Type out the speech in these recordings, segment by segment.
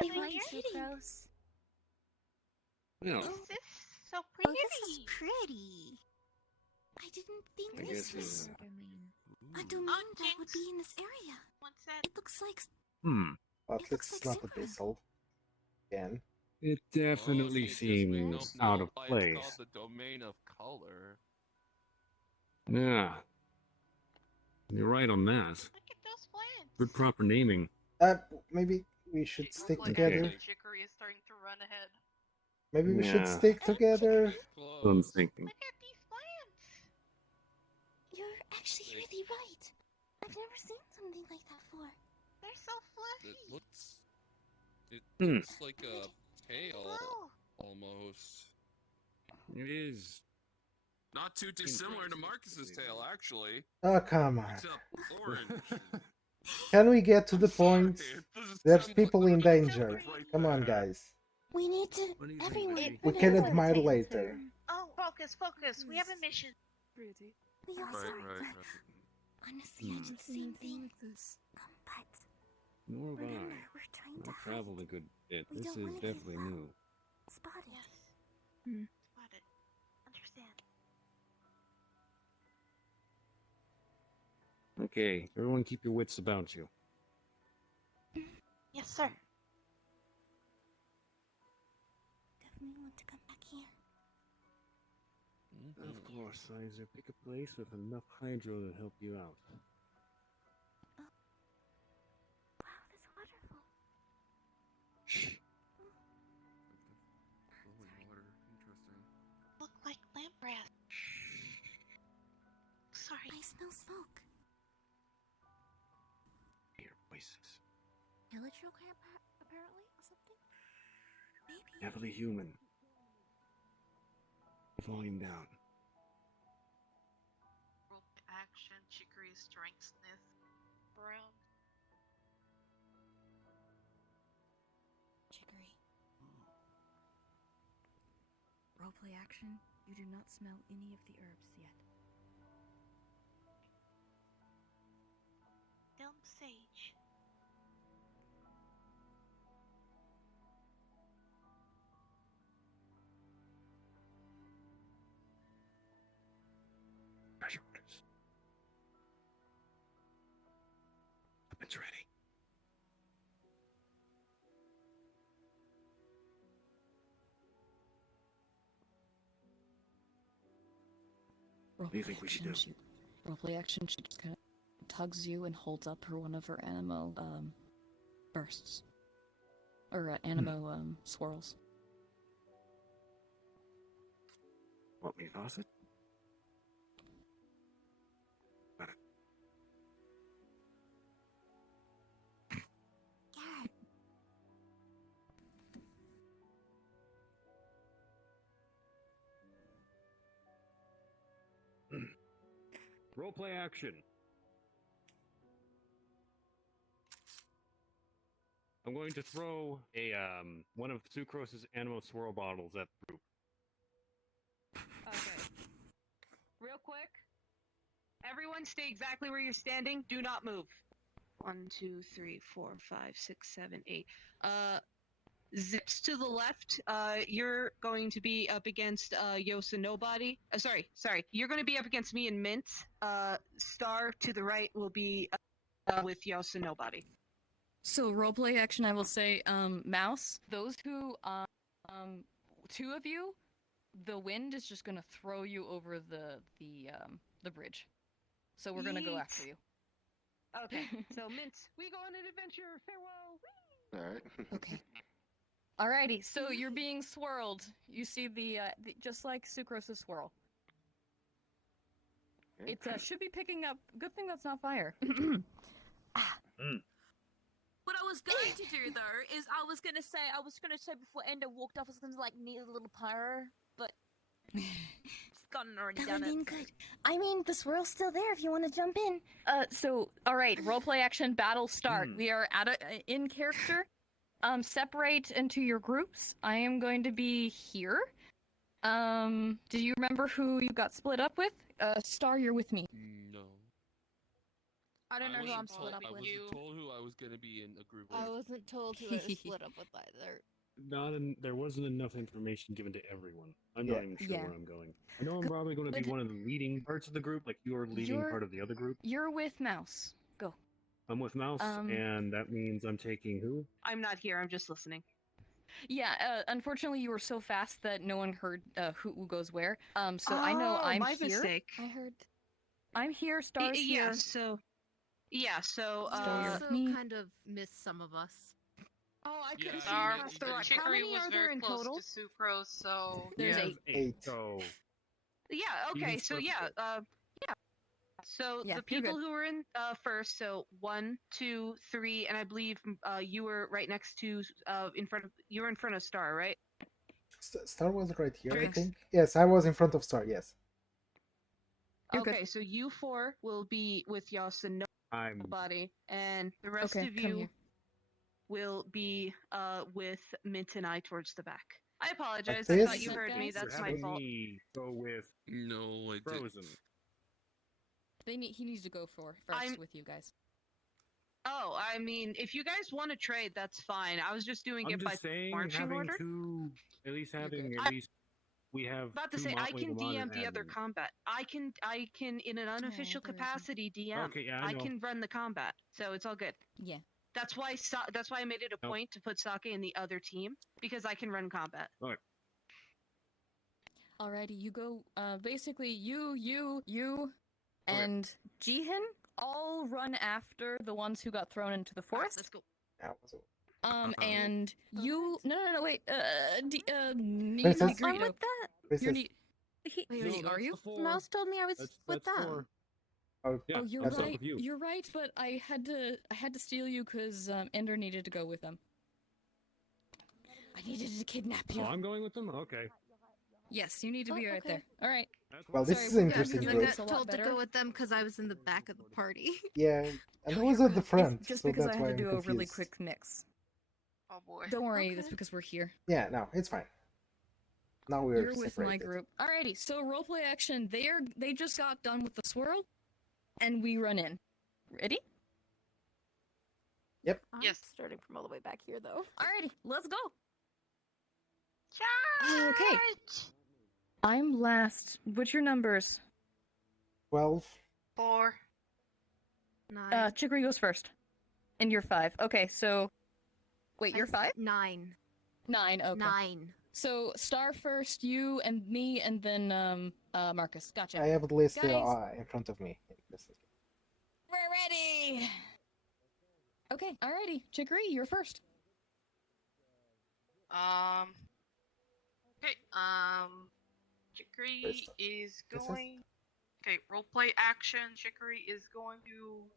They really weren't pretty. gross. No. This is so Oh, pretty. this is pretty. I didn't think I this guess was a Ooh. domain that Jinx. would be in this area. What's that? It looks like But It looks it's like not a Superman. diesel. Again. It definitely seems out of place. It's called the domain of color. Yeah. You're right on that. Look at those plants. Good proper naming. Maybe we should stick like together. Okay. Chicory is starting to run ahead. Maybe we should Yeah. stick together. I'm thinking. Look at these plants. you're actually really right. I've never seen something like that before. They're so fluffy. It Hmm. looks like a tail, Wow. almost. It is. Not too dissimilar to Marcus's tail, actually. Oh, come on. Except orange. Can we get to the I'm sorry, point? it doesn't There's sound people like in the right danger. right Come on, there. guys. We need to. What do you think, Everyone. lady? We can everyone- admire later. Oh, focus. We have a mission. Pretty. We also. Right. Honestly, I did the same thing. But Nor have remember, I. we're trying to I've hide. traveled a good bit. We This don't is wanna be definitely new. Spotted. Yes. Got it. Understand. Okay, everyone keep your wits about you. Yes, sir. Definitely want to come back here. Of course, Sizer. Pick a place with enough hydro to help you out. Wow, that's wonderful. Shh. Flowing water. Interesting. Look like lamp brass. Sorry. I smell smoke. Hear voices. Villager camp, apparently, or something. Maybe. Heavily human. Volume down. Rope action. Chicory strength sniff. Brown. Chicory. Roleplay action. You do not smell any of the herbs yet. Elm sage. Pressure orders. Weapons ready. Roleplay do you think we should do? Roleplay action, she just kind of tugs you and holds up one of her animo bursts. Or animo swirls. Want me to toss it? Got it. Garrett. Roleplay action. I'm going to throw a one of Sucrose's Animo swirl bottles at the group. Okay. Real quick. Everyone stay exactly where you're standing. Do not move. 1, 2, 3, 4, 5, 6, 7, 8. Zips to the left. You're going to be up against Yosa Nobody. Sorry. You're going to be up against me and Mint. Star to the right will be with Yosa Nobody. So roleplay action, I will say, Mouse. Those who, two of you, the wind is just gonna throw you over the bridge. So we're gonna go Yeet. after you. Okay. So Mint, we go on an adventure. Farewell. Alright. Okay. Alrighty. So you're being swirled. You see the just like Sucrose's swirl. It should be picking up. Good thing that's not fire. What I was going to do though is I was gonna say before Endo walked off, I was gonna like need a little pyro, but it's gotten already That done would it. mean good. I mean, the swirl's still there if you want to jump in. So alright, roleplay action battle start. We are at in character. Separate into your groups. I am going to be here. Do you remember who you got split up with? Star, you're with me. No. I don't know who wasn't I'm told- split up I with. wasn't told who I was gonna be in a group with. I wasn't told who I was split up with either. There wasn't enough information given to everyone. I'm Yeah. not even sure Yeah. where I'm going. I know I'm probably going to be Good. one of the leading parts of the group, like you're leading You're- part of the other group. You're with Mouse. Go. I'm with Mouse, and that means I'm taking who? I'm not here. I'm just listening. Yeah, unfortunately, you were so fast that no one heard who goes where. So I know Oh, I'm my here. mistake. I heard. I'm here. Stars Yeah. here. So. Yeah. So. You Star. also Me. kind of missed some of us. Oh, I Yeah, couldn't see Star, past you the did. rock. How Chicory many was are there very in close total? to Sucrose, so There's We have 8. 8. So Yeah. Okay. Even So Star yeah. for Yeah. So Yeah, the you're people good. who were in first. So 1, 2, 3, and I believe you were right next to in front of you were in front of Star, right? Star was right here, I Okay. think. Yes, I was in front of Star. Yes. You're good. Okay. So you 4 will be with Yos and I'm nobody, and the rest Okay, of come you here. will be with Mint and I towards the back. I apologize. Like I this? thought you heard me. Guys? That's You're my having fault. me go with No, I did. Frozen. He needs to go first I'm- with you guys. Oh, I mean, if you guys want to trade, that's fine. I was just doing I'm it by just saying, marching having order. two, at least having good. at least we have. About to two say, I Motley can Lamont DM and the other admin. combat. I can, in an unofficial there isn't. capacity, DM. Okay, yeah, I know. can run the combat, so it's all good. Yeah. That's why I made it a Nope. point to put Sake in the other team because I can run combat. Alrighty, you go. Basically, you, Okay. and Jihin all run after the ones who got thrown into the Alright, forest. let's go. That was it. And you. No, wait. Princess? Negrito. I'm with that. Princess. You're Wait, No, are that's you? the four. Mouse told me I was with That's them. 4. Oh, Yeah, oh, you're that's up right. with you. You're right, but I had to steal you because Ender needed to go with them. I needed to kidnap you. Oh, I'm going with them. Okay. Yes, you need to Oh, be right okay. there. All right. That's Well, fine. this Sorry, is we- Yeah, interesting. because you I guys got a lot told to better. go with them because I was in the back of the party. Yeah, and I No, was you're at the good. front, It's just so because that's I why had to I'm do a really confused. quick mix. oh boy. Don't worry, that's Okay. because we're here. Yeah, no, it's fine. Now we're You're with my separated. group. Alrighty, so roleplay action. They just got done with the swirl, and we run in. Ready? I'm Yes. starting from all the way back here, though. Alrighty, let's go. Charge! Okay. I'm last. What's your numbers? 12. 4. 9. Chicory goes first. And you're 5. Okay, so wait, you're 5? 9. 9. Okay. 9. So Star first, you and me, and then Marcus. Gotcha. I have the list Guys. in front of me. We're ready. Okay, alrighty. Chicory, you're first. Okay. Chicory First- is this is- going. Okay, roleplay action. Chicory is going to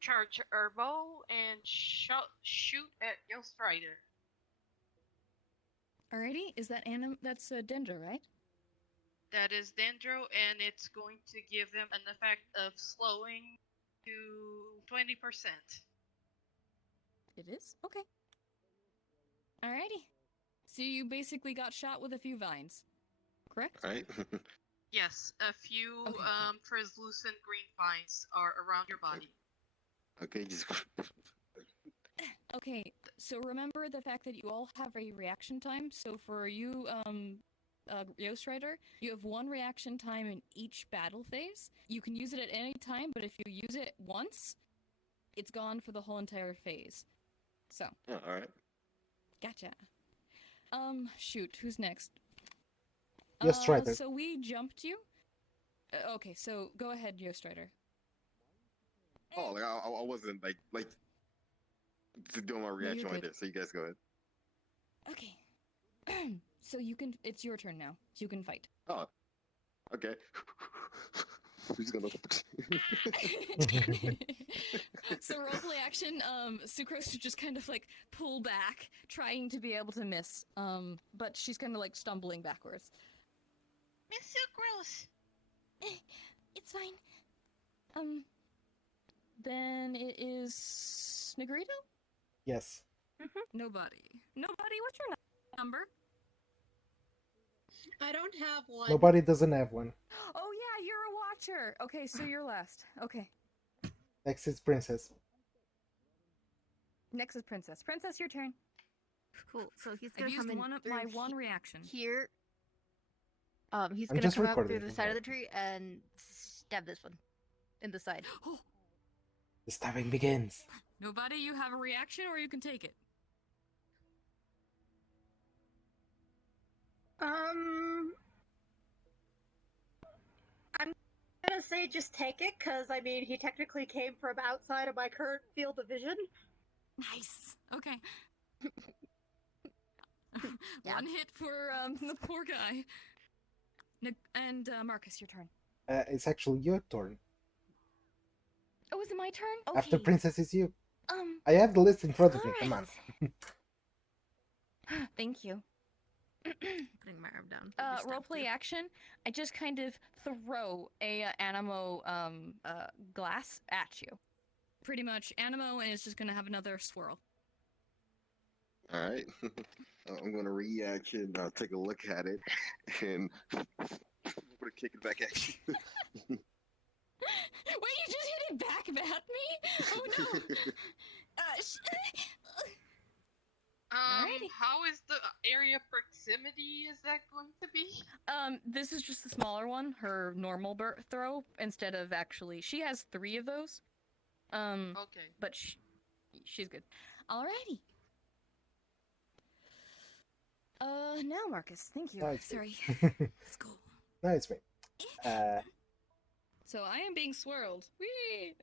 charge her bow and shoot at Ghost Rider. Alrighty, is that that's Dendra, right? That is Dendro, and it's going to give them an effect of slowing to 20%. It is? Okay. Alrighty. So you basically got shot with a few vines. Correct? Right? Yes, a few Okay, good. translucent green vines are around your body. Okay, just Okay, so remember the fact that you all have a reaction time. So for you, Ghost Rider, you have 1 reaction time in each battle phase. You can use it at any time, but if you use it once, it's gone for the whole entire phase. So, oh, all right. gotcha. Shoot, who's next? Ghost Rider. So we jumped you. Okay, so go ahead, Ghost Rider. Oh, like I wasn't like just doing my reaction you're right good. there. So you guys go ahead. Okay. So you can. It's your turn now. You can fight. Oh, okay. Who's gonna? So roleplay action. Sucrose should just kind of like pull back, trying to be able to miss. But she's kind of like stumbling backwards. Miss Sucrose! It's fine. Then it is Negrito. Yes. Nobody. What's your number? I don't have one. Nobody doesn't have one. Oh yeah, you're a watcher. Okay, so you're last. Okay. Next is Princess. Next is Princess. Princess, your turn. Cool. So he's I've gonna used come in one of through my one reaction. here. He's I'm gonna just come out recording through the it, side of right? the tree and stab this one in the side. The stabbing begins. Nobody, you have a reaction, or you can take it. I'm gonna say just take it, because, I mean, he technically came from outside of my current field of vision. Nice. Okay. One hit for the poor guy. And Marcus, your turn. It's actually your turn. Oh, is it my turn? Okay. After Princess is you. I have the list in front of me. Come on. Thank you. Putting my arm down. Roleplay action. I just kind of throw a Animo glass at you. Pretty much, Animo, and it's just gonna have another swirl. All right. I'm gonna reaction. Take a look at it, and I'm gonna kick it back at you. Wait, you just hit it back at me? Oh no! Alrighty. How is the area proximity is that going to be? This is just the smaller one, her normal throw, instead of actually, she has 3 of those. Okay. But she's good. Alrighty. Now Marcus, thank you. No, it's Sorry. me. Let's go. No, it's me. So I am being swirled. Whee!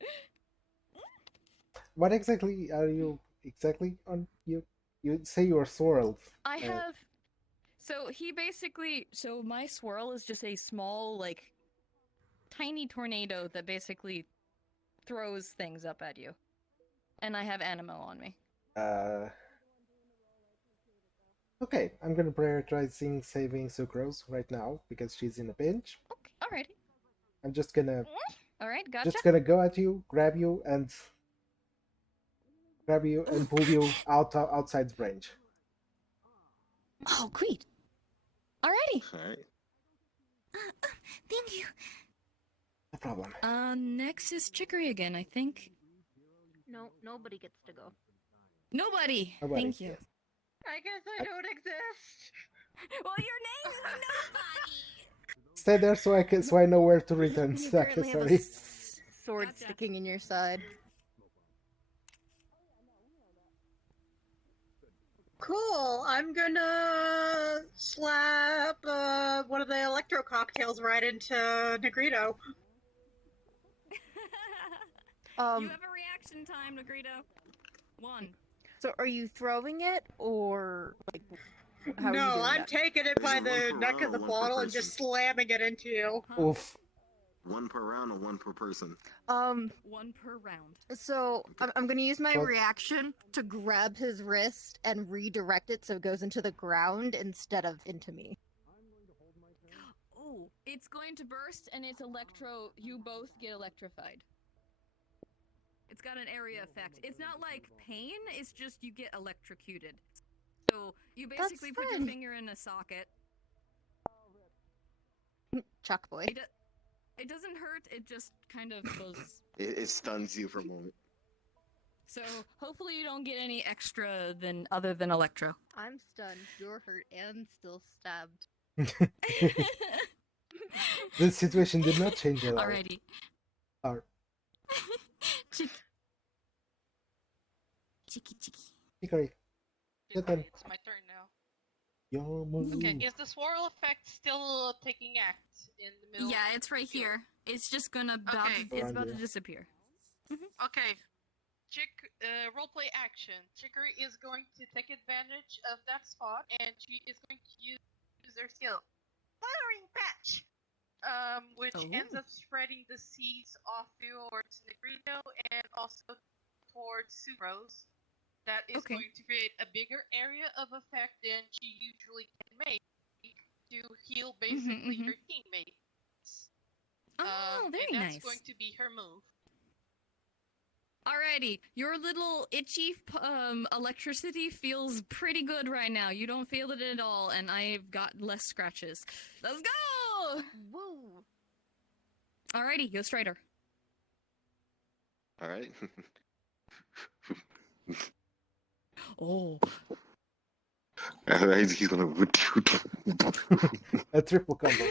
What exactly are you on? You say you are swirled. I have. So he basically. So my swirl is just a small, like, tiny tornado that basically throws things up at you. And I have Animo on me. Okay, I'm gonna prioritizing saving Sucrose right now because she's in a pinch. Okay, alrighty. I'm just gonna. Alright, gotcha. Just gonna go at you, grab you, and pull you outside range. Oh, great. Alrighty. All right. Thank you. No problem. Next is Chicory again, I think. No, nobody gets to go. Nobody. Nobody, Thank you. yes. I guess I don't exist. Well, your name is nobody. Stay there so I know where to return. You Okay, currently have a sorry. sword Gotcha. sticking in your side. Cool. I'm gonna slap one of the electro cocktails right into Negrito. You have a reaction time, Negrito. 1. So are you throwing it, or like? How are you No, doing I'm that? taking it by There's the one per neck round of the or one per bottle and person? just slamming it into you. Oof. 1 per round or 1 per person? 1 per round. So I'm gonna use my Well- reaction to grab his wrist and redirect it so it goes into the ground instead of into me. Oh, it's going to burst, and it's electro. You both get electrified. It's got an area effect. It's not like pain, it's just you get electrocuted. So you basically put your fun. finger in a socket. Chuck boy. It doesn't hurt, it just kind of goes. It stuns you for a moment. So hopefully you don't get any extra other than electro. I'm stunned. You're hurt and still stabbed. The situation did not change at all. Alrighty. Chicky. Hickory, your turn. It's my turn now. Your move. Okay, is the swirl effect still taking act in the middle? Yeah, it's right here. It's just gonna Okay. it's about to Around you. disappear. Okay. Roleplay action. Chicory is going to take advantage of that spot, and she is going to use her skill, Flowering Patch, which ends up spreading the seeds off towards Negrito and also towards Sucrose. That is going to create a bigger area of effect than she usually can make to heal basically her teammates. Oh, very and that's nice. going to be her move. Alrighty, your little itchy electricity feels pretty good right now. You don't feel it at all, and I've got less scratches. Let's go! Woo! Alrighty, Ghost Rider. All right. Oh. He's gonna. A triple combo.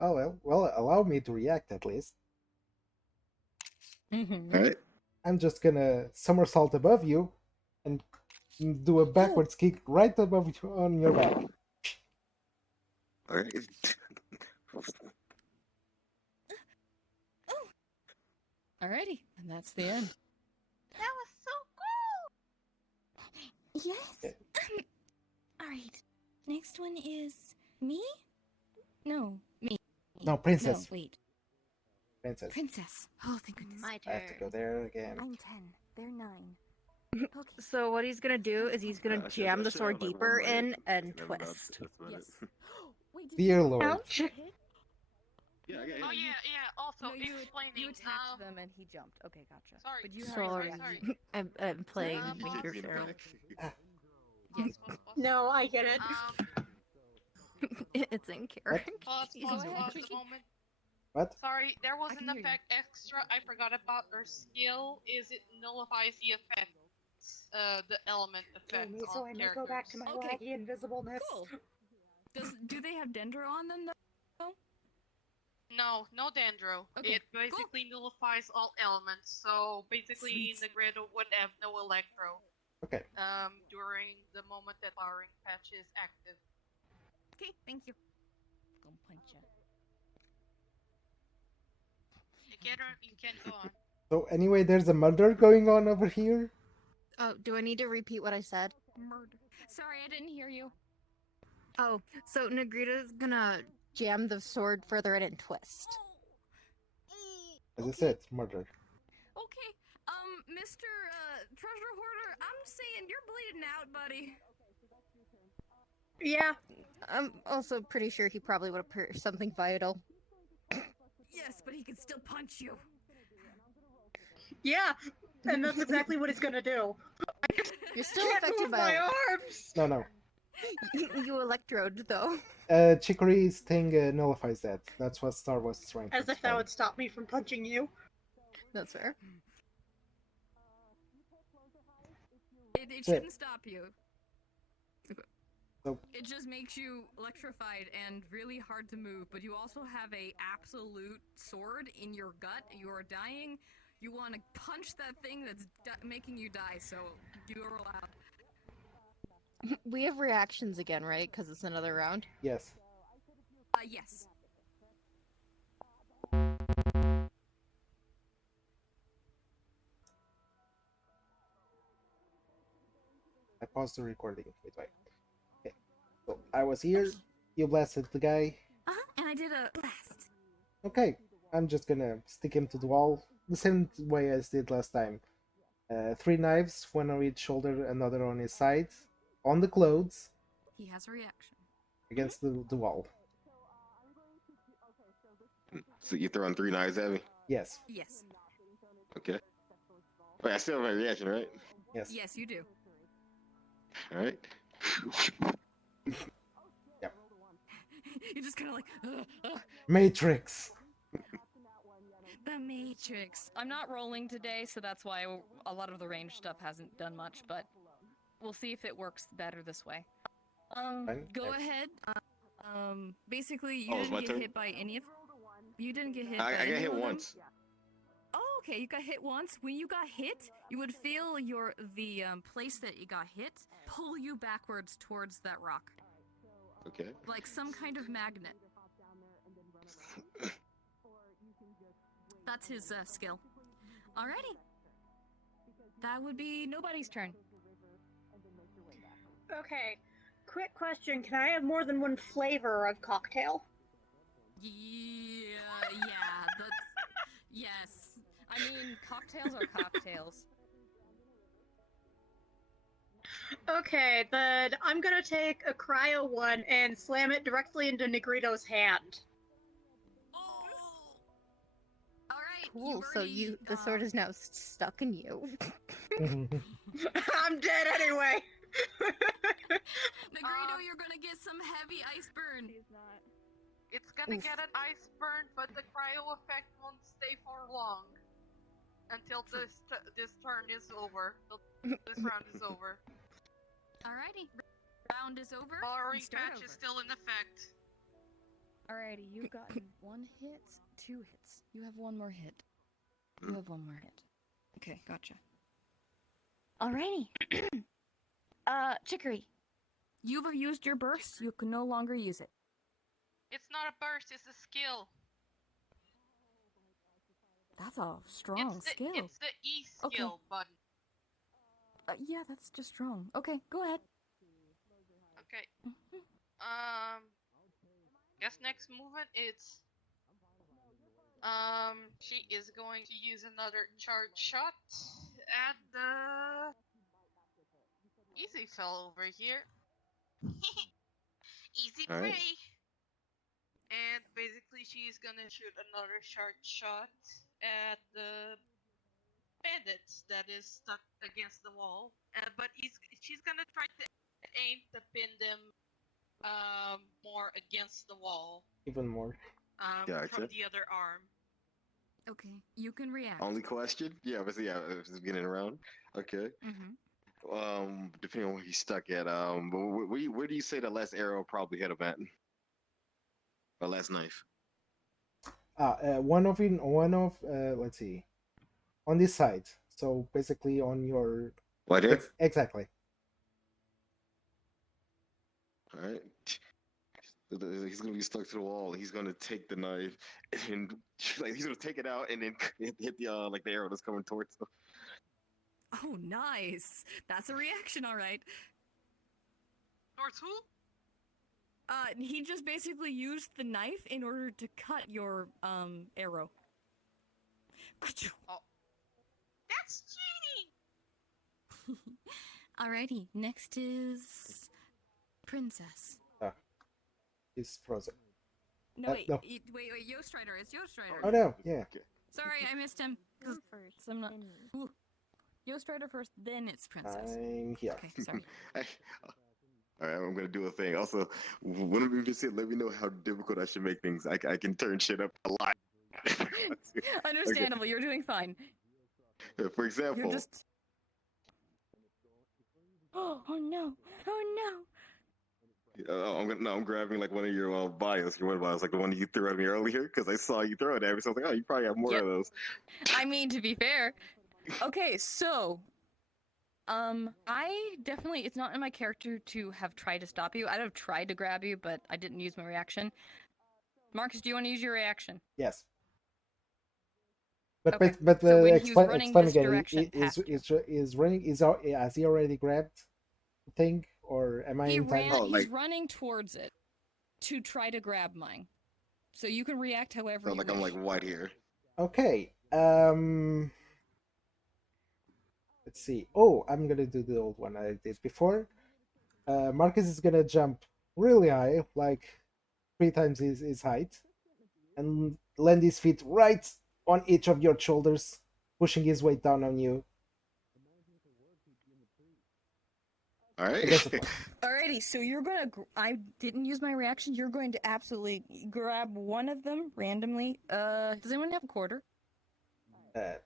Oh well, allow me to react at least. Mm-hmm. All right. I'm just gonna somersault above you and do a backwards kick right above you on your back. All right. Alrighty, and that's the end. That was so cool. Yes. All right. Next one is me. No, me. No, princess. No, wait. Princess. Princess. Oh, thank goodness. My I have to go there again. I'm 10. They're 9. Okay. So what he's gonna do is he's gonna jam the sword deeper in and twist. Yes. Wait, did Dear you Lord. Ouch. hit? Yeah, Oh yeah. Also, No, you explaining attacked how. them and he jumped. Okay, gotcha. Sorry. But you Sorry. Sorry. I'm playing Um, with your feral. Yes. No, I get it. It's in character. Pause Go ahead, a Tricky. moment. What? Sorry, there was I an can hear you. effect extra I forgot about her skill. Is it nullifies the effect, the element effect me, so on I may characters. go back to my Okay. laggy invisibleness. Cool. Do they have Dendro on them though? No, no Dendro. Okay, It basically nullifies all elements. So basically, Sweet. the grid would have no electro. Okay. During the moment that powering patch is active. Okay, thank you. Go punch ya. You can go on. So anyway, there's a murder going on over here. Oh, do I need to repeat what I said? Murder. Sorry, I didn't hear you. Oh, so Negrita's gonna jam the sword further in and twist. As I said, murder. Okay, Mr. Treasure Hoarder, I'm saying you're bleeding out, buddy. Yeah. I'm also pretty sure he probably would have pierced something vital. Yes, but he can still punch you. Yeah. And that's exactly what he's gonna do. You're still Can't affected move by my it. arms. No. You electrode though. Chicory's thing nullifies that. That's what Star was trying to As if that explain. would stop me from punching you. That's fair. It shouldn't stop you. So- It just makes you electrified and really hard to move, but you also have a absolute sword in your gut. You are dying. You want to punch that thing that's making you die, so you are allowed. We have reactions again, right? Because it's another round. Yes. Yes. I paused the recording. Wait. Okay. So I was here. You blasted the guy. And I did a blast. Okay. I'm just gonna stick him to the wall the same way as did last time. 3 knives, one on each shoulder, another on his side, on the clothes, He has a reaction. against the wall. So you throwing 3 knives at me? Yes. Yes. Okay. Wait, I still have my reaction, right? Yes. Yes, you do. All right. Yep. You're just kind of like, Matrix. The Matrix. I'm not rolling today, so that's why a lot of the range stuff hasn't done much, but we'll see if it works better this way. Fine. Go Thanks. ahead. Basically, you Oh, it's my didn't get turn? hit by any of. You didn't get hit. by I any got hit of them? once. Oh, okay. You got hit once. When you got hit, you would feel the place that you got hit pull you backwards towards that rock, Okay. like some kind of magnet. That's his skill. Alrighty. That would be nobody's turn. Okay. Quick question. Can I have more than one flavor of cocktail? Yeah, that's... Yes. I mean, cocktails are cocktails. Okay, then I'm gonna take a cryo one and slam it directly into Negrito's hand. Oh! Alright, Cool. So the sword is now stuck in you. I'm dead anyway! Negrito, you're gonna get some heavy ice burn. It's gonna Oof. get an ice burn, but the cryo effect won't stay for long. Until this turn is over. This round is over. Alrighty. Round is over. Following and start patch over. is still in effect. Alrighty, you've gotten 1 hit, 2 hits. You have 1 more hit. You have 1 more hit. Okay, gotcha. Alrighty. Chicory. You've used your burst. You can no longer use it. It's not a burst, it's a skill. That's a strong skill. It's the E skill button. Yeah, that's just strong. Okay, go ahead. Okay. Guess next movement it's she is going to use another charge shot at the easy fell over here. Easy All prey. right. And basically she's gonna shoot another charge shot at the bandit that is stuck against the wall. But she's gonna try to aim to pin them more against the wall. Even more. Gotcha. From the other arm. Okay, you can react. Only question? Yeah, but yeah, it's the beginning round. Okay. Depending on where he's stuck at, but where do you say the last arrow probably hit him at? Or last knife? Let's see, on this side. So basically on your. Right here? Exactly. All right. He's gonna be stuck to the wall. He's gonna take the knife and like he's gonna take it out and then hit the like the arrow that's coming towards him. Oh, nice. That's a reaction, all right. Towards who? He just basically used the knife in order to cut your arrow. Oh, that's cheating. Alrighty, next is Princess. He's frozen. No, wait, no. wait, Yoast Rider. It's Yoast Rider. Oh no, yeah. Sorry, I missed him. Cause I'm not. Ooh. Yoast Rider first, then it's Princess. I'm here. Okay, sorry. All right, I'm gonna do a thing. Also, when we just let me know how difficult I should make things. I can turn shit up a lot. Understandable. Okay. You're doing fine. For example. You're just. Oh no! Oh I'm grabbing like one of your bios, your win bios, like the one you threw at me earlier, because I saw you throw it at me. So I was like, oh, you probably have more of those. I mean, to be fair. Okay, so. I definitely, it's not in my character to have tried to stop you. I'd have tried to grab you, but I didn't use my reaction. Marcus, do you want to use your reaction? Yes. But okay. but so when he was running this again, direction, has he already grabbed the thing, or am I in time? He's running towards it to try to grab mine. So you can react however you wish. I'm like right here. Okay. Let's see. Oh, I'm gonna do the old one I did before. Marcus is gonna jump really high, like 3 times his height, and land his feet right on each of your shoulders, pushing his weight down on you. All right. Alrighty, so you're gonna. I didn't use my reaction. You're going to absolutely grab one of them randomly. Does anyone have a quarter? No.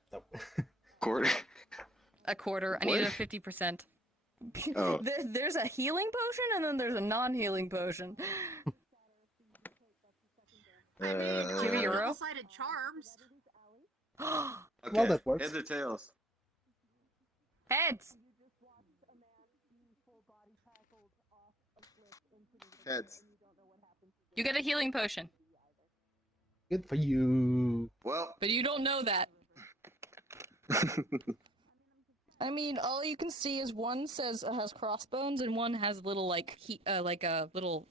Quarter. A quarter. I needed a 50%. Oh. There's a healing potion and then there's a non-healing potion. I mean, Give me your row. double-sided charms. Okay. Well, that works. Heads or tails? Heads. Heads. You get a healing potion. Good for you. Well. But you don't know that. I mean, all you can see is one says it has crossbones and one has little like a little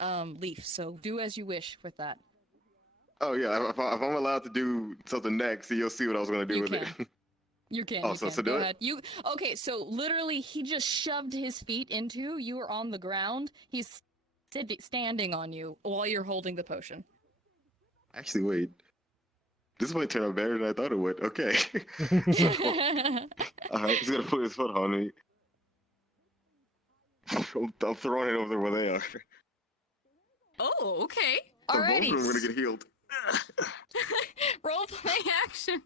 leaf. So do as you wish with that. Oh yeah, if I'm allowed to do something next, you'll see what I was gonna do with it. You can. Oh, you so can. do Go it? ahead. Okay? So literally, he just shoved his feet into you. Were on the ground. He's standing on you while you're holding the potion. Actually, wait. This might turn out better than I thought it would. Okay. Alright, he's gonna put his foot on me. I'm throwing it over where they are. Oh, okay. So both of Alrighty. them are gonna get healed. Roleplay action.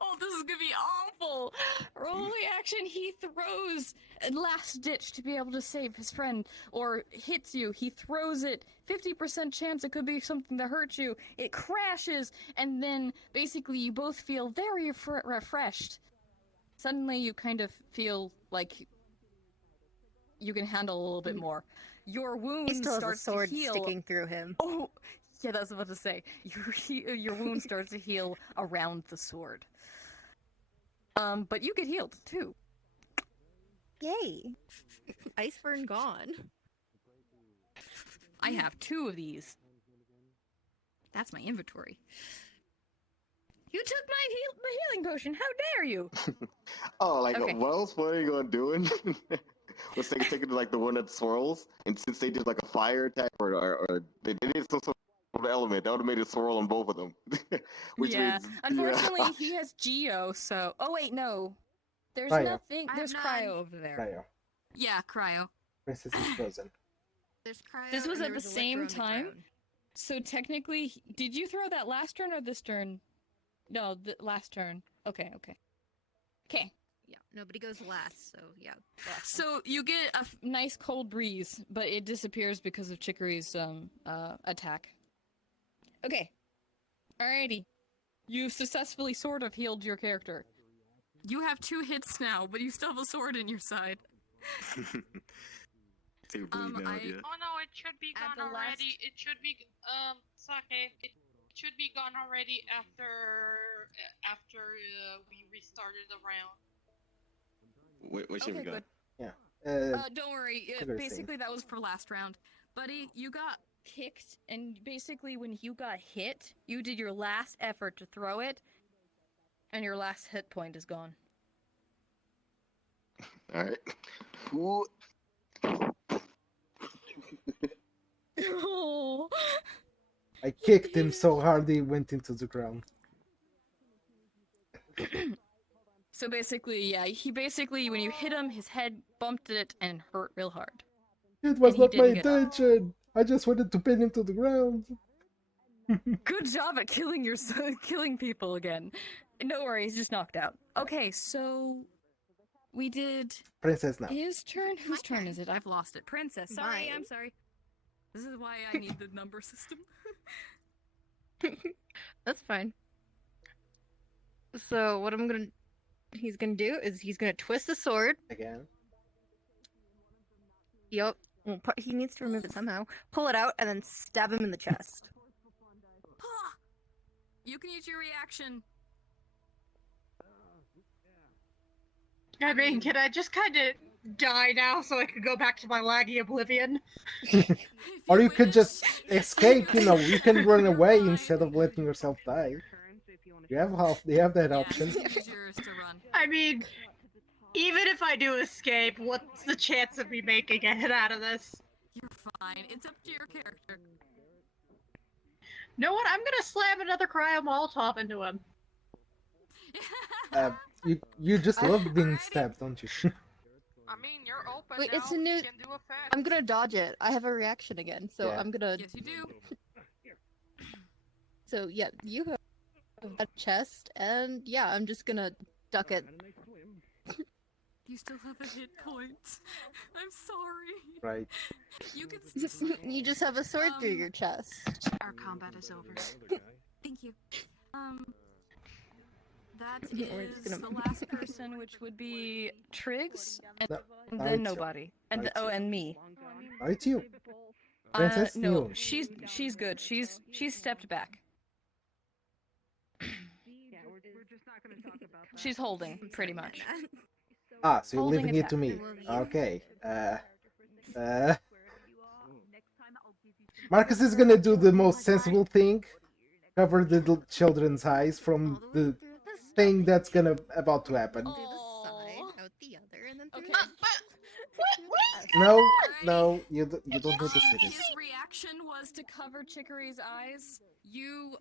Oh, this is gonna be awful. Roleplay action. He throws a last ditch to be able to save his friend, or hits you. He throws it. 50% chance it could be something that hurts you. It crashes, and then basically you both feel very refreshed. Suddenly, you kind of feel like you can handle a little bit more. Your wound He still has a starts sword to heal. sticking through him. Oh, yeah, that's what I was about to say. Your wound starts to heal around the sword. But you get healed too. Yay! Ice burn gone. I have 2 of these. That's my inventory. You took my healing potion. How dare you? Oh, like Okay. what else? What are you gonna do? Let's take it to like the one that swirls, and since they did like a fire attack or they did some sort of element, that would have made it swirl on both of them. Which Yeah. means, Unfortunately, he has Geo, so. Oh wait, no. There's Cryo. nothing. I There's have cryo none. over there. Cryo. Yeah, cryo. Princess is frozen. There's cryo. This was and at there the was same electro on the time. ground. So technically, did you throw that last turn or this turn? No, the last turn. Okay. Okay. Yeah, nobody goes last, so yeah. So you get a nice cold breeze, but it disappears because of Chicory's attack. Okay. Alrighty. You've successfully sort of healed your character. You have 2 hits now, but you still have a sword in your side. Take a bleed now, yeah. Oh no, it should be At gone the already. It should be Sake. It should be gone already after we restarted the round. What should we Okay, got? good. Yeah. Don't worry. Sugar Basically, that was for last round. Buddy, you got kicked, and basically when you got hit, you did your last effort to throw it, and your last hit point is gone. All right. Ooh. Oh. I kicked him so hard he went into the ground. So basically, yeah, he basically, when you hit him, his head bumped it and hurt real hard. It was And he not my didn't get up. intention. I just wanted to pin him to the ground. Good job at killing people again. No worries, just knocked out. Okay, so we did Princess now. his turn. Whose turn is it? I've lost it. Princess. Sorry, I'm Mine. sorry. This is why I need the number system. That's fine. So what he's gonna do is he's gonna twist the sword. Again. Yup. Well, he needs to remove it somehow. Pull it out and then stab him in the chest. You can use your reaction. I mean, can I just kind of die now so I could go back to my laggy oblivion? Or you could just escape, you can run away instead of letting yourself die. You have that option. Use yours to run. I mean, even if I do escape, what's the chance of me making it out of this? You're fine. It's up to your character. You know what? I'm gonna slam another cryo Molotov into him. You just love being stabbed, don't you? I mean, you're open Wait, now. it's a new. You can do effects. I'm gonna dodge it. I have a reaction again, so Yeah. I'm gonna. Yes, you do. So yeah, you have a chest, and yeah, I'm just gonna duck it. You still have a hit point. I'm sorry. Right. You can. You just have a sword through your chest. Our combat is over. Thank you. That We're is just gonna- the last person, which would be Triggs, and No, then it's- nobody, and it's- and me. Oh, it's you. Princess No, New. she's good. She's stepped back. She's holding, pretty much. Ah, so you're Holding leaving it to attack. me. Okay. Marcus is gonna do the most sensible thing. Cover the children's eyes from the thing that's about to happen. Through the side, out the other, and then through. Okay. No, you don't need to see this. His reaction was to cover Chicory's eyes. You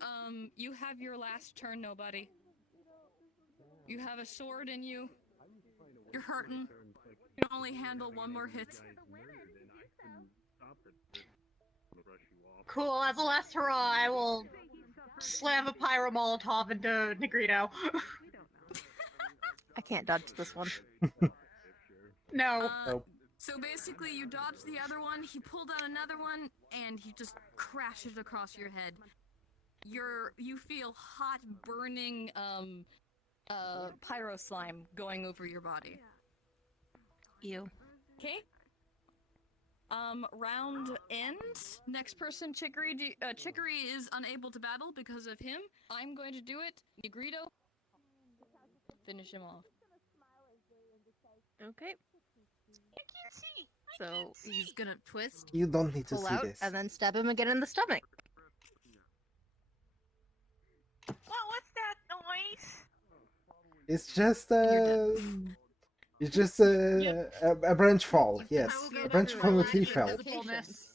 have your last turn, nobody. You have a sword in you. You're hurting. You can only handle one more hit. Cool. As a last hurrah, I will slam a pyro molotov into Negrito. I can't dodge this one. No. Nope. So basically, you dodged the other one, he pulled out another one, and he just crashed it across your head. You feel hot, burning, pyro slime going over your body. Ew. Okay. Round end. Next person, Chicory. Chicory is unable to battle because of him. I'm going to do it. Negrito. Finish him off. Okay. I can't see. So he's gonna twist, You don't need to pull see out, this. and then stab him again in the stomach. What was that noise? It's just a branch fall. Yes, a branch from a tree fell. Because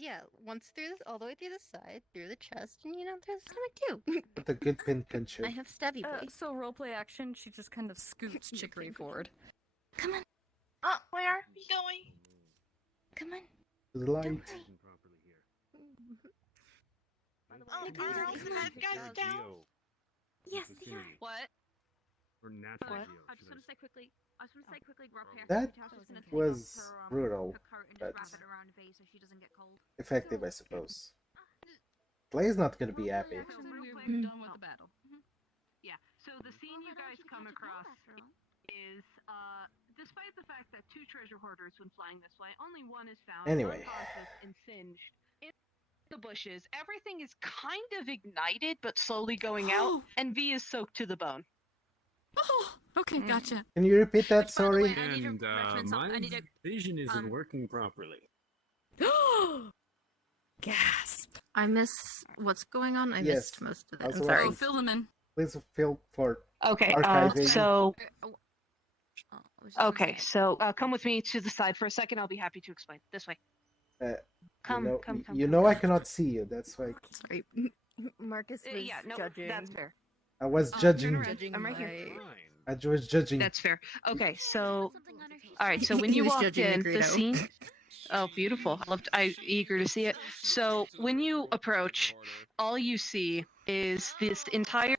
yeah, once through this, all the way through the side, through the chest, and through the stomach too. With a good pin pincher. I have stabby boy. So roleplay action, she just kind of scoots Chicory forward. Come on, Where are we going? come on. To the light. Don't worry. Are all the bad guys down? Yes, they are. What? Or natural What? geo, I just should want to say quickly. I just want to say quickly. That was her, brutal, her coat and but just wrap it around V so she doesn't get cold. effective, I suppose. Play's not gonna be happy. So we're done with the battle. Yeah. So the scene you guys come across is, despite the fact that 2 treasure hoarders went flying this way, only one is found Anyway. unconscious and singed in the bushes. Everything is kind of ignited, but slowly going out, and V is soaked to the bone. Oh, okay, gotcha. Can you repeat that? Which, by the way, Sorry. I need to And reference my I need to vision isn't working properly. Gasp. I miss what's going on. I Yes, missed most of it. also I'm sorry. Oh, fill them in. Please feel for Okay, archiving. come with me to the side for a second. I'll be happy to explain. This way. Come. You know I cannot see you. That's why Sorry. Marcus was Yeah, no, judging. that's fair. I was judging. Judging I'm right here. my- I was judging. That's fair. Okay, so all right. So when you was walked judging in, the Negrito. scene. Oh, beautiful! I'm eager to see it. So when you approach, all you see is this entire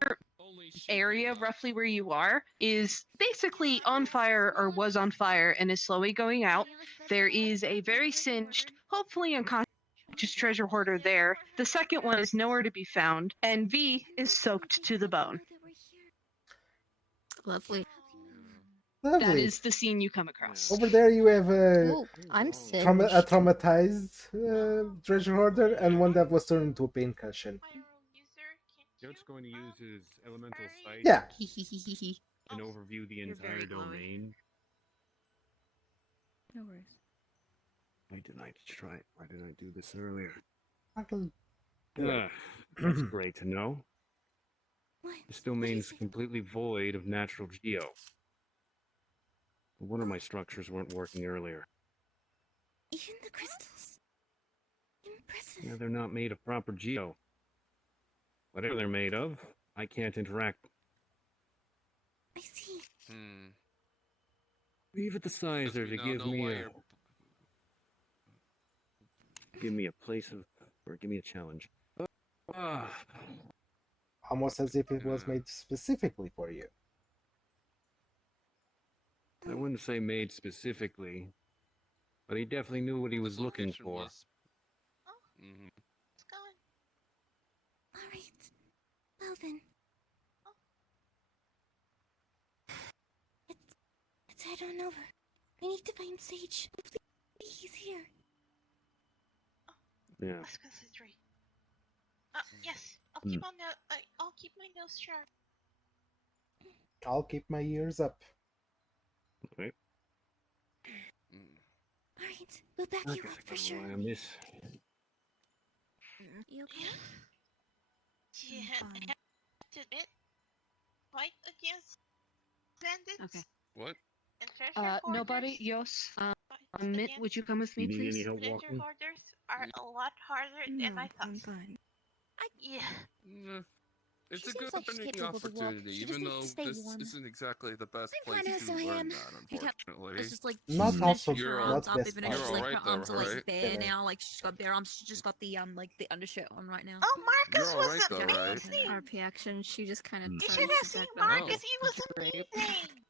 area, roughly where you are, is basically on fire or was on fire and is slowly going out. There is a very singed, hopefully unconscious treasure hoarder there. The second one is nowhere to be found, and V is soaked to the bone. Lovely. That Lovely. is the scene you come across. Over there you have Oh, I'm sick. a traumatized treasure hoarder and one that was turned into a pain cushion. Joe's going to use his elemental sight Yeah. and overview the You're entire very glowy. domain. No worries. Why didn't I try it? Why didn't I do this earlier? Yeah. That's great to know. What? This domain's completely void of natural geo. No wonder my structures weren't working earlier. Even the crystals. Impressive. Yeah, they're not made of proper geo. Whatever they're made of, I can't interact. I see. Leave it to Sizer to give me a place of, or give me a challenge. Almost as if it was made specifically for you. I wouldn't say made specifically, but he definitely knew what he was looking for. Let's go. All right. Well then. Let's head on over. We need to find Sage. Hopefully he's here. Yeah. Let's go to the tree. Yes. I'll keep my nose sharp. I'll keep my ears up. Okay. All right. We'll back you up for sure. I miss. You okay? Yeah, I have to admit, fight against bandits Okay. What? and treasure hoarders. Nobody. Yos. fights Mitt, against would you come with me, You need any please? help treasure walking? hoarders are a lot harder than I thought. I'm fine. Yeah. It's She a good seems like she's opening capable to walk. opportunity, She just even needs though to stay this warm. isn't exactly the best I'm place fine to as I learn am. that, It's unfortunately. just like Not she's also stretching her You're arms not up, best even if You're she's part. like alright her though, arms are like right? bare Better. now. Like she's got bare arms. She's just got the the undershirt on right now. Oh, Marcus You're was alright though, right? amazing. RP action, she just kind of You You turns should have back seen up. Marcus. He was Great. amazing.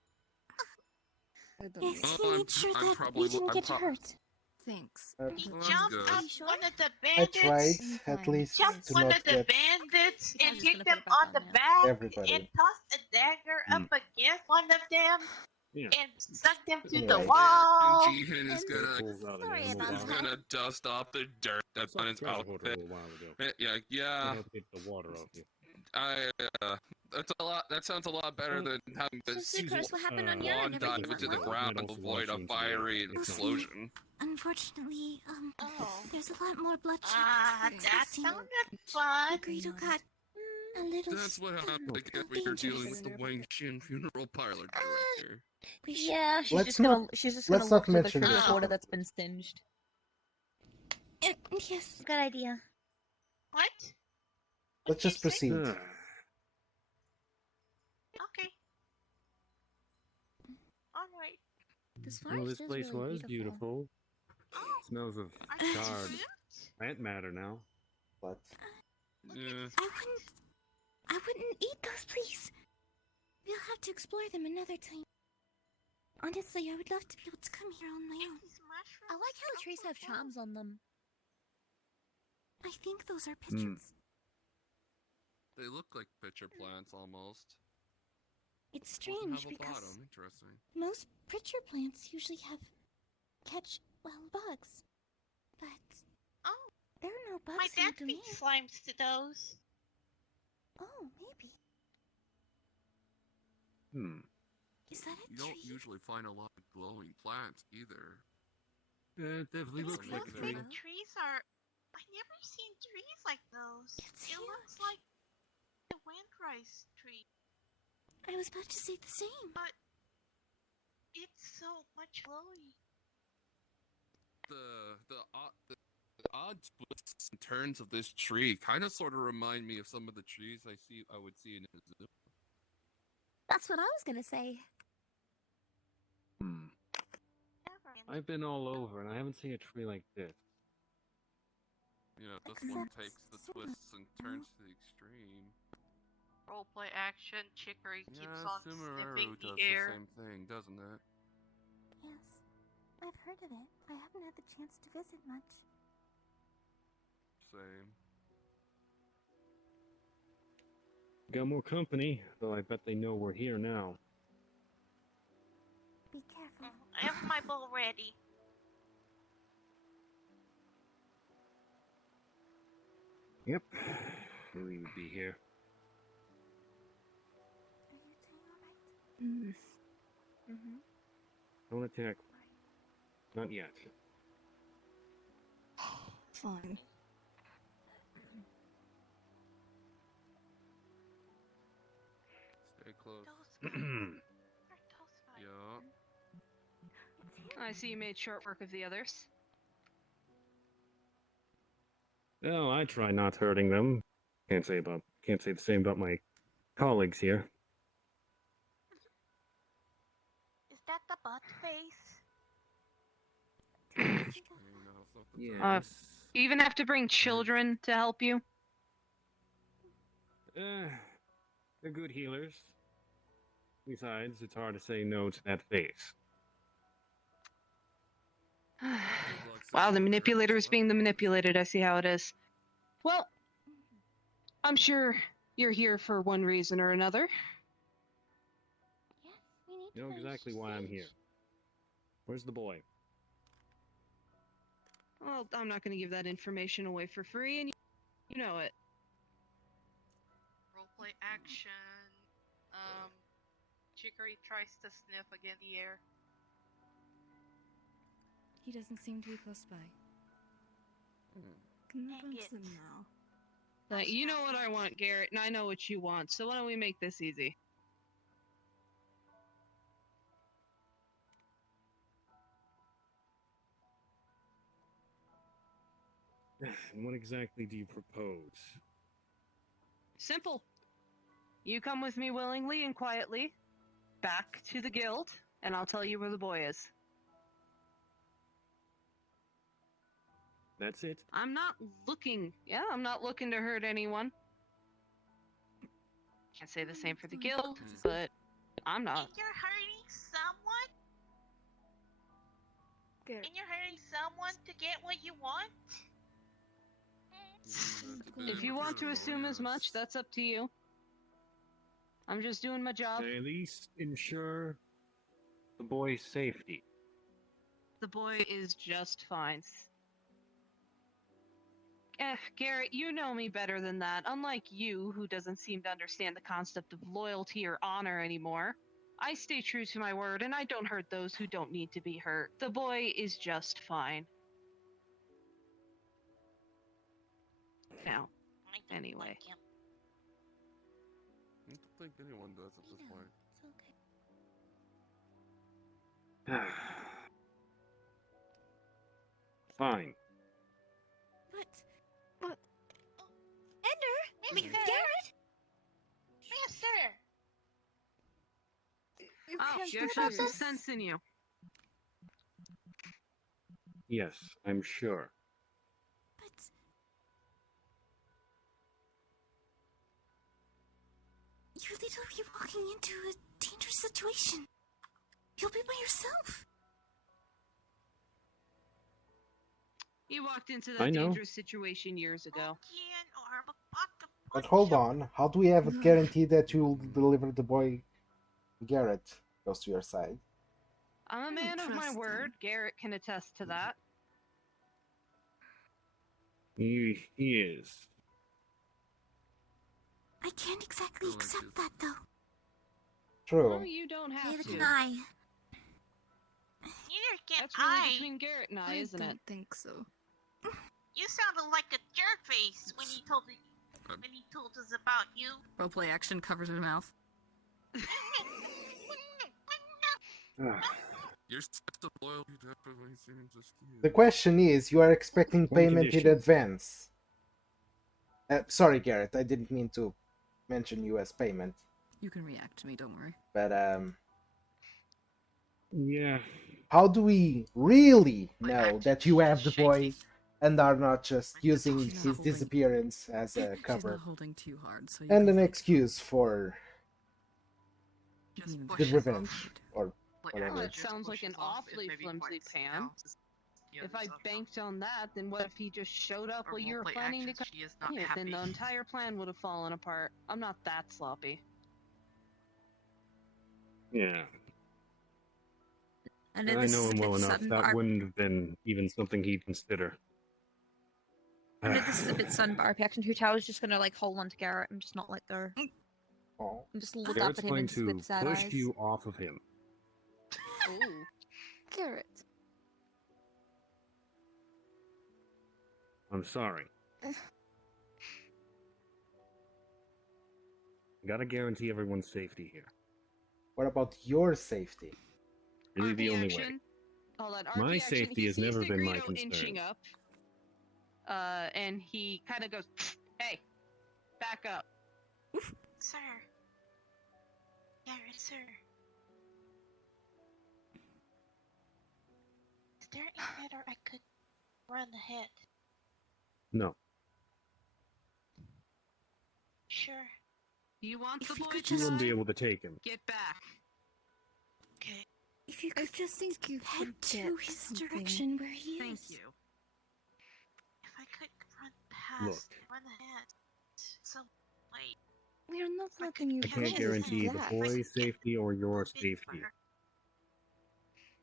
Yes, Well, he made sure I'm that probably we didn't I'm get pro- hurt. Thanks. He Well, that's jumped good. up sure? one of the I tried bandits. at fine. least Jumped to one not of the get bandits I'm and just gonna kicked put him it back on on the now. back everybody. and tossed a dagger up against one of them Yeah. and stuck them to Anyway. the Right. wall. Jihin is gonna Pulls out an Sorry animal about is bottle. gonna dust off the dirt that's on his Scratch water a outfit. little while ago. Yeah, I yeah. had to get the water off you. That's a lot. That sounds a lot better than having So, to Sucrose, what happened on your swan end? Everything dive went into the well? ground to I'd also avoid launch you a into the fiery mix. explosion. Unfortunately, Oh. there's a lot more bloodshed. Ah, that sounded fun. The Greedo got a little. That's what happens when you're dangerous. dealing with the Wang Xin funeral parlor director. We should. Yeah, she's Let's just gonna not- she's just let's gonna not look through the mention critter this. quarter that's been singed. Yes. Good idea. What? Let's just proceed. Okay. Alright. This Well, forest this is place really was beautiful. Oh, Smells of are you charred convinced? plant matter now. But Yeah. I wouldn't eat those, please. We'll have to explore them another time. Honestly, I would love to be able to come here on my own. These mushrooms I like how the trees smell have so charms on them. I think those are pigeons. They look like pitcher plants almost. It's Don't strange have a because bottom. Interesting. most pitcher plants usually catch bugs, but Oh, there are no bugs my in dad the domain. feeds slimes to those. Oh, maybe. Is that a You tree? don't usually find a lot of glowing plants either. It definitely Those looks like big it. big Elena. trees are. I never seen trees like those. It's it looks huge. like the windrice tree, I was about to say the same. but it's so much glowy. The odd twists and turns of this tree kind of sort of remind me of some of the trees I would see in a zoo. That's what I was gonna say. I've been all over and I haven't seen a tree like this. You know, this one Except takes the twists and turns to the extreme. Roleplay action. Chicory keeps Yeah, on Sumeru sniffing does the air. the same thing, doesn't it? Yes, I've heard of it. I haven't had the chance to visit much. Same. Got more company, though I bet they know we're here now. Be careful. I have my bowl ready. Yep. Knew we would be here. Are you two alright? Don't attack. Not yet. Fine. Stay close. Those are those Yeah. I see you made short work of the others. Oh, I try not hurting them. Can't say the same about my colleagues here. Is that the butt face? Yes. You even have to bring children to help you. They're good healers. Besides, it's hard to say no to that face. Wow, the manipulator is being the manipulated. I see how it is. Well, I'm sure you're here for one reason or another. Yes, we need You know to finish exactly why I'm Sage. here. Where's the boy? Well, I'm not going to give that information away for free, and you know it. Roleplay action. Chicory tries to sniff again the air. He doesn't seem to be close by. Can Dang bunch it. them now. You know what I want, Garrett, and I know what you want, so why don't we make this easy? And what exactly do you propose? Simple. You come with me willingly and quietly back to the guild, and I'll tell you where the boy is. That's it. I'm not looking to hurt anyone. Can't say the same for the guild, but I'm not. And you're hurting someone? Good. And you're hurting someone to get what you want? If you want to assume as much, that's up to you. I'm just doing my job. At least ensure the boy's safety. The boy is just fine. Garrett, you know me better than that. Unlike you, who doesn't seem to understand the concept of loyalty or honor anymore, I stay true to my word, and I don't hurt those who don't need to be hurt. The boy is just fine. Now, anyway. I don't think anyone does at this point. It's okay. Fine. But Ender, Mister! Garrett, Mister! you Oh, can't you do actually have some this. sense in you. Yes, I'm sure. But you're literally walking into a dangerous situation. You'll be by yourself. You walked into I that know. dangerous situation years ago. But hold on, how do we have a guarantee that you'll deliver the boy Garrett goes to your side? I'm a man of my trust word. Garrett can attest to that. He is. I can't exactly accept that, though. True. No, you don't have Neither to. can I. Neither can That's really I. between Garrett and I, isn't it? think so. You sounded like a jerk face when he told us about you. Roleplay action covers her mouth. Your sense of loyalty definitely seems skewed. The question is, you are expecting One payment in condition. advance. Sorry, Garrett, I didn't mean to mention you as payment. You can react to me, don't worry. But, Yeah. how do we really know that you have the boy and are not just using She's not his holding- disappearance as a She's cover not holding too hard, so you and can an think excuse for even the push it revenge forward. or Like, whatever? Well, it it sounds like an pushes off, it awfully maybe flimsy points plan. out to the If others I of banked on that, then what if he just showed up her while you were roleplay planning to actions, come she is not here? Then happy. the entire plan would have fallen apart. I'm not that sloppy. Yeah. I I know him well enough. That wouldn't have been even something he'd consider. I know this is a bit sudden, but RP Action 2 Tower is just gonna like hold on to Garrett and just not let go. Oh. And just look Garrett's up at him going and just to with sad push eyes. you off of him. Ooh. Garrett. I'm sorry. Gotta guarantee everyone's safety here. What about your safety? Really the RP only action. way. Hold on, My RP action. safety He has sees never been my Negrito concern. inching up. And he kind of goes, "Hey, back up." Sir. Garrett, sir. Is there any better I could run ahead? No. Sure. You want the If you boy could to You wouldn't die? be able to take him. Get back. Okay. If you could just think you head could to get his something. direction where he Thank is. you. If I could run past, Look. run ahead. Some way. We are not letting you I go can't with guarantee the that. boy's safety or your safety.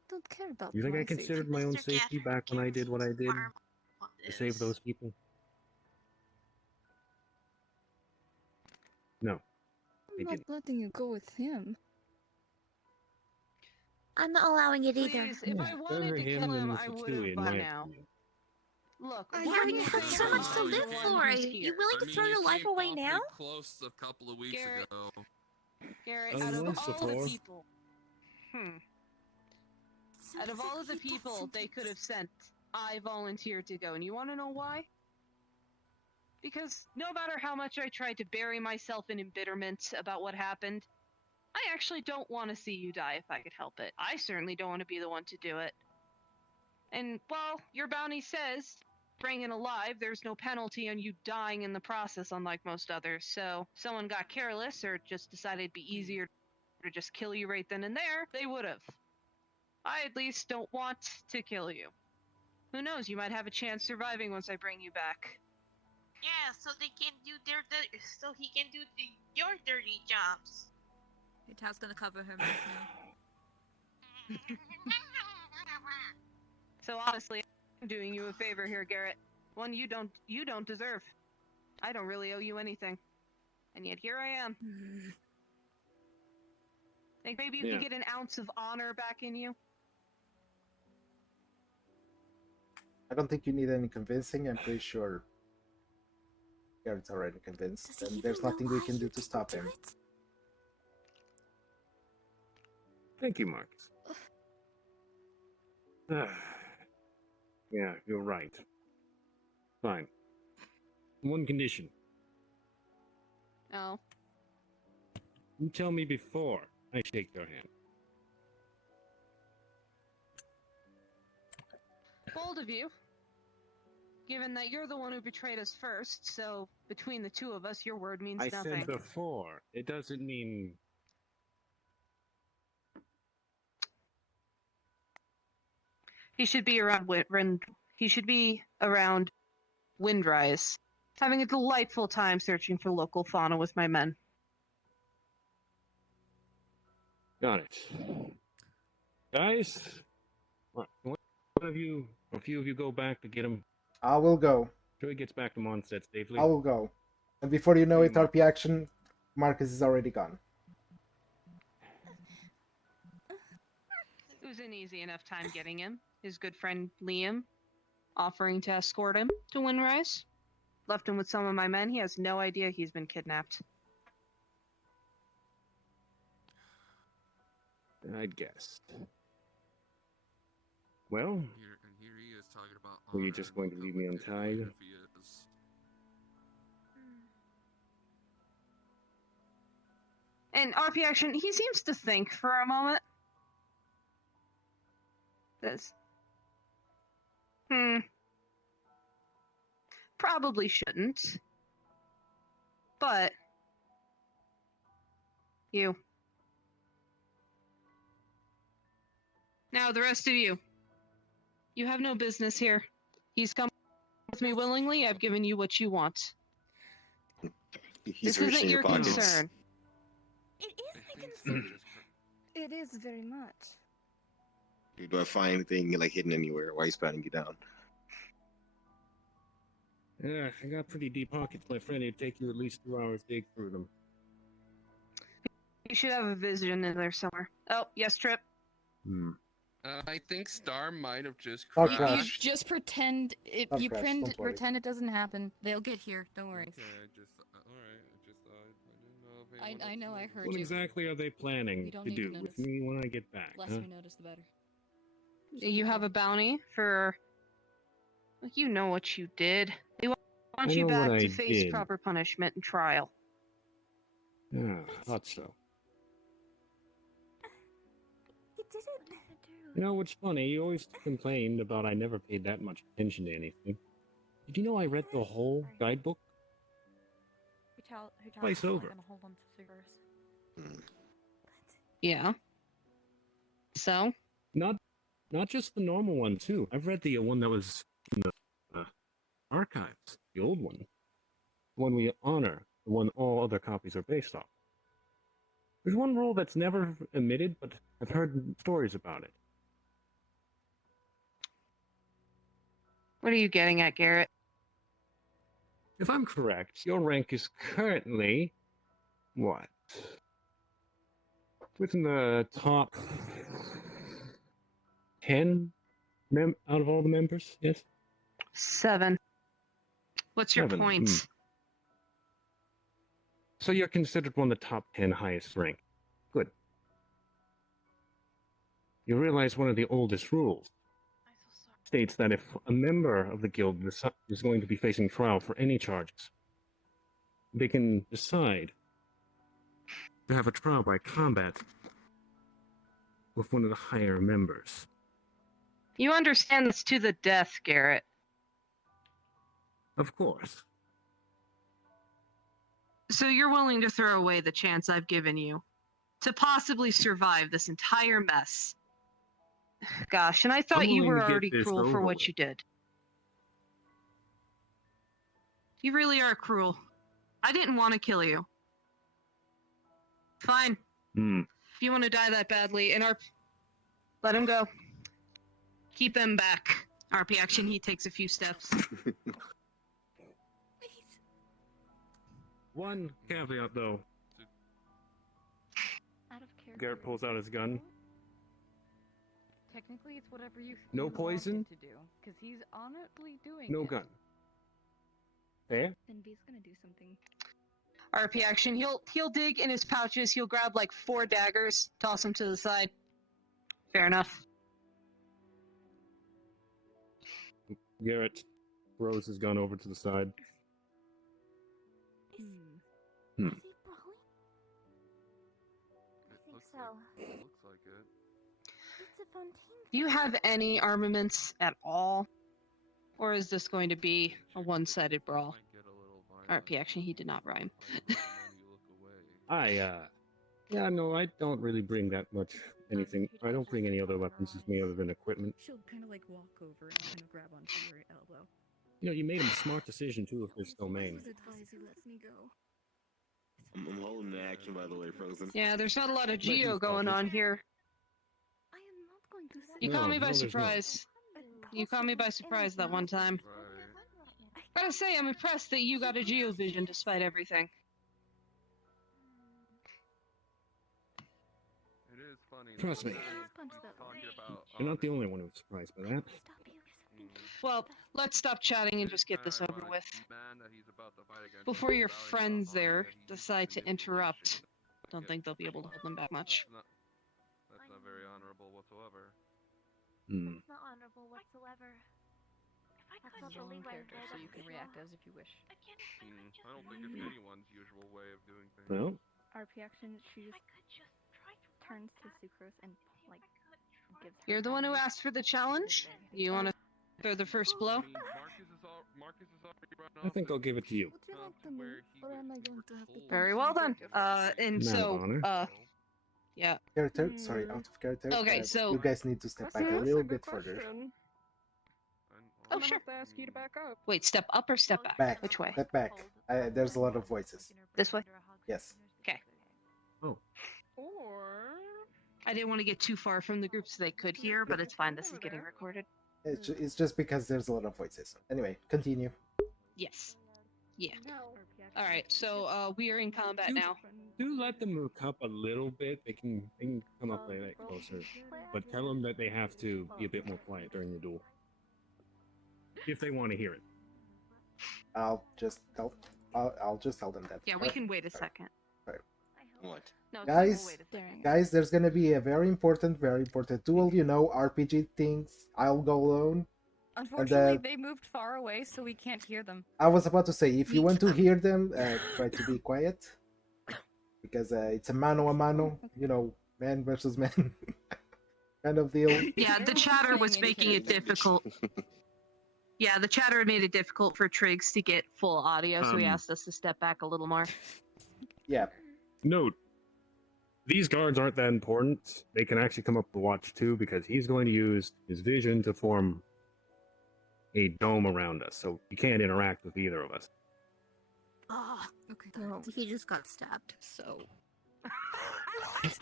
Don't care about You think my I considered safety. my own Mr. safety Gatter back when I did what I did farm to save is- those people? No. I I'm not didn't. letting you go with him. I'm not allowing it either. Please, if I Yeah, wanted better to him kill than him, the I would Fatui, have in by my now. opinion. Look, I why haven't do you had think so I'm much to the live one for. who's You here? willing to throw you your life came away awfully now? Close a couple of weeks Garrett. ago. Garrett, I out of was all the before. people, out of all of the people they could have sent, I volunteered to go, and you want to know why? Because no matter how much I tried to bury myself in embitterment about what happened, I actually don't want to see you die if I could help it. I certainly don't want to be the one to do it. And, well, your bounty says, bringing alive, there's no penalty on you dying in the process, unlike most others. So, if someone got careless or just decided it'd be easier to just kill you right then and there, they would have. I at least don't want to kill you. Who knows, you might have a chance surviving once I bring you back. Yeah, so they can do so he can do your dirty jobs. Hutao's gonna cover her mouth now. So honestly, I'm doing you a favor here, Garrett. One you don't deserve. I don't really owe you anything. And yet here I am. Think maybe you can get an ounce of honor back in you? I don't think you need any convincing. I'm pretty sure Garrett's already convinced, and there's nothing we can do to stop him. Thank you, Marcus. Yeah, you're right. Fine. One condition. Oh. You tell me before I shake your hand. Bold of you. Given that you're the one who betrayed us first, so between the two of us, your word means I nothing. said before. It doesn't mean... He should be around Windrise, having a delightful time searching for local fauna with my men. Got it. Guys, one of you, a few of you go back to get him. I will go. Sure he gets back to Mondstadt safely. I will go. And before you know it, RP action, Marcus is already gone. It was an easy enough time getting him. His good friend Liam offering to escort him to Windrise. Left him with some of my men. He has no idea he's been kidnapped. I'd guess. Well, And here he is talking about were you honor just and going to how leave me much of a untied? wife he is. And RP action, he seems to think for a moment. Says, probably shouldn't. But you. Now the rest of you. You have no business here. He's come with me willingly. I've given you what you want. He's this reaching isn't your your pockets. concern. It is my concern. It is very much. Do I find anything like hidden anywhere while he's patting you down? Yeah, I got pretty deep pockets, my friend. It'd take you at least 2 hours to dig through them. You should have a vision in there somewhere. Oh, yes, Trip. I think Star might have just Oh, crashed. crap. You just pretend it. I'll You crash, don't worry. pretend it doesn't happen. They'll get here. Don't worry. Okay, alright, I just thought, I didn't know if anyone I else know. I noticed. heard What you. exactly are they planning You don't to need to do notice. with me when I get back? Less Huh? we notice, the better. You have a bounty for... You know what you did. They want I you know back what to I face did. proper punishment and trial. Yeah, thought so. He didn't. You know what's funny? You always complained about I never paid that much attention to anything. Did you know I read the whole guidebook? Twice over. Gonna hold on to cigarettes. Yeah. So? Not just the normal one too. I've read the one that was in the archives, the old one, the one we honor, the one all other copies are based off. There's one rule that's never omitted, but I've heard stories about it. What are you getting at, Garrett? If I'm correct, your rank is currently what? Within the top 10 out of all the members, yes? 7. What's your 7, point? So you're considered one of the top 10 highest rank. Good. You realize one of the oldest rules. states that if a member of the guild is going to be facing trial for any charges, they can decide to have a trial by combat with one of the higher members. You understand this to the death, Garrett. Of course. So you're willing to throw away the chance I've given you to possibly survive this entire mess. Gosh, and I thought you were already cruel for what you did. You really are cruel. I didn't want to kill you. Fine. If you want to die that badly, and let him go. Keep him back. RP action, he takes a few steps. One caveat, though. Out of character. Garrett pulls out his gun. Technically, it's whatever you No you want poison? it to do, because he's honestly doing No it. gun. Fair? Then B's gonna do something. RP action, he'll dig in his pouches, he'll grab like 4 daggers, toss them to the side. Fair enough. Garrett throws his gun over to the side. Is he brawling? It think looks so. Like, it looks like it. It's a fontaine. Do you have any armaments at all? Or is this going to be a one-sided brawl? RP action, he did not rhyme. Yeah, no, I don't really bring that much anything. I don't bring any other weapons with me other than equipment. She'll kind of like walk over and kind of grab onto your elbow. You know, you made a smart decision too if they're still main. Advise he lets me go. I'm holding the action, by the way, Frozen. Yeah, there's not a lot of Geo going on here. I am not going to say You No, caught me by no, there's not. surprise. You caught me by surprise that one time. Gotta say, I'm impressed that you got a Geo vision despite everything. It is funny. Trust me. You're not the only one who's surprised by that. Well, let's stop chatting and just get this over with. Before your friends there decide to interrupt, don't think they'll be able to hold them back much. That's not very honorable whatsoever. It's not honorable whatsoever. That's not the character, so you can react as if you wish. I don't think it's anyone's usual way of doing things. Well, RP action, she just turns to Sucrose and like gives her You're the one who asked for the challenge? You want to throw the first blow? I think I'll give it to you. Very well then. And Man of so, honor. yeah. Character, sorry, out of character. Okay, so you guys need to step back a little bit further. Oh, sure. Ask you to back up. Wait, step up or step back? Back. Which way? Step back. There's a lot of voices. This way? Yes. Okay. Oh. Or I didn't want to get too far from the group so they could hear, but it's fine. This is getting recorded. It's just because there's a lot of voices. Anyway, continue. Yes. Yeah. Alright, so we are in combat now. Do let them look up a little bit. They can come up a bit closer. But tell them that they have to be a bit more quiet during the duel. If they want to hear it. I'll just tell them that. Yeah, we can wait a second. Right. What? No, Guys, guys, there's gonna be a very important duel. You know, RPG things. I'll go alone. Unfortunately, they moved far away, so we can't hear them. I was about to say, if you want to hear them, try to be quiet, because it's a mano a mano. You know, man versus man kind of deal. Yeah, the chatter was making it difficult. Yeah, the chatter made it difficult for Triggs to get full audio, so he asked us to step back a little more. Yeah. Note, these guards aren't that important. They can actually come up to watch too, because he's going to use his vision to form a dome around us, so he can't interact with either of us. Ah, okay. No, he just got stabbed, so.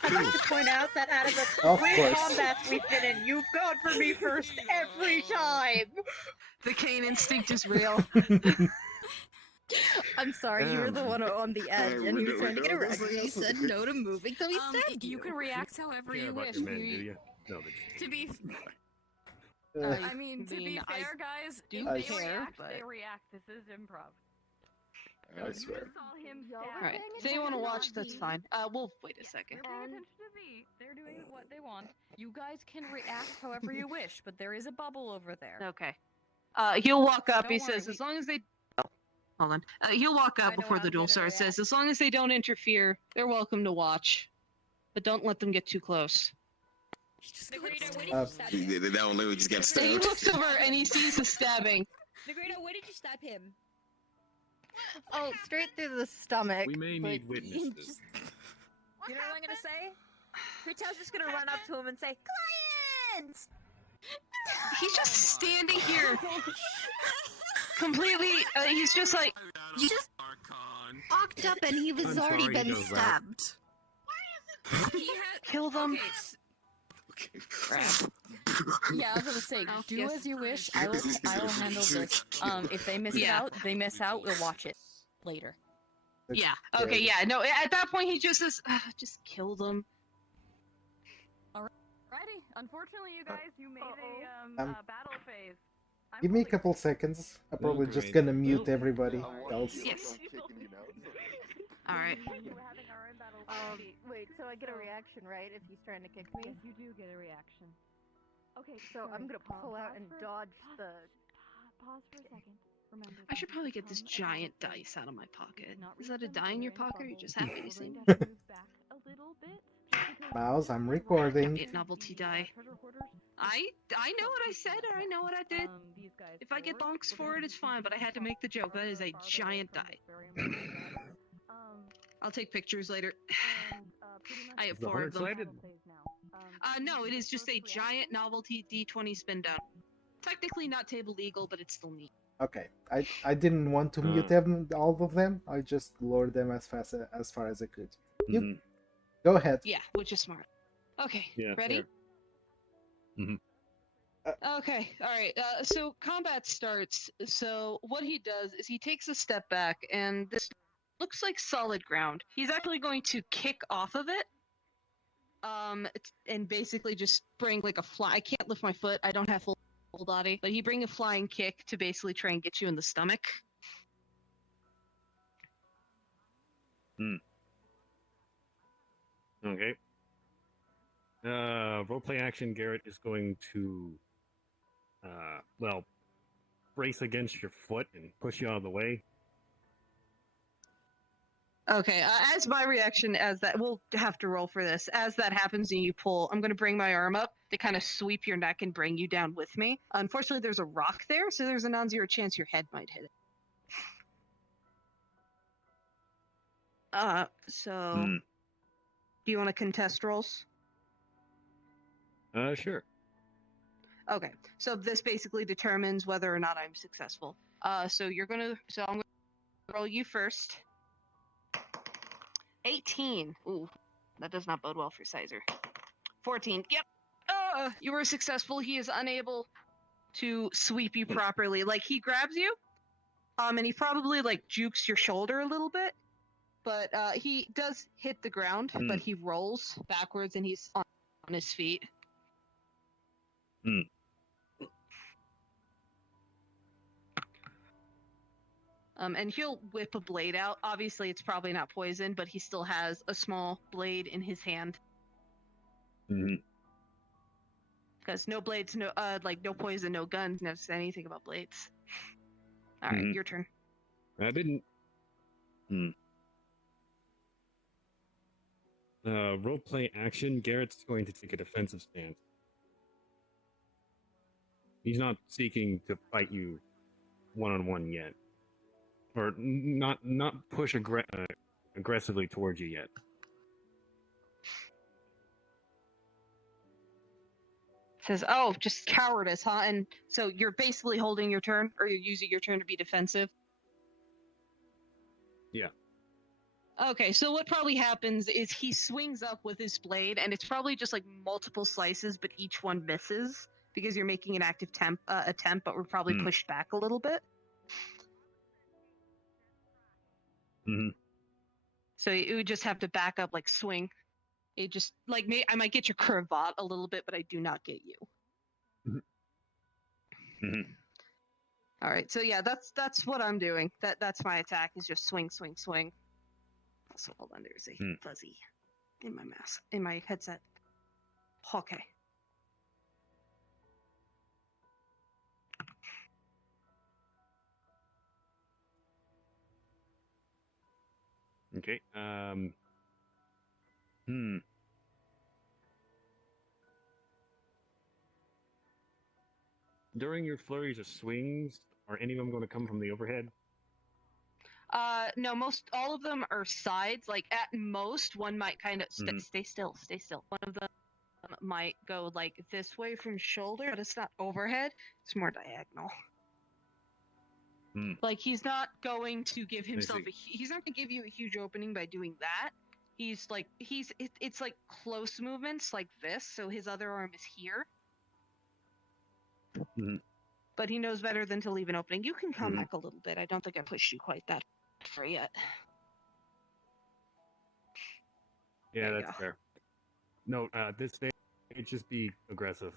I'd like to point out that out of the Of 3 course. combats we've been in, you've gone for me first every time! The Cain instinct is real. I'm sorry, you were the one on the edge, and he was trying to get around you. He said no to moving, so he stabbed You can react however Care you about wish. your men, do you? No, they To be, I mean, to be fair, guys, if do they care, react, but- they react. This is improv. I swear. Alright, paying if they want to attention to watch, that's V. fine. We'll wait a second. They're paying attention to V. They're doing what they want. You guys can react however you wish, but there is a bubble over there. Okay. He'll walk up. Don't He worry, says, as long as they. Oh, hold on. He'll walk I up know before what the I'm duel gonna starts. Says, as long as they don't interfere, they're welcome to watch, but don't let them get too close. Negrito, where did Uh, you stab him? That one literally just got So he stabbed. looks over and he sees the stabbing. Negrito, where did you stab him? Oh, straight through the stomach. We may but need witnesses. just- You know what I'm gonna say? Hutel's just gonna run up to him and say, "Client!" He's just standing here, completely. He's just like. You just walked up and he was I'm already sorry, been he does that. stabbed. He had Kill them. Yeah, I was gonna say, Oh, do yes. as you wish. I will handle this. If they miss it Yeah. out, they miss out. We'll watch it later. Yeah. Okay. Yeah. No. At that point, he just says, "Just kill them." Alrighty. Unfortunately, you guys, you made Um, a battle phase. Give me a couple seconds. I'm probably just great. gonna mute everybody else. Yes. All right. Wait, so I get a reaction, right, if he's trying to kick me? You do get a reaction. Okay, So I'm gonna pull out and dodge the... Pause for a second. Remember, I should probably get this giant dice out of my pocket. Is that a die in your pocket? Or you just happy to see me? Mouse, I'm recording. It novelty die. I know what I said, or I know what I did. If I get bonks for it, it's fine. But I had to make the joke. That is a giant die. I'll take pictures later. I have Is the 4 of them. 100-sided? No, it is just a giant novelty D20 spin down. Technically not table legal, but it's still neat. Okay, I didn't want to mute them, all of them. I just lured them as far as I could. You Mhm. go ahead. Yeah, which is smart. Okay, Yeah, ready? Mhm. Okay, alright, so combat starts. So what he does is he takes a step back, and this looks like solid ground. He's actually going to kick off of it, and basically just bring like a fly. I can't lift my foot, I don't have full body, but he bring a flying kick to basically try and get you in the stomach. Okay. Roleplay action. Garrett is going to, well, brace against your foot and push you out of the way. Okay, as my reaction, as that, we'll have to roll for this. As that happens and you pull, I'm going to bring my arm up to kind of sweep your neck and bring you down with me. Unfortunately, there's a rock there, so there's a non-zero chance your head might hit it. So, do you want to contest rolls? Sure. Okay, so this basically determines whether or not I'm successful. So I'm gonna roll you first. 18. Ooh, that does not bode well for Sizer. 14. Yep. You were successful. He is unable to sweep you properly. Like, he grabs you, and he probably like jukes your shoulder a little bit, but he does hit the ground, but he rolls backwards and he's on his feet. And he'll whip a blade out. Obviously, it's probably not poison, but he still has a small blade in his hand. Because no blades, no no poison, no guns. Never said anything about blades. All right, your turn. I didn't. Roleplay action. Garrett's going to take a defensive stance. He's not seeking to fight you one-on-one yet, or not push aggressively towards you yet. Says, "Oh, just cowardice, huh?" And so you're basically holding your turn, or you're using your turn to be defensive. Yeah. Okay, so what probably happens is he swings up with his blade, and it's probably just like multiple slices, but each one misses because you're making an active attempt, but we're probably pushed back a little bit. So you would just have to back up, like swing. It just like I might get your cravat a little bit, but I do not get you. All right, so yeah, that's what I'm doing. That's my attack is just swing, swing, swing. Also, hold on, there's a fuzzy in my in my headset. Okay. Okay. During your flurries of swings, are any of them going to come from the overhead? No, all of them are sides. Like at most, one might kind of stay still, stay still. One of them might go like this way from shoulder, but it's not overhead. It's more diagonal. Like he's not going to give himself he's not going to give you a huge opening by doing that. He's like it's like close movements like this. So his other arm is here. But he knows better than to leave an opening. You can come back a little bit. I don't think I pushed you quite that far yet. Yeah, that's fair. No, this stage, just be aggressive.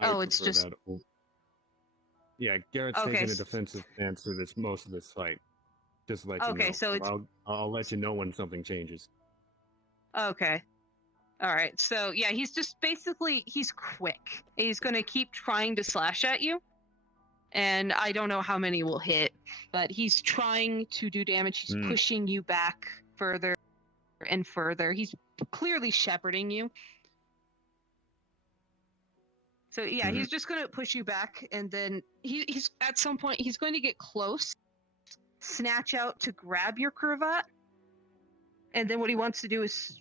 It's just... Yeah, Garrett's taking a defensive stance through most of this fight. Just let you know. So I'll let you know when something changes. Okay. All right. So yeah, he's just he's quick. He's gonna keep trying to slash at you, and I don't know how many will hit, but he's trying to do damage. He's pushing you back further and further. He's clearly shepherding you. So yeah, he's just gonna push you back, and then he's at some point he's going to get close, snatch out to grab your cravat, and then what he wants to do is,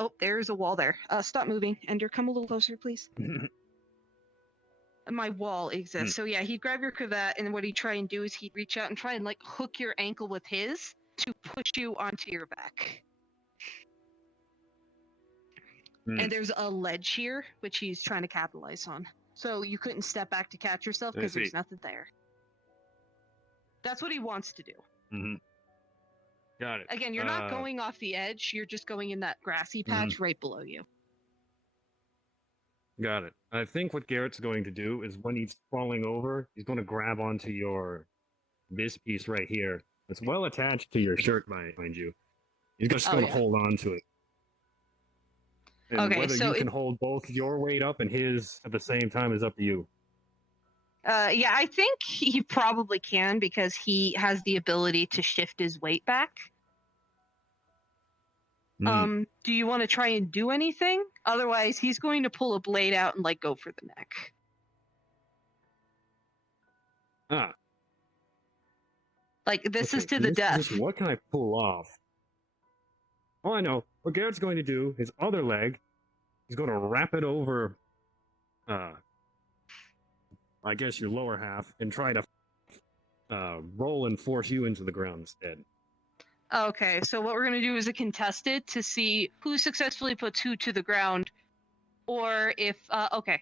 oh, there's a wall there. Stop moving, Ender. Come a little closer, please. My wall exists. So yeah, he'd grab your cravat, and what he'd try and do is he'd reach out and try and like hook your ankle with his to push you onto your back. And there's a ledge here, which he's trying to capitalize on. So you couldn't step back to catch yourself because there's nothing there. That's what he wants to do. Got it. Again, you're not going off the edge. You're just going in that grassy patch right below you. Got it. I think what Garrett's going to do is when he's falling over, he's going to grab onto this piece right here. It's well attached to your shirt, mind you. He's just going to hold on to it. And whether you can hold both your weight up and his at the same time is up to you. Yeah, I think he probably can because he has the ability to shift his weight back. Do you want to try and do anything? Otherwise, he's going to pull a blade out and like go for the neck. Like this is to the death. What can I pull off? Oh, I know. What Garrett's going to do, his other leg, he's going to wrap it over, I guess, your lower half, and try to roll and force you into the ground instead. Okay, so what we're going to do is a contested to see who successfully puts who to the ground, or if, okay.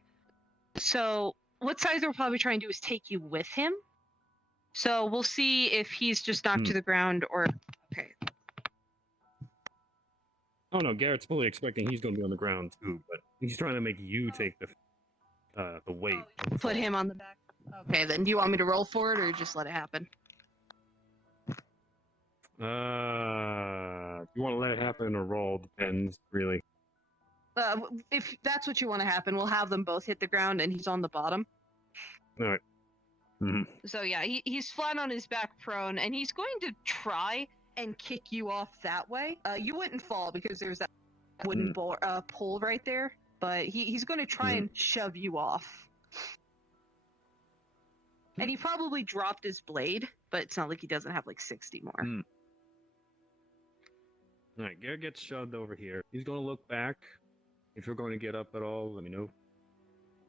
So what Sizer will probably try and do is take you with him. So we'll see if he's just knocked to the ground or, okay. Oh no, Garrett's fully expecting he's going to be on the ground too, but he's trying to make you take the weight. Put him on the back. Okay, then do you want me to roll for it or just let it happen? If you want to let it happen or roll, depends, really. If that's what you want to happen, we'll have them both hit the ground and he's on the bottom. All right. So yeah, he's flat on his back prone, and he's going to try and kick you off that way. You wouldn't fall because there's that wooden pole right there, but he's going to try and shove you off. And he probably dropped his blade, but it's not like he doesn't have like 60 more. Alright, Garrett gets shoved over here. He's going to look back. If you're going to get up at all, let me know.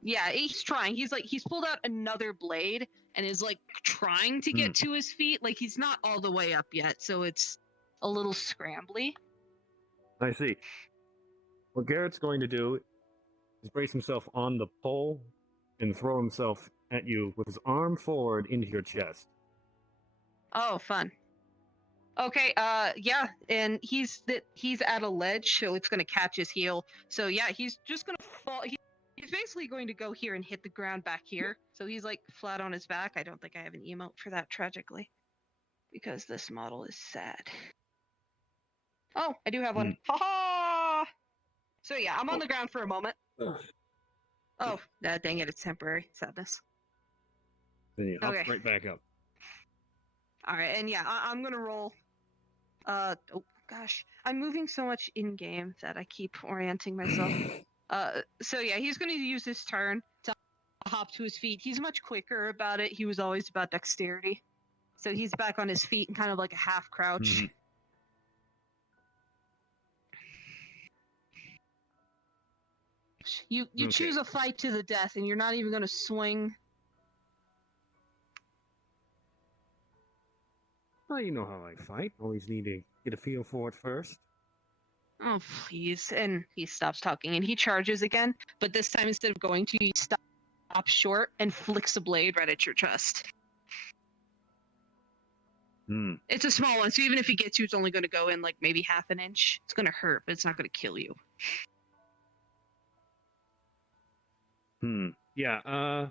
Yeah, he's trying. He's pulled out another blade and is like trying to get to his feet. Like he's not all the way up yet, so it's a little scrambly. I see. What Garrett's going to do is brace himself on the pole and throw himself at you with his arm forward into your chest. Oh, fun. Okay, yeah, and he's at a ledge, so it's gonna catch his heel. So yeah, he's just gonna fall. He's He's basically going to go here and hit the ground back here. So he's like flat on his back. I don't think I have an emote for that, tragically, because this model is sad. Oh, I do have one. Ha ha! So yeah, I'm on the ground for a moment. Oh, dang it, it's temporary. Sadness. Then you hop Okay. right back up. Alright, and yeah, I'm gonna roll. Oh gosh. I'm moving so much in-game that I keep orienting myself. So yeah, he's gonna use his turn to hop to his feet. He's much quicker about it. He was always about dexterity. So he's back on his feet and kind of like a half crouch. You Okay. choose a fight to the death, and you're not even gonna swing. Well, you know how I fight. Always need to get a feel for it first. Oh, please. And he stops talking, and he charges again. But this time, instead of going to, he stops short and flicks a blade right at your chest. It's a small one, so even if he gets you, it's only going to go in like maybe half an inch. It's going to hurt, but it's not going to kill you. Yeah,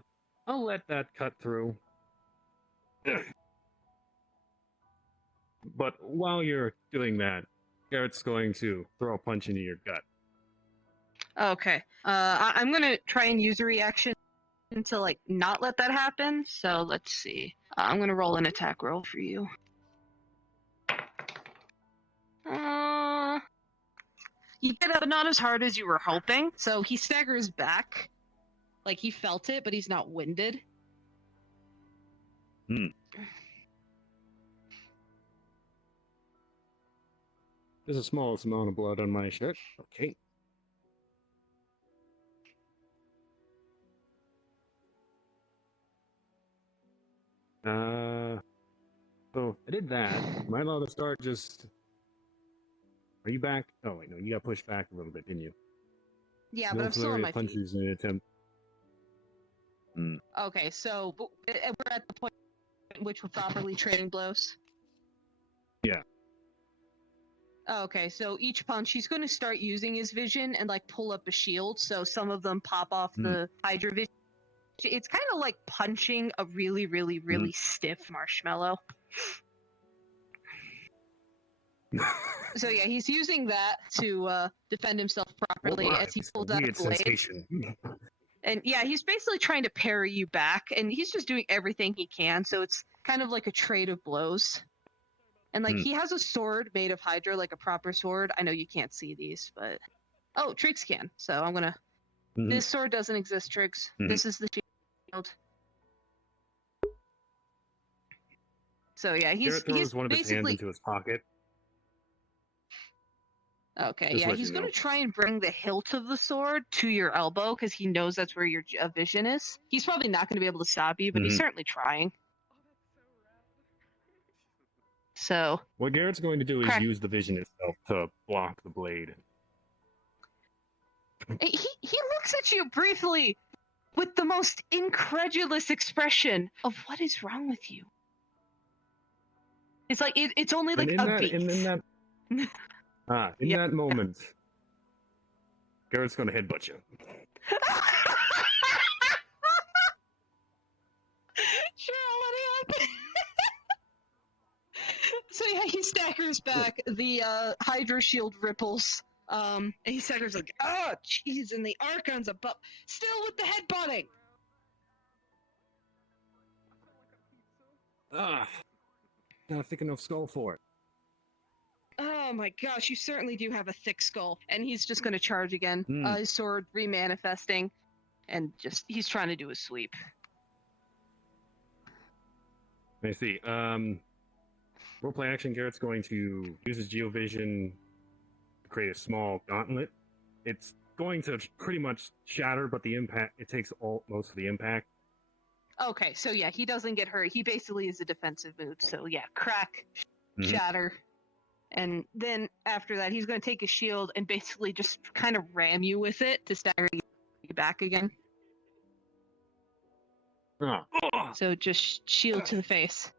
I'll let that cut through. But while you're doing that, Garrett's going to throw a punch into your gut. Okay. I'm going to try and use a reaction to like not let that happen. So let's see. I'm going to roll an attack roll for you. You get up, not as hard as you were hoping. So he staggers back. Like he felt it, but he's not winded. There's the smallest amount of blood on my shirt. Okay. So I did that. Am I allowed to start just... Are you back? Oh, wait, no, you got pushed back a little bit, didn't you? Yeah, No but I'm still on flurry my of feet. punches in an attempt. Okay, so we're at the point at which we're properly trading blows. Yeah. Okay, so each punch, he's going to start using his vision and like pull up a shield, so some of them pop off the Hydra vision. It's kind of like punching a really, really, really stiff marshmallow. So yeah, he's using that to defend himself properly as he pulls out a Weird blade. sensation. And yeah, he's basically trying to parry you back, and he's just doing everything he can, so it's kind of like a trade of blows. And like he has a sword made of Hydra, like a proper sword. I know you can't see these, but oh, Trix can. So I'm gonna. This sword doesn't exist, Trix. This is the shield. So yeah, Garrett throws he's one of his hands basically into his pocket. okay. Just Yeah, let he's you gonna know. try and bring the hilt of the sword to your elbow because he knows that's where your vision is. He's probably not going to be able to stop you, but he's certainly trying. So What Garrett's going to do is use the vision itself to block the blade. he looks at you briefly with the most incredulous expression of what is wrong with you. It's like it's only like a beat. In that moment, Garrett's going to headbutt you. Sure, I'll let it happen. So yeah, he staggers back. The Hydra shield ripples. And he staggers like, oh, jeez, and the Archon's above. Still with the headbutting. Not a thick enough skull for it. Oh my gosh, you certainly do have a thick skull. And he's just going to charge again. His sword remanifesting. And just, he's trying to do a sweep. I see. Roleplay action, Garrett's going to use his geovision to create a small gauntlet. It's going to pretty much shatter, but the impact, it takes most of the impact. Okay, so yeah, he doesn't get hurt. He basically is a defensive move. So yeah, crack, shatter. And then after that, he's going to take his shield and basically just kind of ram you with it to stagger you back again. So just shield to the face.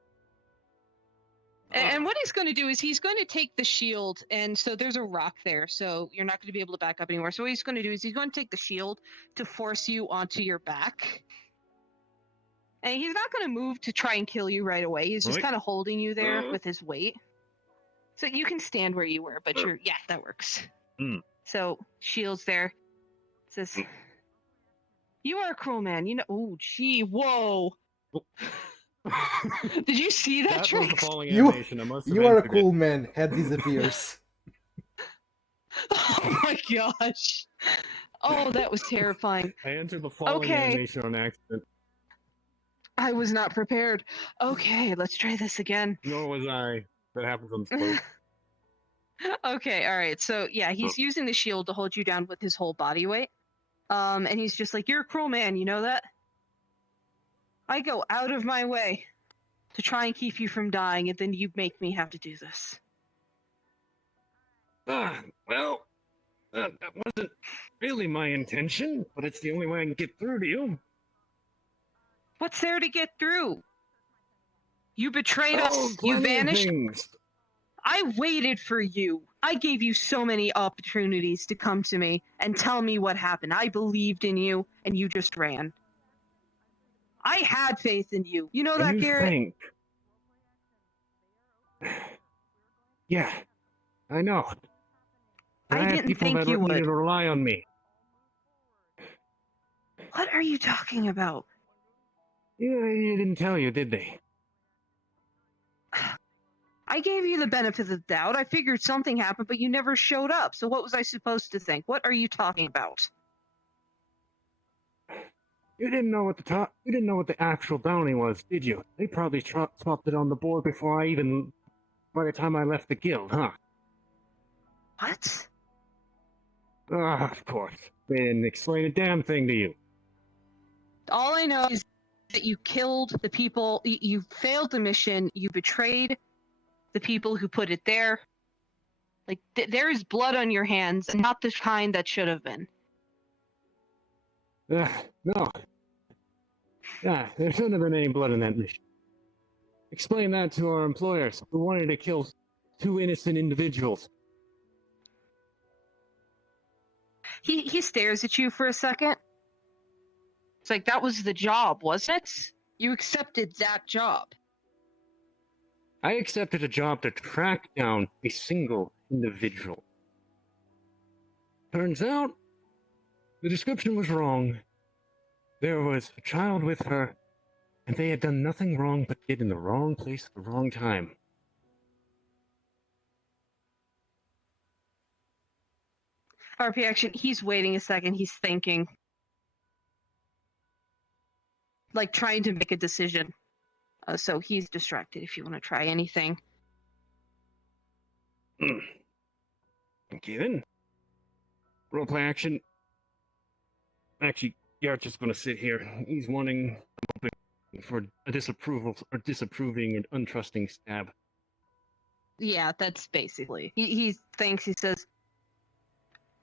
And what he's going to do is he's going to take the shield, and so there's a rock there, so you're not going to be able to back up anymore. So what he's going to do is he's going to take the shield to force you onto your back. And he's not going to move to try and kill you right away. He's just kind of holding you there with his weight. So you can stand where you were, but yeah, that works. So shield's there. It says, "You are a cruel man. You know." Oh, gee, whoa. Did you see that, That was Trix? the falling animation. I must have You are a entered it. cool man. Head disappears. Oh my gosh. Oh, that was terrifying. I entered the falling animation on accident. I was not prepared. Okay, let's try this again. Nor was I. That happens on slope. Okay, all right. So yeah, he's using the shield to hold you down with his whole body weight. And he's just like, "You're a cruel man, you know that? I go out of my way to try and keep you from dying, and then you make me have to do this." Well, that wasn't really my intention, but it's the only way I can get through to you. What's there to get through? You betrayed us. You plenty of vanished. things. I waited for you. I gave you so many opportunities to come to me and tell me what happened. I believed in you, and you just ran. I had faith in you. You know that, Garrett? Think. Yeah, I know. But I had didn't people think that you needed would. to rely on me. What are you talking about? You didn't tell you, did they? I gave you the benefit of the doubt. I figured something happened, but you never showed up. So what was I supposed to think? What are you talking about? You didn't know what you didn't know what the actual bounty was, did you? They probably swapped it on the board by the time I left the guild, huh? What? Of course. They didn't explain a damn thing to you. All I know is that you killed the people, you failed the mission, you betrayed the people who put it there. Like, there is blood on your hands, and not the kind that should have been. No. Yeah, there shouldn't have been any blood in that mission. Explain that to our employers who wanted to kill 2 innocent individuals. He stares at you for a second. It's like, that was the job, wasn't it? You accepted that job. I accepted a job to track down a single individual. Turns out, the description was wrong. There was a child with her, and they had done nothing wrong but get in the wrong place at the wrong time. RP action, he's waiting a second, he's thinking. Like, trying to make a decision. So he's distracted if you want to try anything. Okay then. Roleplay action. Actually, Garrett's just gonna sit here. He's wanting for a disapproval or disapproving and untrusting stab. Yeah, that's basically. He thinks, he says,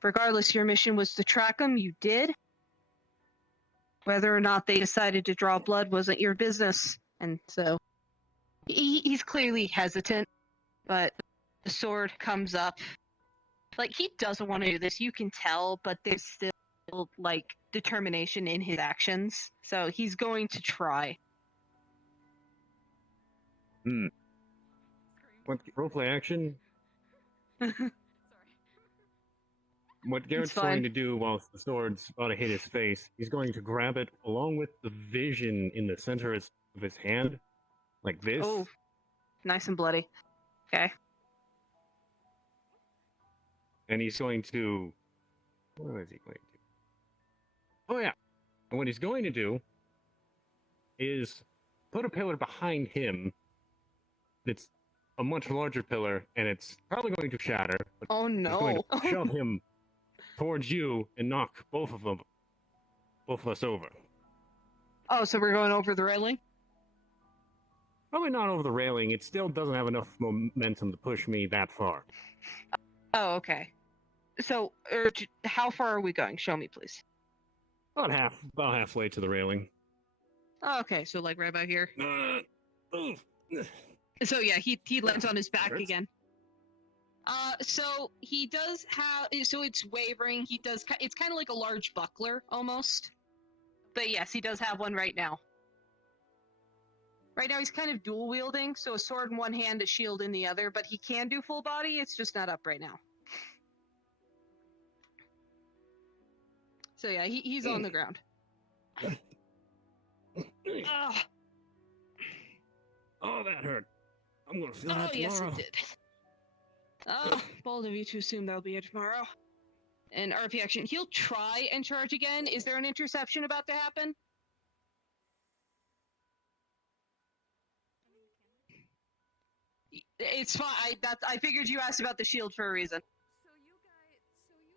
regardless, your mission was to track them, you did. Whether or not they decided to draw blood wasn't your business. And so, he's clearly hesitant, but the sword comes up. Like, he doesn't want to do this, you can tell, but there's still, like, determination in his actions. So he's going to try. What roleplay action? What Garrett's fine. going to do whilst the sword's about to hit his face, he's going to grab it along with the vision in the center of his hand, like this. Oh, nice and bloody. Okay. And he's going to... What is he going to do? Oh yeah! And what he's going to do is put a pillar behind him that's a much larger pillar, and it's probably going to shatter. But Oh no! he's going to shove him towards you and knock both of us over. Oh, so we're going over the railing? Probably not over the railing. It still doesn't have enough momentum to push me that far. Oh, okay. So, how far are we going? Show me, please. About halfway to the railing. Oh, okay, so like right about here. So yeah, he lands on his back Hurts? again. So he does have. So it's wavering. He does. It's kind of like a large buckler almost. But yes, he does have one right now. Right now he's kind of dual wielding, so a sword in one hand, a shield in the other. But he can do full body. It's just not up right now. So yeah, he's on the ground. Ugh. Oh, that hurt. I'm gonna feel Oh that yes, tomorrow. it did. Oh, bold of you to assume that'll be it tomorrow. And RP action. He'll try and charge again. Is there an interception about to happen? It's fine. I figured you asked about the shield for a reason. So you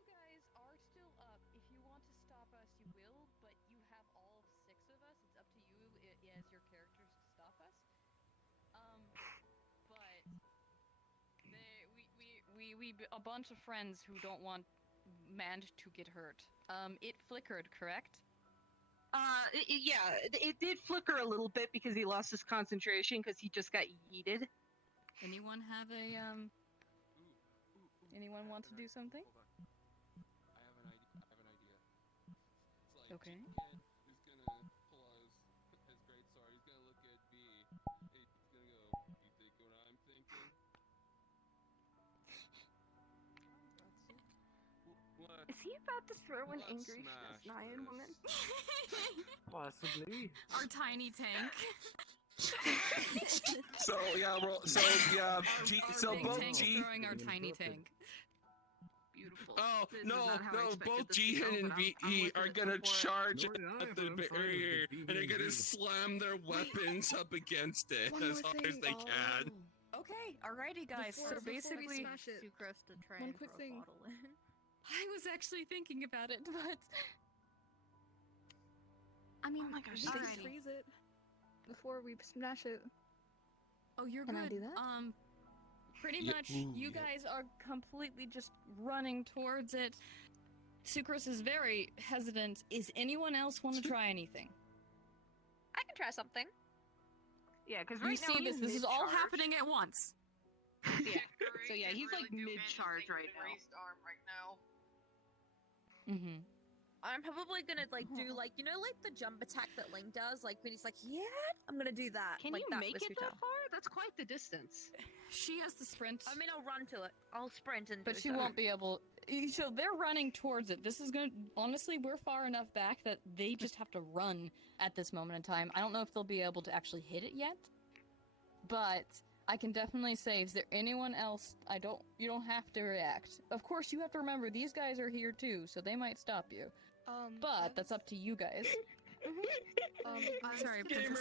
guys are still up. If you want to stop us, you will. But you have all 6 of us. It's up to you as your characters to stop us. But we a bunch of friends who don't want Mand to get hurt. It flickered, correct? Yeah, it did flicker a little bit because he lost his concentration because he just got yeeted. Anyone have a Anyone want to do something? I have an idea. It's like Okay. Kid is gonna pull out his great sword. He's gonna look at B. He's gonna go. You think what I'm thinking? Is he about to throw an Let's angry smash Nyan this. woman? Possibly. Our tiny tank. So yeah, both tank's G. throwing our tiny tank. Beautiful. Oh This is no, not how I no! expected Both this to Jihin go, and but I'm VE with are it gonna before- charge Nor did I, at but the I'm fine with barrier, the and they're gonna BB&G. slam their weapons up against it One as more hard as thing. they can. Okay, alrighty guys. Before- so before we basically, smash it, Sucrose to try one and quick throw thing. a bottle in. I was actually thinking about it, but I mean, Oh my gosh, We can alrighty. freeze it before we smash it. oh, you're Can I good. do that? Pretty Yeah, much, ooh, you yeah. guys are completely just running towards it. Sucrose is very hesitant. Is anyone else want to try anything? I can try something. Yeah, because You right now see this. he's This is all mid-charge. happening at once. Yeah. So yeah, Can't he's like really do mid-charge anything right with a now. raised arm right now. Mm-hmm. I'm probably gonna like do like like the jump attack that Link does, like when he's like, yeah, I'm gonna do that. Can like you that make with it Hutao. that far? That's quite the distance. She has the sprint. I mean, I'll run to it. I'll sprint and. But she won't be able. So they're running towards it. This is gonna. Honestly, we're far enough back that they just have to run at this moment in time. I don't know if they'll be able to actually hit it yet, but I can definitely say, is there anyone else? You don't have to react. Of course, you have to remember these guys are here too, so they might stop you. But that's up to you guys. I'm sorry, Gamer,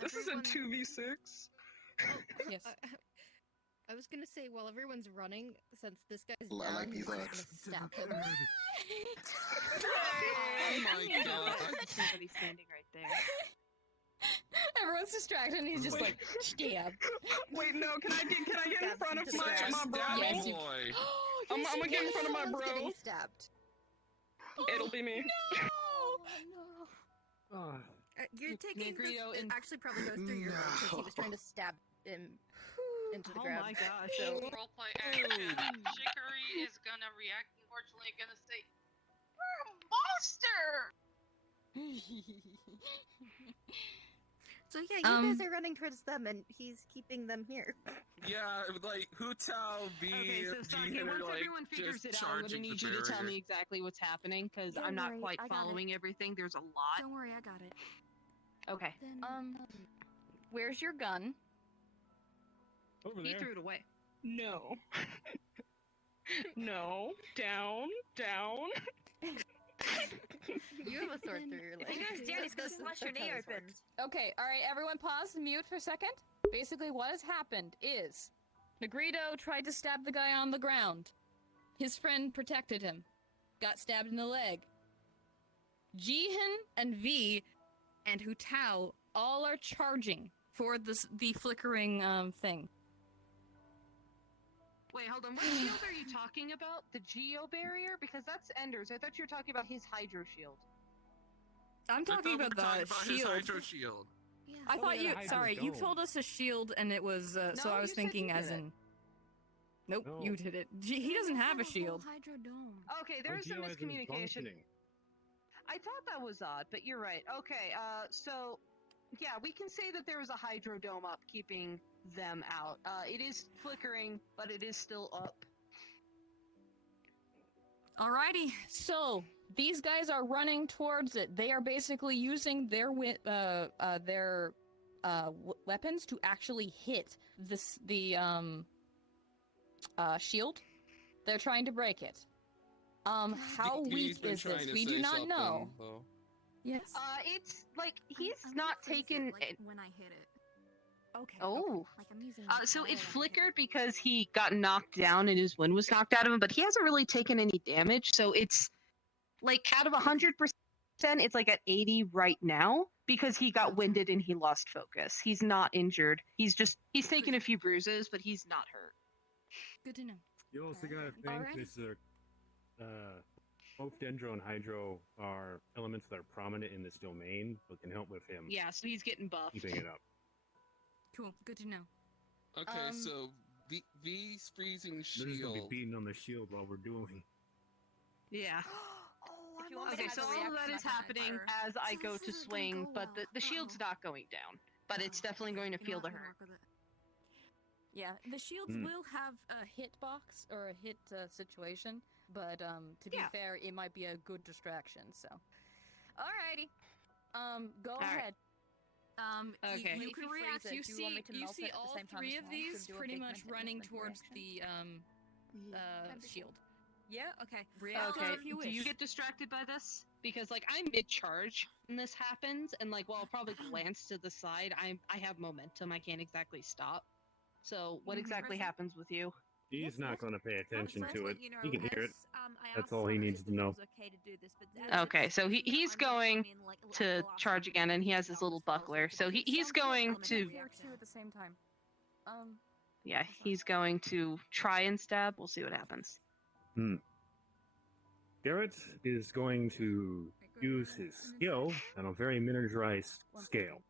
this is a 2v6. Yes. I was gonna say, while everyone's running, since this guy's I down, like he's these just odds. gonna stab him. Oh my god! Somebody standing right there. Everyone's distracted and he's just like, stab. Wait, no, can I get in front of my Just bro? stab Yes, the you- boy. I'm gonna get in front of my Someone's bro. getting stabbed. It'll be me. Ah, You're taking this, Negrito it in- actually probably goes through your head because he was trying to stab him into the Oh ground. my gosh. So Roleplay action. Chicory is gonna react, unfortunately, gonna say, "You're a monster!" So yeah, you guys are running towards them, and he's keeping them here. Yeah, like Hutao, V, Okay, so Saki, Jihin once are like everyone figures just it out, I'm gonna charging need the you to tell barrier. me exactly what's happening, because Don't I'm not worry, quite I got it. following everything. There's a lot. Don't worry, I got it. Okay. Then, Where's your gun? over He there. threw it away. No. No. Down. Down. You have a sword through your leg. If you guys dare, he's gonna That's- slash your that's how knee this open. works. Okay, alright, everyone pause and mute for a second. Basically, what has happened is Negrito tried to stab the guy on the ground. His friend protected him. Got stabbed in the leg. Jihin and V and Hutao all are charging for the flickering thing. Wait, hold on. What shield are you talking about? The Geo barrier? Because that's Ender's. I thought you were talking about his Hydro shield. I'm I talking thought we about were talking the about shield. his Hydro shield. I thought we you. had a hydro Sorry, you dome. told us a shield, and it was. So No, I was you said thinking you as did it. in. Nope, No. you did it. He doesn't have a shield. Okay, My there's some Geo has been miscommunication. functioning. I thought that was odd, but you're right. Okay, so yeah, we can say that there was a hydro dome up keeping them out. It is flickering, but it is still up. Alrighty, so these guys are running towards it. They are basically using their weapons to actually hit the shield. They're trying to break it. How He's weak been is trying this? to We do say not something, know. though. Yes. It's like he's not taken. when I hit it. Okay. Oh. Like I'm using. So fire it when I hit flickered because he got knocked down and his wind was knocked out of him, but he hasn't really taken any damage. So it's like out of 100%, it's like at 80 right now because he got winded and he lost focus. He's not injured. He's taken a few bruises, but he's not hurt. Good to know. You also gotta think Alright. this both Dendro and Hydro are elements that are prominent in this domain, so it can help with him Yeah, so he's getting buffed. keeping it up. Cool. Good to know. Okay, so V's freezing They're just gonna be shield. beating on the shield while we're doing. Yeah. If you want me Okay, to so have a all of that reaction, is I can happening fire. as I go to swing, but the shield's not going down. But it's definitely going to feel the hurt. Yeah, the shields will have a hit box or a hit situation, but to be fair, it might be a good distraction. So, alrighty, go ahead. Okay. You If can you freeze react. it, You do you want me see, to you melt see it at the all same time three as of well to these do a pretty big much running like, towards reaction? the shield. Yeah. Okay. React Okay, if you do you wish. get distracted by this? Because like I'm mid-charge when this happens, and like while I'll probably glance to the side, I have momentum. I can't exactly stop. So what exactly happens with you? He's not gonna pay attention to it. You know, He can hear it. I That's asked all he Summer needs if to it know. was okay to do this, but Okay, so he's going to charge again, and he has his little buckler. So he's going to Two at the same time. yeah, he's going to try and stab. We'll see what happens. Garrett is going to use his skill on a very miniaturized scale,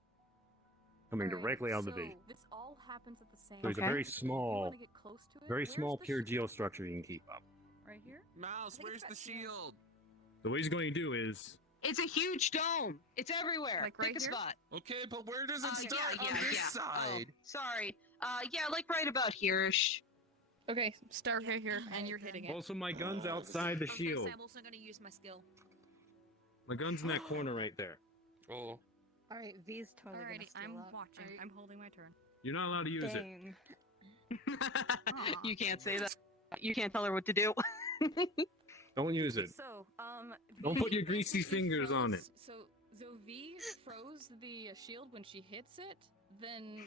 coming directly out of the So base. this all happens at the same. So he's a Okay. very So if you small, wanna get close to it, very where's small the pure shield? geostructure you can keep up. Right here. Mouse, where's the shield? So what he's going to do is, It's a huge dome. It's everywhere. Like right Pick a here? spot. Okay, but where does it Yeah, start on yeah, this yeah. side? Oh, sorry. Yeah, like right about here-ish. Okay, start right here, and you're hitting it. also my gun's outside the shield. I'm also going to use my skill. My gun's in that corner right there. Oh. All right, V's totally Alrighty, gonna steal I'm up. watching. I'm holding my turn. You're not allowed to use it. Dang. You can't say that. You can't tell her what to do. Don't use it. So, Don't put your greasy fingers on it. So V froze the shield when she hits it. Then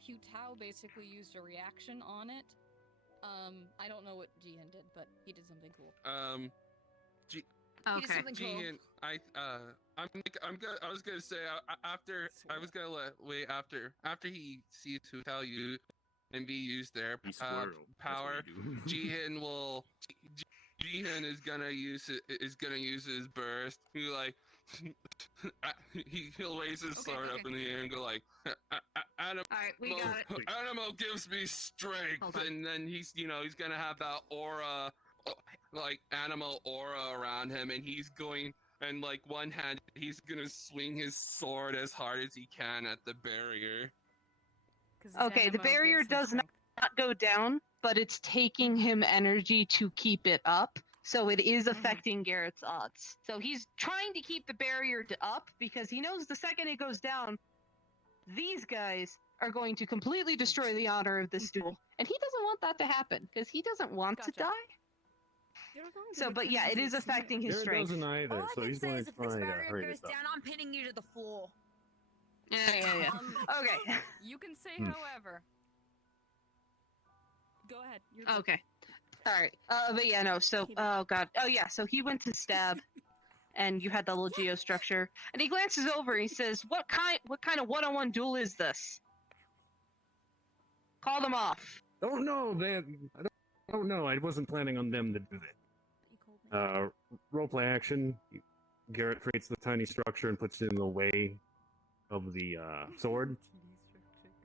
Hugh Tao basically used a reaction on it. I don't know what Jihan did, but he did something cool. Okay. something cool. Jihan, I was gonna say after I was gonna wait after he sees who tell you and be used their He swirled. That's power. what you do. Jihan will. Jihan is gonna use his burst. He like he'll raise his sword up in the air and go like, Animal, All right, we got it. Animal gives me strength, Hold on. and then he's gonna have that aura, like animal aura around him, and he's going. And like one hand, he's gonna swing his sword as hard as he can at the barrier. Okay, the barrier does not go down, but it's taking him energy to keep it up. So it is affecting Garrett's odds. So he's trying to keep the barrier up because he knows the second it goes down, these guys are going to completely destroy the honor of this duel. And he doesn't want that to happen because he doesn't want to die. So, but yeah, it is affecting his Garrett strength. doesn't either, All I so can he's say going is to if this try to barrier hurry goes this up. down, I'm pinning you to the floor. Yeah. Okay. You can say Hmm. however. Go ahead. You're good. Okay. All right. But yeah, no. So, oh god. Oh yeah. So he went to stab, and you had that little geostructure, and he glances over. And he says, "What kind of one-on-one duel is this? Call them off." Don't know, man. I don't know. I wasn't planning on them to do that. Roleplay action. Garrett creates the tiny structure and puts it in the way of the sword.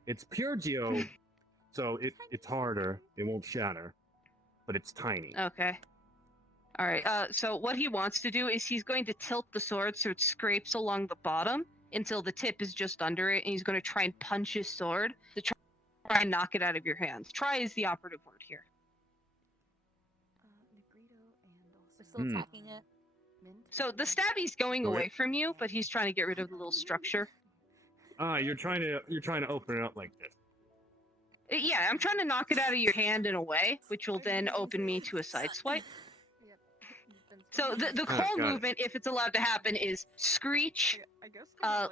It's pure geo, so it's harder. It won't shatter, but it's tiny. Okay. All right. So what he wants to do is he's going to tilt the sword so it scrapes along the bottom until the tip is just under it, and he's going to try and punch his sword to try and knock it out of your hands. Try is the operative word here. We're still attacking it. So the stabby's going away from you, but he's trying to get rid of the little structure. You're trying to open it up like this. Yeah, I'm trying to knock it out of your hand in a way, which will then open me to a side swipe. So the whole got it. movement, if it's allowed to happen, is screech,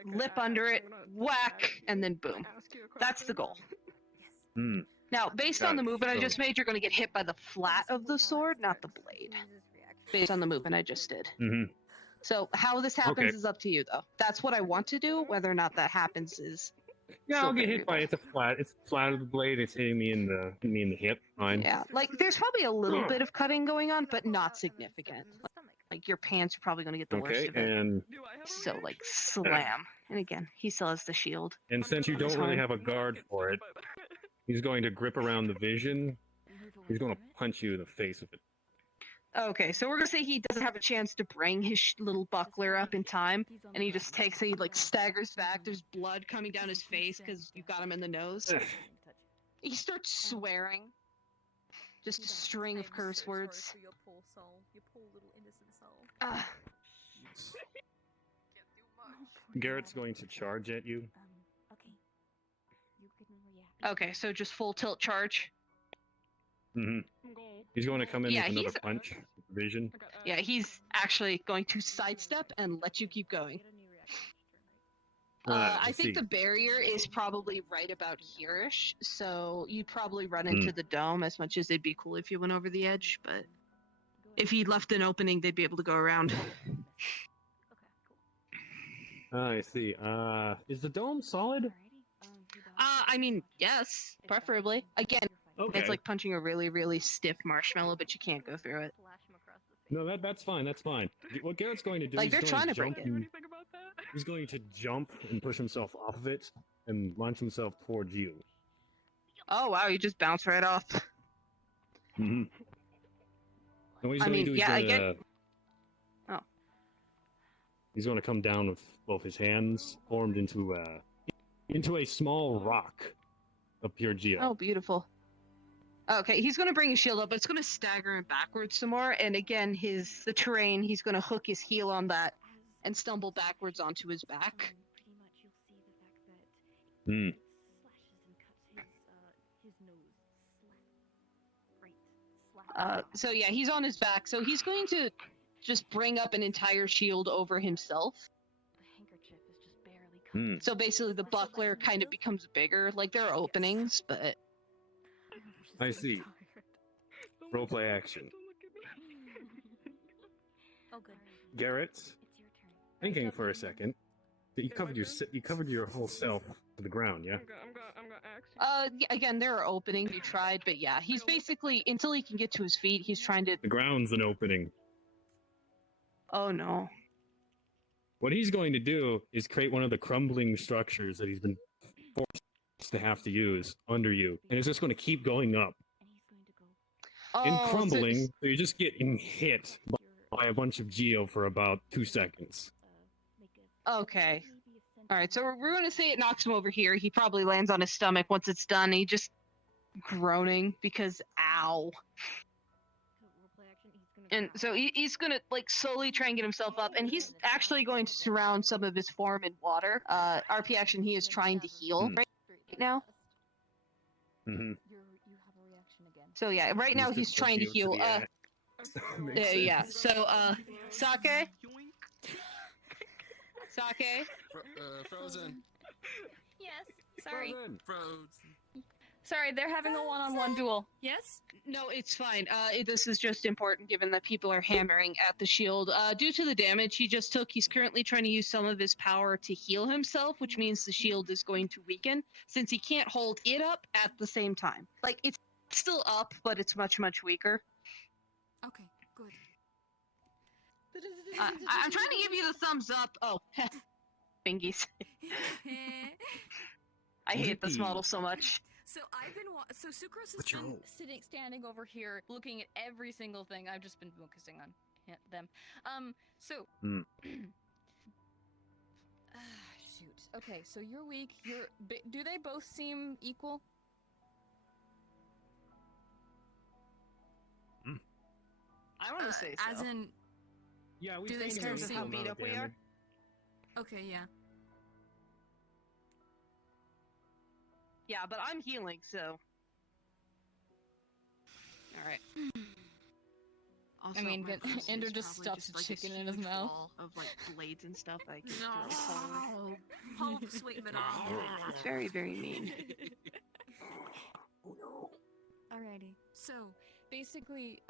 lip under it, whack, and then boom. That's the goal. Hmm. Now, based Got on the it. movement I So- just made, you're going to get hit by the flat of the sword, not the blade. Based on the movement I just did. Mm-hmm. So how this happens Okay. is up to you, though. That's what I want to do. Whether or not that happens is Yeah, still I'll get variable. hit by it. It's flat of the blade. It's hitting me in the hip. Fine. Yeah, like there's probably a little bit of cutting going on, but not significant. Like your pants are probably going to get the worst Okay, of it. and So like slam. And again, he still has the shield. since you That's don't really fine. have a guard for it, he's going to grip around the vision. He's going to punch you in the face with it. Okay, so we're gonna say he doesn't have a chance to bring his little buckler up in time, and he just takes it, he like staggers back. There's blood coming down his face because you got him in the nose. He starts swearing. Just a string of curse words. For your poor soul, your poor little innocent soul. Garrett's going to charge at you. Okay, so just full tilt charge. Mm-hmm. He's going to come in Yeah, with another he's- punch. Vision. Yeah, he's actually going to sidestep and let you keep going. I let's think see. the barrier is probably right about here-ish, so you'd probably run into the dome as much as it'd be cool if you went over the edge, but if you left an opening, they'd be able to go around. I see. Is the dome solid? I mean, yes, preferably. Again, Okay. it's like punching a really, really stiff marshmallow, but you can't go through it. No, that's fine. That's fine. What Garrett's going to do? Like, is they're going trying to jump break it. and- He's going to jump and push himself off of it and launch himself towards you. Oh wow, you just bounce right off. Mm-hmm. And what he's I going mean, to do is yeah, I gonna, get- Oh. He's going to come down with both his hands formed into a small rock of pure geo. Oh, beautiful. Okay, he's gonna bring his shield up, but it's gonna stagger him backwards some more. And again, the terrain, he's gonna hook his heel on that and stumble backwards onto his back. Hmm. So yeah, he's on his back. So he's going to just bring up an entire shield over himself. Hmm. So basically, the buckler kind of becomes bigger. Like there are openings, but I see. Roleplay action. Oh, good. Garrett, thinking for a second. You covered your whole self to the ground, yeah? yeah, again, there are openings. You tried, but yeah, he's basically until he can get to his feet, he's trying to. The ground's an opening. Oh no. What he's going to do is create one of the crumbling structures that he's been forced to have to use under you, and it's just going to keep going up and Oh, so- crumbling. So you're just getting hit by a bunch of geo for about 2 seconds. Okay. All right, so we're going to say it knocks him over here. He probably lands on his stomach once it's done. He just groaning because ow. And so he's going to like slowly try and get himself up, and he's actually going to surround some of his form in water. RP action, he is trying to heal right now. Mm-hmm. So yeah, right now he's trying to heal. Yeah. So Sake. Sake. Frozen. Yes. Sorry. Frozen. Sorry, they're having a one-on-one duel. Yes? No, it's fine. This is just important given that people are hammering at the shield. Due to the damage he just took, he's currently trying to use some of his power to heal himself, which means the shield is going to weaken, since he can't hold it up at the same time. Like, it's still up, but it's much, much weaker. Okay, good. I'm trying to give you the thumbs up. Oh, fingies. I hate this model so much. So I've been so Sucrose has What's your been role? standing over here looking at every single thing. I've just been focusing on them. So Hmm. shoot. Okay, so you're weak. Do they both seem equal? I want to say so. As in, Yeah, we do they think still it's of seem how equal beat amount up of we are? damage. okay? Yeah. Yeah, but I'm healing, so. Alright. Also, I mean, my person Ender is just probably stuffs just, like, chicken a in his huge mouth. wall of like blades and stuff. I can No, throw forward. hold sweet madame. It's very, very mean. Alrighty. So basically,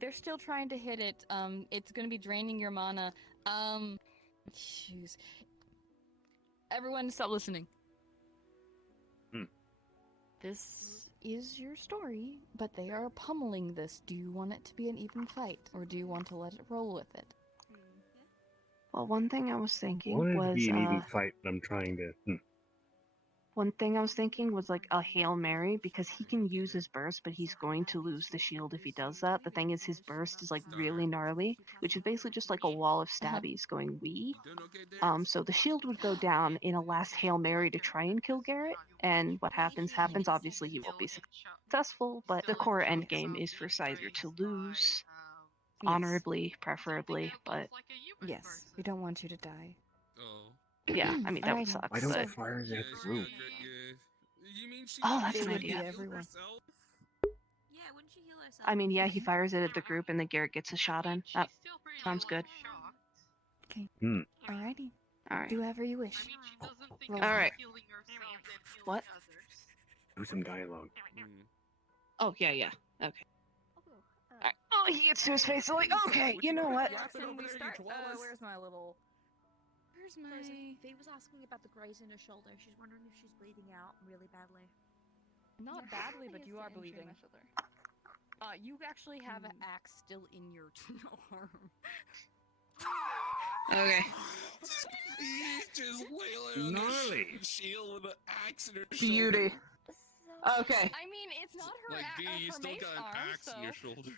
they're still trying to hit it. It's gonna be draining your mana. Jeez. Everyone, stop listening. This is your story, but they are pummeling this. Do you want it to be an even fight, or do you want to let it roll with it? Well, one thing I was thinking I want it to was be an even fight, but I'm trying to. one thing I was thinking was like a Hail Mary, because he can use his burst, but he's going to lose the shield if he does that. The thing is, his burst is like really gnarly, which is basically just like a wall of stabbies going wee. So the shield would go down in a last Hail Mary to try and kill Garrett, and what happens. Obviously, he won't be successful, but the core end game is for Sizer to lose, honorably, preferably, but Yes, we don't want you to die. Oh. yeah, I mean, that would Alrighty. suck. Why don't but... you fire that group? You mean she Oh, that's It an would be idea. everyone. herself? Yeah, wouldn't she heal herself? I mean, yeah, he fires it at the group, and then Garrett gets a shot in. That sounds good. Okay. Hmm. Alrighty. Alright. Do whatever you wish. Roll. Alright. What? Do some dialogue. Oh, yeah, yeah. Okay. Alright. Oh, he gets to his face, so like, okay, you know what? Can we start? Where's my little... Where's my... Vee was asking about the graze in her shoulder. She's wondering if she's bleeding out really badly. Not badly, but you are bleeding. You actually have an axe still in your arm. Okay. He's just wailing on Gnarly. the shield with an axe in her Beauty. shoulder. Okay. I mean, it's not her, Like, V, you her still mace got an arm, axe so... in your shoulder.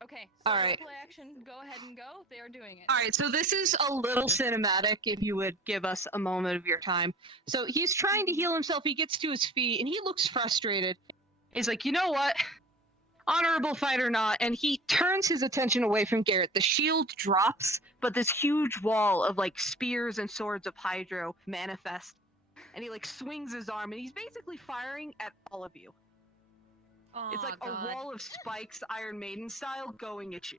Okay, so Alright. play action, go ahead and go. They are doing it. Alright, so this is a little cinematic, if you would give us a moment of your time. So he's trying to heal himself, he gets to his feet, and he looks frustrated. He's like, you know what? Honorable fight or not, and he turns his attention away from Garrett. The shield drops, but this huge wall of, like, spears and swords of Hydro manifest. And he, like, swings his arm, and he's basically firing at all of you. Oh, It's like a wall of spikes, Iron Maiden style, going at you.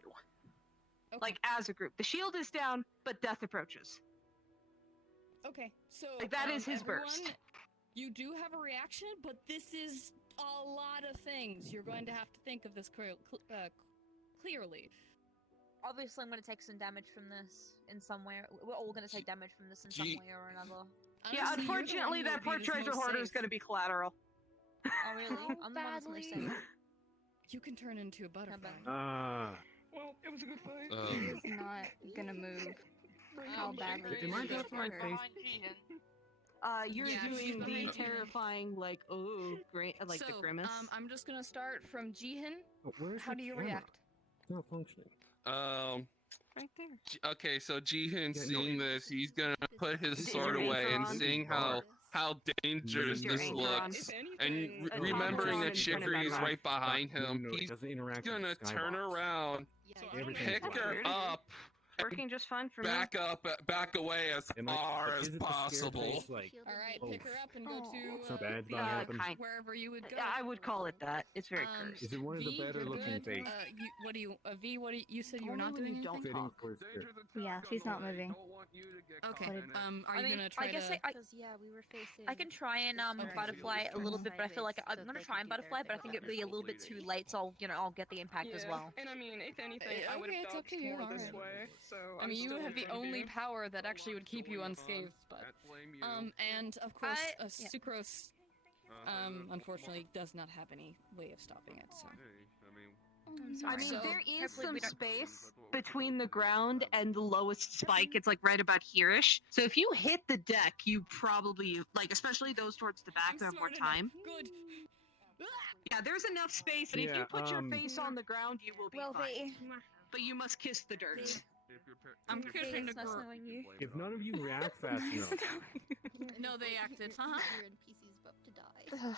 Okay. Like, as a group. The shield is down, but death approaches. Okay, so Like, that is his everyone, burst. You do have a reaction, but this is a lot of things. You're going to have to think of this clearly. Obviously, I'm going to take some damage from this in some way. We're all going to take damage from this in some way or another. Yeah, Honestly, you're the unfortunately, one who that would poor be the treasure most hoarder safe. is going to be collateral. Oh, really? I'm the one that's most safe. You can turn into a butterfly. Well, it was a good fight. It's not gonna move. How badly? Am I up my face? You're Yeah, she's doing the behind you. terrifying, like, oh, great, like the grimace. I'm just gonna start from Jihin. Oh, where's How the do you camera? react? It's not functioning. Right there. Okay, so Jihin Yeah, no, seeing this, he's gonna put his Is sword your away anchor and on? seeing how dangerous Is your this anchor on? looks, If and anything, remembering that and turn it Chicory is back on. right behind him, No, it he's doesn't interact with gonna the turn skybox. around, Everything's pick her weird. up, Working just fine for me. back away as Am I- far is as it the scared possible. face, like, All right, oh, pick her up and go to something bad's the, gonna happen? wherever you would go. I would call it that. It's very cursed. Is it one of the V, better you're looking good. face? What do you, V? What do you said you were Only not when doing you don't anything? Fitting talk. for his character. Yeah, she's not moving. Okay. Are I you mean, gonna try I guess to? yeah, we were facing. I can try and butterfly a little bit, but I feel like I'm gonna try and butterfly, but I think it'd be a little bit too late. So I'll get the impact as Yeah, well. And I mean, if anything, I would Okay, have it's up to dodged you, more this alright. way. So I mean, you still have the gonna only be- power that actually would keep you unscathed, but and of course, Sucrose, unfortunately, does not have any way of stopping it. So, I mean, So- there is Hopefully some we don't- space between the ground and the lowest spike. It's like right about here-ish. So if you hit the deck, you probably, like, especially those towards the back who have more time. Good. Yeah, there's enough space, and if you put your face on the ground, you will be fine. But you must kiss the dirt. I'm kissing the It's nice girl. knowing you. If none of you react fast enough, No, they acted. You're in PC's about to die.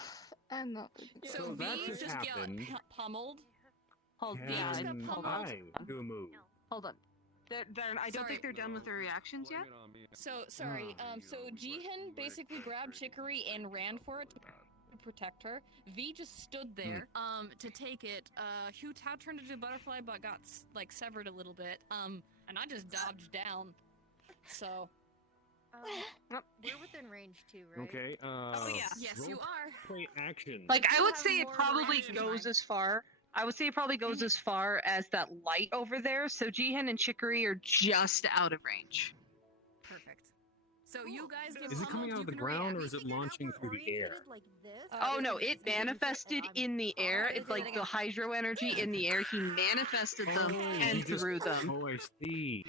I'm not. So So that V just just happened. got pummeled. Hold can hold I on. do a move? Hold on. I don't Sorry. think they're done with their reactions yet. So sorry. So Jihin basically grabbed Chicory and ran for it to protect her. V just stood there to take it. Hu Tao turned into a butterfly but got like severed a little bit. And I just dodged down. So We're within range too, right? Okay. Oh, yeah. Yes, you are. Play action. Like, I would have say it more probably reaction goes time. as far. I would say it probably goes as far as that light over there. So Jihen and Chicory are just out of range. Perfect. So you guys get Is it coming pummeled, out you of the can ground or react. is it launching through the air? Like this. Oh no, it manifested in the air. It's like the hydro energy in the air. He manifested them and he just- threw them. Oh, I see.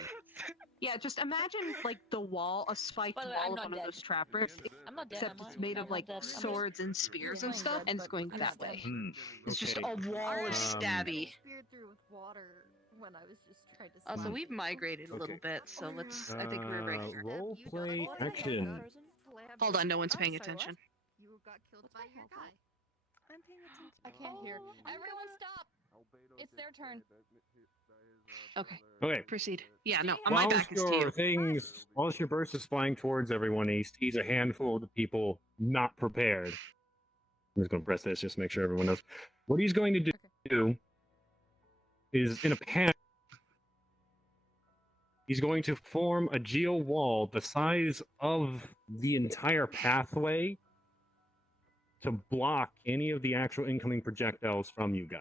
Yeah, just imagine like the wall, a spiked By the way, wall I'm of not one of dead. those trappers, I'm not dead. except am it's I? made I'm of not like dead. I'm just- swords and spears and playing stuff, dead, and it's but going I'm that not way. dead. It's just Okay. a wall of stabby. Speared through with water when I was just trying to. Also, stab we've people. migrated a little bit, so let's. I think we're ready. Role play action. Hold on, no one's Oh, paying sorry, what? attention. You got killed by your guy. I'm paying attention. I can't hear. Everyone stop. It's their turn. Okay. Okay. Proceed. Yeah, no, my Whilst back is to your you. things, whilst your burst is flying towards everyone, he sees a handful of the people not prepared. I'm just going to press this just to make sure everyone knows. What he's going to do is, in a panic, he's going to form a geo wall the size of the entire pathway to block any of the actual incoming projectiles from you guys.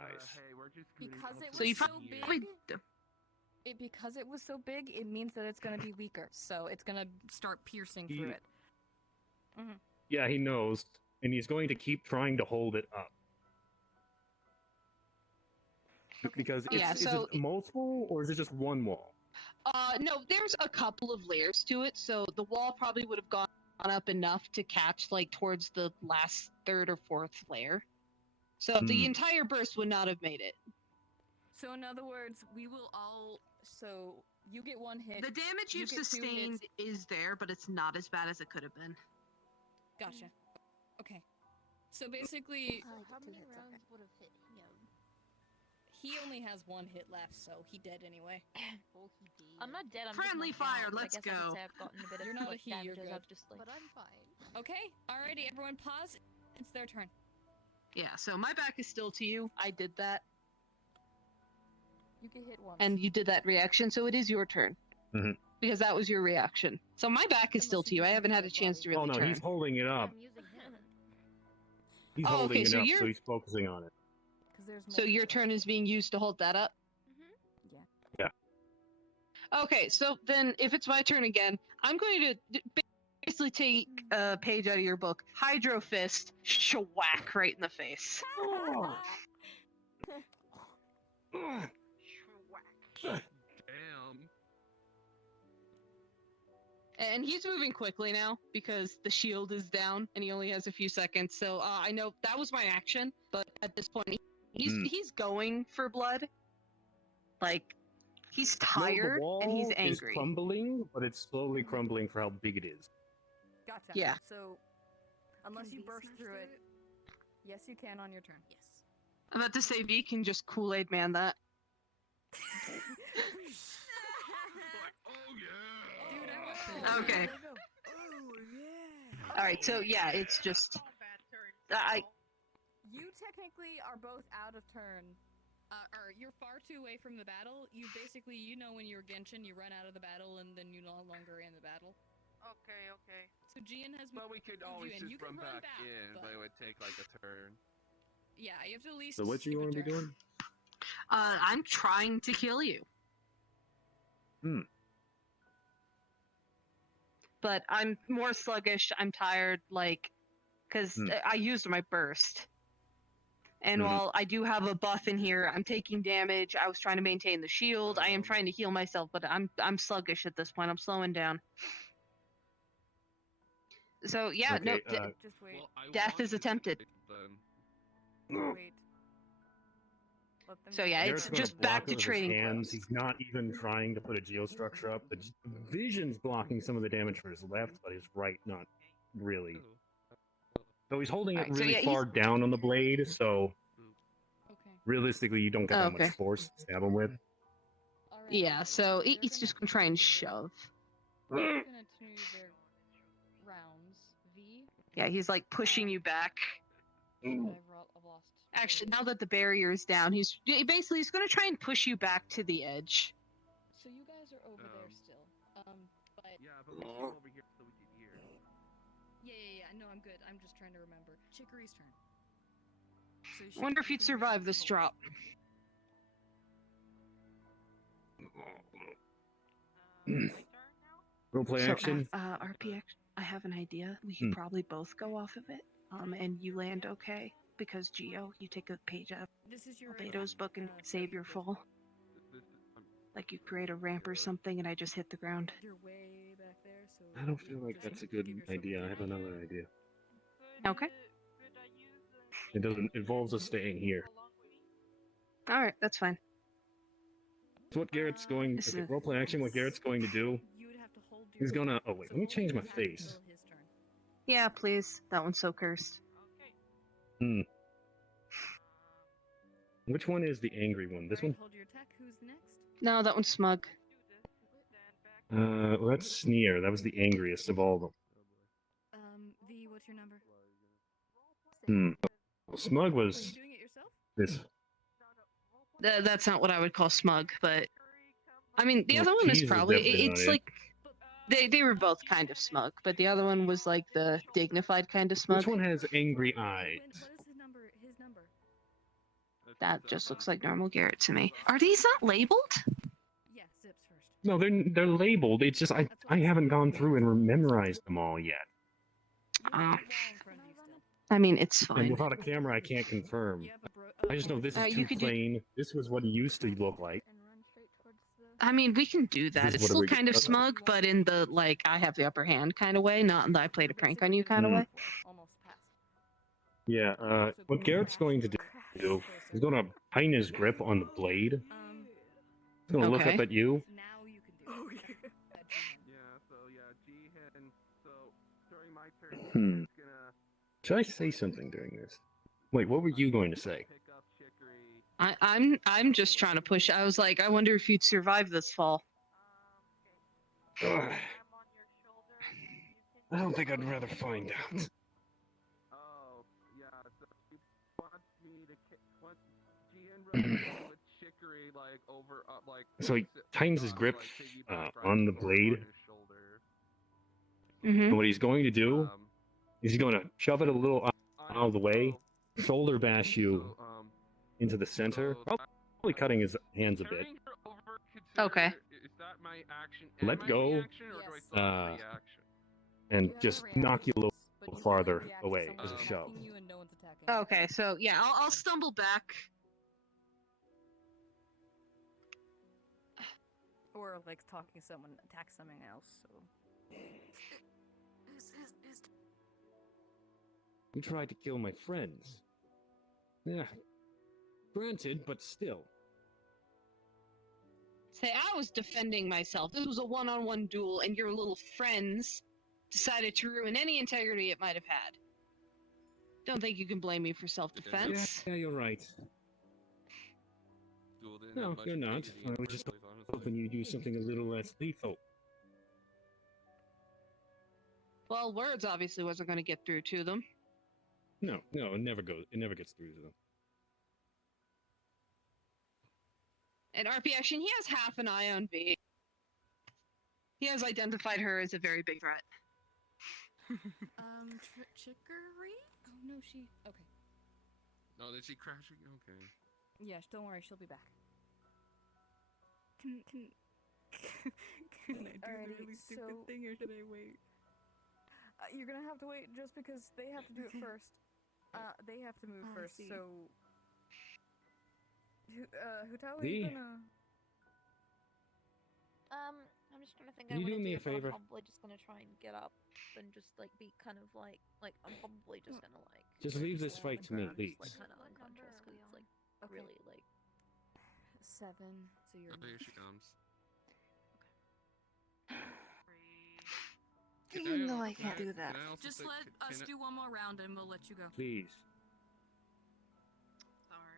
Because it was So you so probably. big. Because it was so big, it means that it's gonna be weaker. So it's gonna start piercing through it. Yeah, he knows, and he's going to keep trying to hold it up. Because Yeah, is so- it multiple, or is it just one wall? No, there's a couple of layers to it, so the wall probably would have gone up enough to catch like towards the last third or fourth layer. So the entire burst would not have made it. So in other words, we will all. So you get one hit. The damage you you've get 2 sustained hits. is there, but it's not as bad as it could have been. Gotcha. Okay. So basically, How many rounds would have hit him? he only has 1 hit left, so he dead anyway. I'm not dead. I'm Friendly just knocked fire, out, but let's I guess I go. could say I've gotten a bit of You're not a like, he, you're damage as good. I've just like. But I'm fine. Okay. Alrighty, everyone, pause. It's their turn. Yeah, so my back is still to you. I did that, You get hit once. and you did that reaction, so it is your turn. Mhm. Because that was your reaction. So my back is still to you. I haven't had a chance to really Oh no, turn. he's holding it up. I'm using him. He's Oh, holding okay, it so up, you're- so he's focusing on it. So your turn is being used to hold that up? Yeah. Okay, so then if it's my turn again, I'm going to basically take a page out of your book. Hydro Fist, shwack right in the face. Damn. And he's moving quickly now because the shield is down and he only has a few seconds. So I know that was my action, but at this point he's going for blood. Like he's tired no, the and he's wall angry. is crumbling, but it's slowly crumbling for how big it is. Gotcha. Yeah. So, unless Can you V burst smash through through it, yes, you can on your turn. Yes. I'm about to say V can just Kool-Aid man that. Dude, I was Okay. All right. So yeah, it's just I. You technically are both out of turn. Or you're far too away from the battle. You basically, when you're Genshin, you run out of the battle and then you're no longer in the battle. Okay, okay. So Gian has But we could moved always you in. just You can run back in, but but it would take like a turn. yeah, you have to at least. So what you skip a want to be turn. doing? I'm trying to kill you. But I'm more sluggish. I'm tired, like, because I used my burst. And while I do have a buff in here, I'm taking damage. I was trying to maintain the shield. I am trying to heal myself, but I'm sluggish at this point. I'm slowing down. So yeah, Okay, no, Just wait. death is attempted. Wait. Let them So do yeah, that. it's Garrett's gonna just block back it to with his trading hands. clothes. He's not even trying to put a geostructure up. The vision's blocking some of the damage for his left, but his right not really. So he's holding it Alright, so really yeah, far down on the blade, so Okay. realistically you don't get that Okay. much force to stab him with. Yeah, so he's just gonna try and shove. They're gonna continue their rounds. V. Yeah, he's like pushing you back. I've lost. Actually, now that the barrier is down, he's gonna try and push you back to the edge. So you guys are over there still. But Yeah, but we came over here so we could hear. yeah. No, I'm good. I'm just trying to remember. Chicory's turn. So I wonder if you'd survive this drop. Roleplay So, action. RP, I have an idea. We could probably both go off of it. And you land okay. Because Geo, you take a page out of This is your Albedo's book and save your fall. Like you create a ramp or something and I just hit the ground. You're way back there, so I don't feel like that's a good idea. I have another idea. Okay. It doesn't involves us staying here. Alright, that's fine. So what Garrett's going okay, roleplay action, what Garrett's going to do, he's gonna oh wait, let me change my face. Yeah, please. That one's so cursed. Which one is the angry one? This one? Hold your attack. Who's next? No, that one's smug. Well, that's Sneer. That was the angriest of all of them. V, what's your number? Well, Smug Are was you doing it yourself? this. That's not what I would call smug, but I mean the Well, other one is Cheese is probably definitely not it's it. like they were both kind of smug, but the other one was like the dignified kind of smug. Which one has angry eyes? What is his number? His number. That just looks like normal Garrett to me. Are these not labeled? Yeah, Zips first. No, they're labeled. It's just I haven't gone through and memorized them all yet. Oh. I mean, it's And fine. without a camera, I can't confirm. I just know this is you too could do- plain. This was what he used to look like. I mean, we can do that. This is It's what still we- kind of smug, but in the like I have the upper hand kind of way, not in the I played a prank on you kind of way. Almost passed. Yeah, what Garrett's going to do, he's going to tighten his grip on the blade. He's going to look up Okay. at you. Now you can do it. Jihan, so during my turn, it's gonna Should I say something during this? Wait, what were you going to say? I'm just trying to push. I was like, I wonder if you'd survive this fall. Ugh. I don't think I'd rather find out. Oh, yeah, so he wants me to once Jihan runs with Chicory like over like So he tightens his grip on the blade. Mm-hmm. And what he's going to do is he's going to shove it a little out of the way, shoulder bash you into the center, probably cutting his hands a bit. Okay. Is that my action? Let go, and just knock you a little farther away as a shove. Okay, so yeah, I'll stumble back. Or like talking to someone, attack something else. So. You tried to kill my friends. Yeah. Granted, but still. Say, I was defending myself. This was a one-on-one duel, and your little friends decided to ruin any integrity it might have had. Don't think you can blame me for self-defense. Yeah, you're right. No, you're not. I was just hoping you'd do something a little less lethal. Well, words obviously wasn't going to get through to them. No, it never goes. It never gets through to them. And RP action, he has half an eye on V. He has identified her as a very big threat. Chicory? Oh no, she. Okay. No, did she crash again? Okay. Yeah, don't worry, she'll be back. Can I do the really stupid thing, or should I wait? You're gonna have to wait just because they have to do it first. They have to move first, see. so Hutao, are V? you gonna... I'm just trying to think. Can you do me a favor? I'm probably just gonna try and get up and just like be kind of like I'm probably just gonna like Just leave this fight to me, please. like kind of unconscious because it's like really like 7, so you're... Oh, here she comes. You know I can't do that. Just let us do one more round and we'll let you go. Please.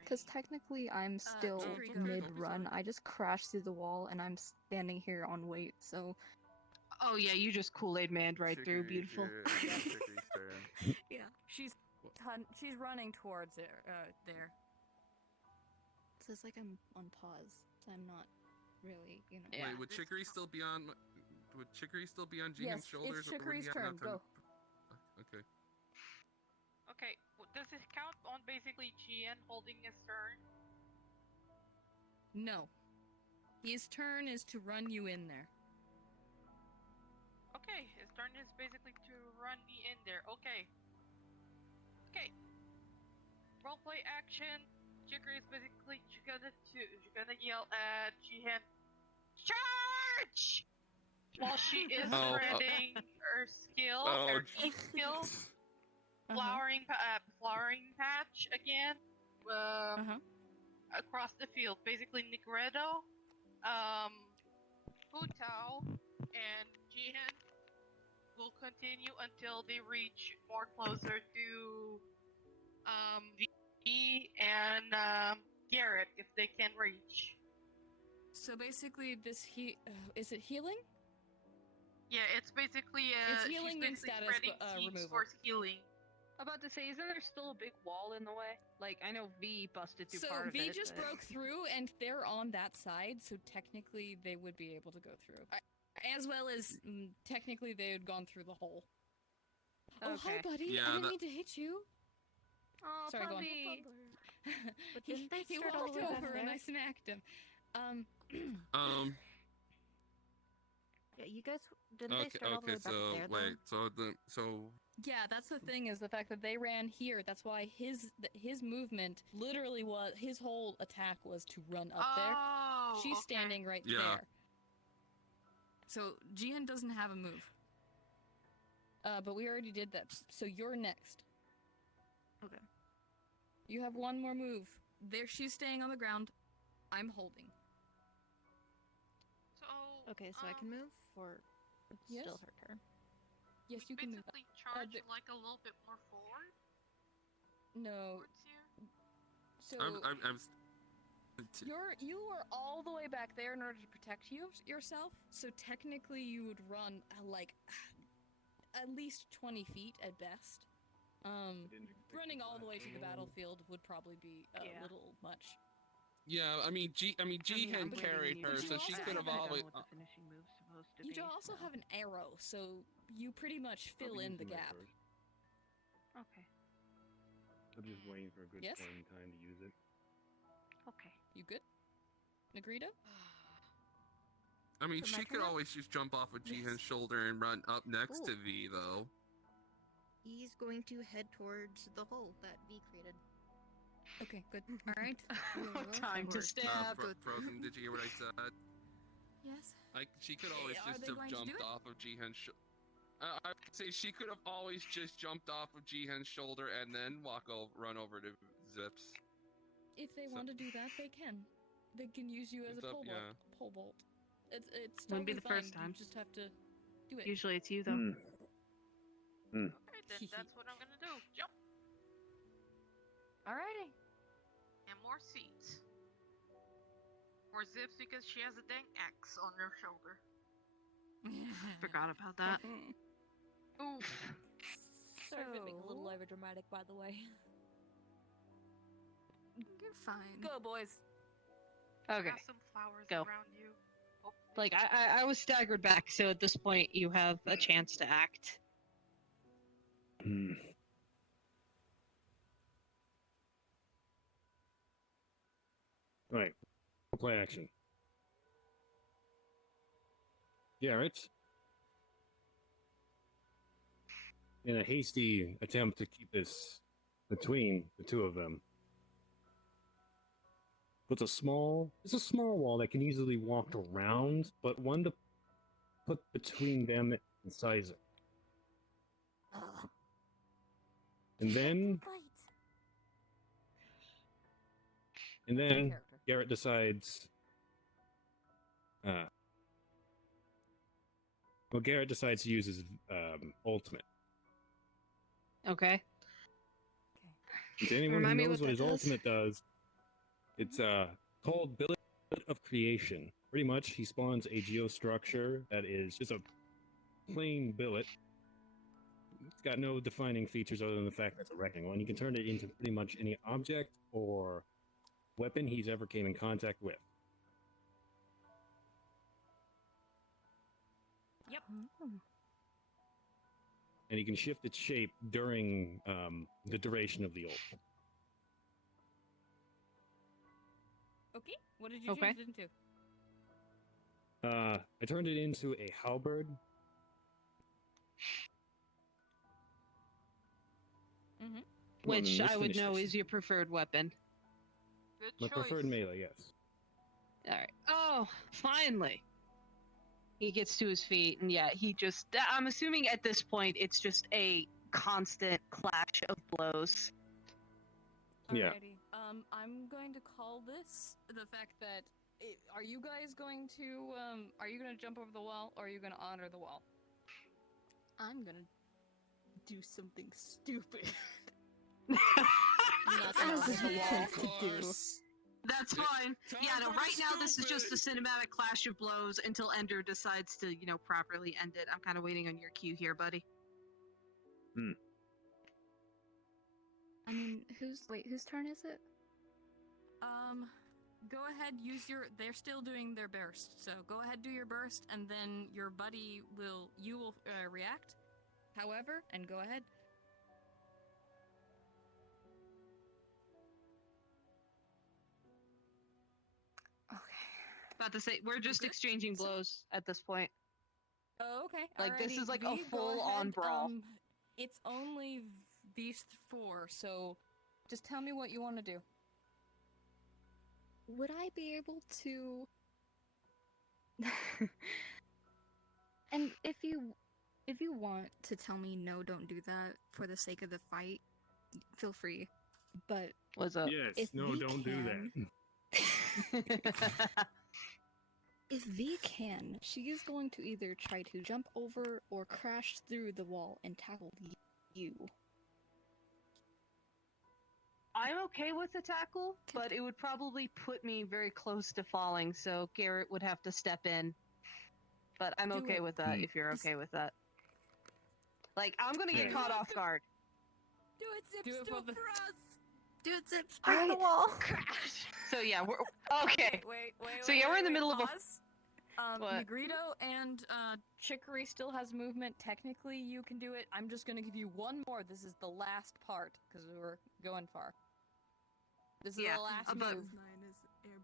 Because technically I'm still Chicory, go. mid-run. I just crashed through the wall and I'm standing here on weight, so... Oh yeah, you just Kool-Aid man right through. Beautiful. Yeah, she's running towards it, there. So it's like I'm on pause, so I'm not really, you know... Wait, would Chicory still be on? Would Chicory still be on Jihan's Yes, shoulders? it's or would he Chicory's have turn. enough Go. time- Okay. Okay, does it count on basically Gian holding his turn? No. His turn is to run you in there. Okay, his turn is basically to run me in there. Okay. Okay. Roleplay action. Chicory is basically you're gonna yell at Jihan, charge! While she is spreading her skill, her key skill, flowering patch again, across the field. Basically, Negredo, Hutao, and Jihan will continue until they reach more closer to V and Garrett, if they can reach. So basically, this is it healing? Yeah, it's basically It's healing she's and basically status spreading seeds removal. for healing. About to say, isn't there still a big wall in the way? Like, I know V busted through So part of V it. just but- broke through, and they're on that side, so technically they would be able to go through. As well as, technically they had gone through the hole. Oh, hi, Okay. buddy. Yeah, I didn't that- mean to hit you. oh Sorry, go on. puppy. But he didn't they he start all walked the way back over and there? I smacked him. Yeah, you guys didn't they Okay. start all the way Okay. back So there wait. So Yeah, that's the thing, is the fact that they ran here. That's why his movement literally was, his whole attack was to run up there. She's standing right Yeah. there. So Jihan doesn't have a move. But we already did that. So you're next. Okay. You have one more move. There, she's staying on the ground. I'm holding. So Okay, so I can move, or it's Yes. still her turn. Yes, you can move. basically charge like a little bit more forward No. towards you. So I'm you are all the way back there in order to protect yourself. So technically, you would run like at least 20 feet at best. Running all the way to the battlefield would probably be a little much. Yeah, I mean, Jihan but- carried but her, you so she also could have have a- always. finishing move's supposed to You be. also have an arrow, so you pretty much fill in the gap. Okay. I'm just waiting for a good Yes? point in time to use it. Okay. You good, Negrito? I mean, So my she could turn? always just jump off of Yes. Jihan's shoulder and run up next Cool. to V, though. He's going to head towards the hole that V created. Okay, good. All right. Time to stab. Frozen, did you hear what I said? Yes. Like, she could always Are just they have going to do jumped it? off of Jihan's shoulder. I would say she could have always just jumped off of Jihan's shoulder and then run over to Zips. If they So- want to do that, they can. They can use you as a It's up- pole yeah. bolt. Pole bolt. It's Wouldn't be totally the first fine. time. You just have to do it. Usually it's you though. Alright, then that's what I'm gonna do. Jump Alrighty. and more seats. More zips because she has a dang axe on her shoulder. Forgot about that. Oof. Sorry for being a little over dramatic, by the way. You're fine. Go, boys. Okay. Have some flowers Go. around you. Oh, Like I was staggered back, so at this point you have a chance to act. Right. Play action. Garrett, in a hasty attempt to keep this between the two of them, So it's a small wall that can easily walk around, but one to put between them and Sizer. And then Garrett decides. Garrett decides to use his ultimate. Okay. And to anyone who Remind me knows what what his that does. ultimate does, it's called Billet of Creation. Pretty much, he spawns a geostructure that is just a plain billet. It's got no defining features other than the fact that it's a rectangle, and you can turn it into pretty much any object or weapon he's ever came in contact with. Yep. And he can shift its shape during the duration of the ult. Okay. What did you Okay. change it into? I turned it into a halberd. Which let's I would finish know this. is your preferred weapon. Good My choice. preferred melee, yes. Alright. Oh, finally. He gets to his feet, and yeah, he just. I'm assuming at this point it's just a constant clash of blows. Yeah. Alrighty. I'm going to call this the fact that. Are you guys going to jump over the wall, or are you gonna honor the wall? I'm gonna do something stupid. As the you wall can to do. That's fine. Yeah, no, right now this is just a cinematic clash of blows until Ender decides to, properly end it. I'm kind of waiting on your cue here, buddy. I mean, whose turn is it? Go ahead, they're still doing their burst, so go ahead, do your burst, and then your buddy will react, however, and go ahead. About to say, we're just exchanging blows at this point. Oh, okay. Like, this Alrighty, is like V, a go full-on ahead. brawl. It's only these four, so just tell me what you want to do. Would I be able to? And if you want to tell me no, don't do that for the sake of the fight, feel free. But what's up? Yes, if no, V don't do that. If V can, she is going to either try to jump over or crash through the wall and tackle you. I'm okay with the tackle, but it would probably put me very close to falling, so Garrett would have to step in. But I'm Do okay it. with that, if you're okay with that. Like, I'm gonna get Yeah. caught off guard. Do it, Zips. Do it Do for it the- for us. Do it, Zips. Break the Alright. wall. Crash. So yeah, we're okay. Wait. So yeah, we're in the middle of a. pause. What? Negrito and Chicory still has movement. Technically, you can do it. I'm just gonna give you one more. This is the last part because we're going far. This is Yeah, the last but- move.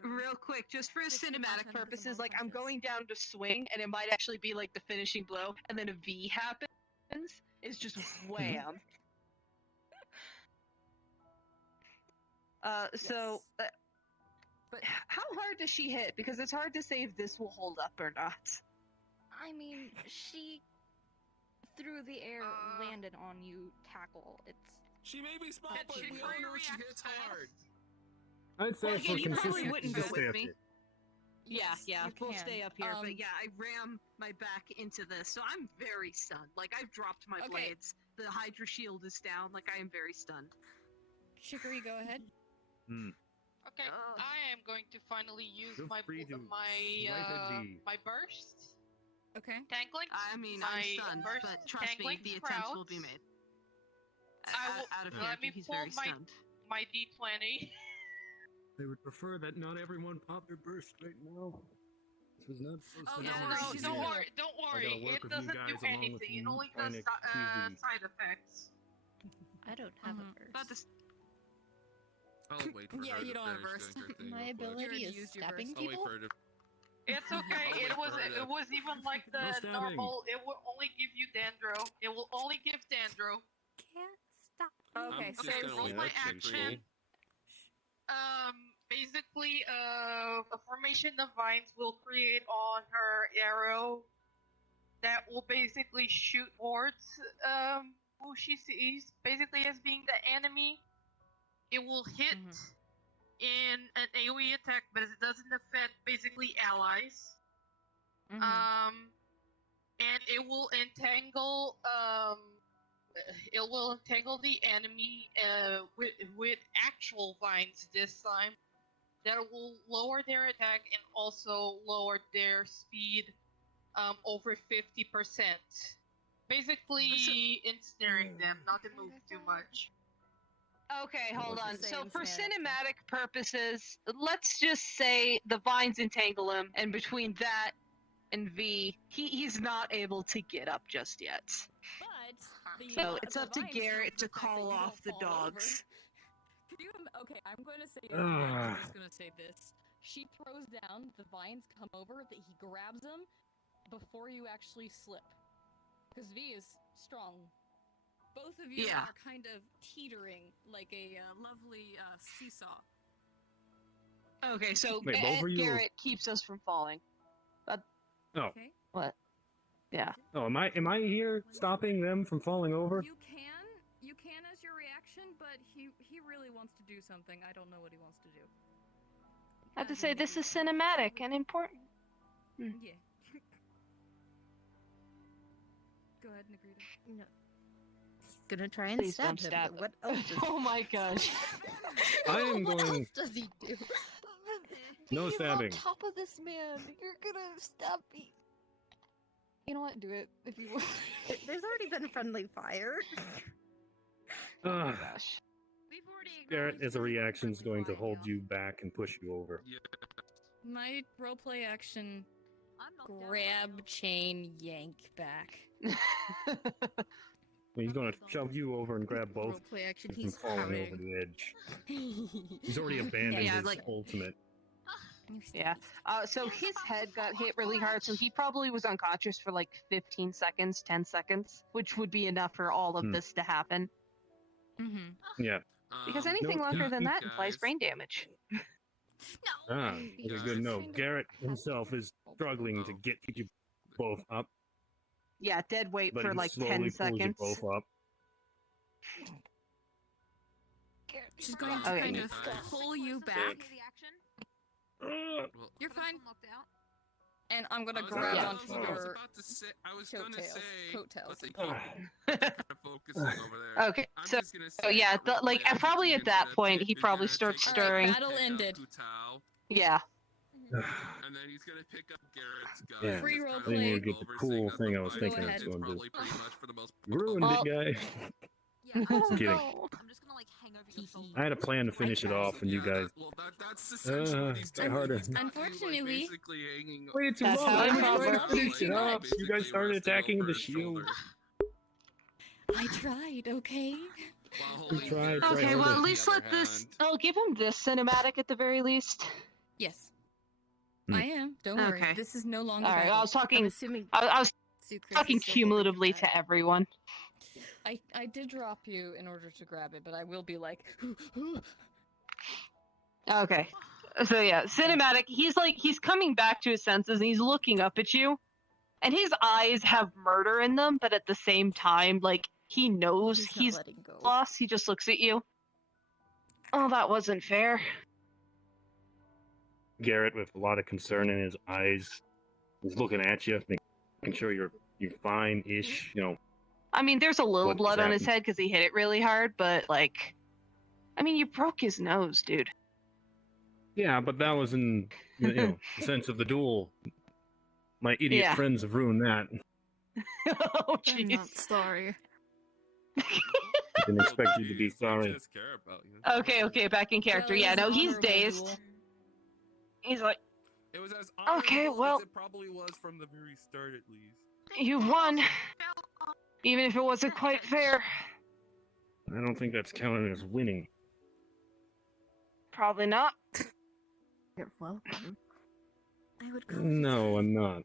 Real quick, just for Just cinematic 110% purposes, more like I'm punches. going down to swing, and it might actually be like the finishing blow, and then a V happens. It's just wham. So, But how hard does she hit? Because it's hard to say if this will hold up or not. I mean, she through the air landed on you. Tackle. It's. She may be small, Can but she we all know she react hits fast? hard. I'd say Well, again, for you probably consistency, wouldn't go just with stay up me. here. Yeah, yeah, you we'll can. stay up here. But yeah, I ram my back into this, so I'm very stunned. Like, I've dropped my Okay. blades. The Hydra shield is down. Like, I am very stunned. Chicory, go ahead. Okay, I am going to finally use Feel my free to my swipe at V. my burst. Okay. Tangling. I mean, my I'm stunned, burst but trust me, tangling the attempts will sprouts. be made. I will, Out of let character, me he's pull very my stunned. my D20. They would prefer that not everyone pop their burst right now. This was not supposed Oh to no, happen. no, she's don't doing worry, don't worry. gotta work It with you doesn't do guys along with anything. It you only trying does to achieve the- side effects. I don't have Mhm. a burst. About to I'll wait for Yeah, her you to don't have finish burst. doing her thing My real quick. ability already is used your stabbing burst. I'll wait people. for her to. It's okay. I'll It wait was for her to- it was even like the No stabbing. normal. It will only give you Dandro. It will only give Dandro. Can't stop. Okay, I'm just so gonna roll wait my for Chicory. action. basically, a formation of vines will create on her arrow that will basically shoot towards who she sees, basically as being the enemy. It will hit in an AoE attack, but it doesn't affect basically allies. And it will entangle the enemy with actual vines this time. That will lower their attack and also lower their speed over 50%. Basically ensnaring them, not to move too much. Okay, hold Let's on. just say So for ensnare, cinematic purposes, let's just say the vines entangle him, and between that and V, he's not able to get up just yet. But So it's the up to vines Garrett help to the fact that call you off the don't fall over. dogs. Okay, I'm going to say it. Ah. I'm just going to say this. She throws down, the vines come over, that he grabs them before you actually slip. Because V is strong. Both of you are kind of teetering like a lovely seesaw. Okay, so Wait, both of you- Garrett keeps us from falling. Oh. Okay. What? Yeah. Oh, am I here stopping them from falling over? You can as your reaction, but he really wants to do something. I don't know what he wants to do. I have to say, this is cinematic and important. Yeah. Go ahead, Negrita. No. He's gonna try and Please stab don't him. stab but him. what else? Oh my gosh. I am What going. else does he do? No You're stabbing. on top of this man. You're gonna stab me. You know what? Do it if you want. There's already been friendly fire. Oh my Ugh. gosh. Garrett, as a reaction, is going to hold you back and push you over. My roleplay action: grab, chain, yank back. He's going to shove you over and grab both Roleplay action. from He's falling pouting. over the edge. He's already abandoned Yeah, his like- ultimate. Yeah. So his head got hit really hard, so he probably was unconscious for like 15 seconds, 10 seconds, which would be enough for all of this to happen. Yeah. Because anything No, longer than that guys. implies brain damage. Ah, okay, good. No, Garrett himself is struggling to get you both up, Yeah, dead weight but for he like slowly 10 pulls seconds. you both up. She's going to Okay. kind of pull you back. Ugh. You're fine. And I'm gonna I was grab about- onto I was your about to say. I was gonna coattails. say. Coattails. But they keep kind of focusing over there. Okay, I'm so, just gonna so say yeah, that like roleplay probably action's at that gonna point take- he is probably gonna starts take- stirring. Battle pick up ended. Kutao, Yeah. and then he's gonna pick up Garrett's gun. Yeah. and Free just kind of roleplay. I didn't look get the over, cool saying that thing the I was fight thinking Go I ahead. was is going to do. probably pretty much for the most Ruined Oh. it, guy. Yeah, Just kidding. I'm just gonna like hang over your shoulder. I had a plan to finish it off, and you Yeah, guys. that's essentially what he's try doing. harder. He's got you, like, Unfortunately- basically hanging Waited too That's long. how I I was cover. trying to finish it up. You guys started attacking the shield. shield. I tried, okay? Try Okay, well harder. at least let this. Oh, give him this cinematic at the very least. Yes. Hmm. I am. Don't worry. Okay. This is no longer. All right, battle. I was talking. I'm assuming I was Sucrose talking is still holding him cumulatively back. to everyone. I did drop you in order to grab it, but I will be like. Okay. So yeah, cinematic. He's coming back to his senses and he's looking up at you, and his eyes have murder in them, but at the same time, like he knows He's not he's letting go. lost. He just looks at you. Oh, that wasn't fair. Garrett, with a lot of concern in his eyes, is looking at you, making sure you're fine-ish. You know. I mean, there's a little What blood on his happened? head because he hit it really hard, but like, I mean, you broke his nose, dude. Yeah, but that was in the the sense of the duel. My idiot Yeah. friends have ruined that. Oh, I'm not jeez. sorry. I didn't expect you to be sorry. Just care about you. Okay, back in character. Well, it Yeah, was no, an he's honorable dazed. duel. He's like, It was as Okay, honorable well- as it probably was from the very start, at least. you won, even if it wasn't quite fair. I don't think that's counted as winning. Probably not. You're welcome. I would go. No, I'm not.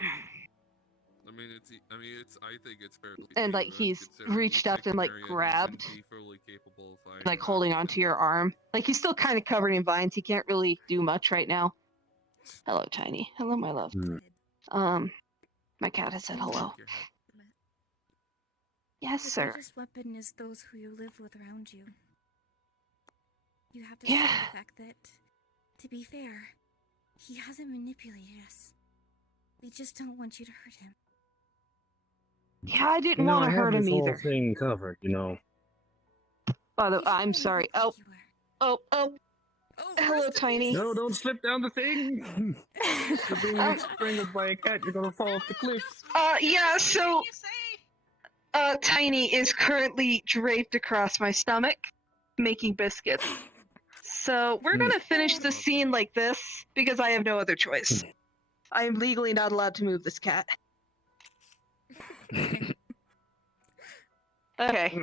I mean, I mean, I think it's fairly. And like dangerous, he's considering reached you up picked and an like area he grabbed, wouldn't be fully capable of fighting like back holding in. onto your arm. Like he's still kind of covered in vines. He can't really do much right now. Hello, Tiny. Hello, my love. My cat has said hello. Yes, The sir. greatest weapon is those who you live with around you. You have to Yeah. see the fact that, to be fair, he hasn't manipulated us. We just don't want you to hurt him. Yeah, I didn't You know, want I to have hurt this him whole either. thing covered, you know. By the I'm sorry. Oh. Hello, Tiny. No, don't slip down the thing. You're being strangled by a cat. You're gonna fall off the cliff. Yeah, so Tiny is currently draped across my stomach, making biscuits. So we're gonna finish the scene like this because I have no other choice. I am legally not allowed to move this cat. Okay.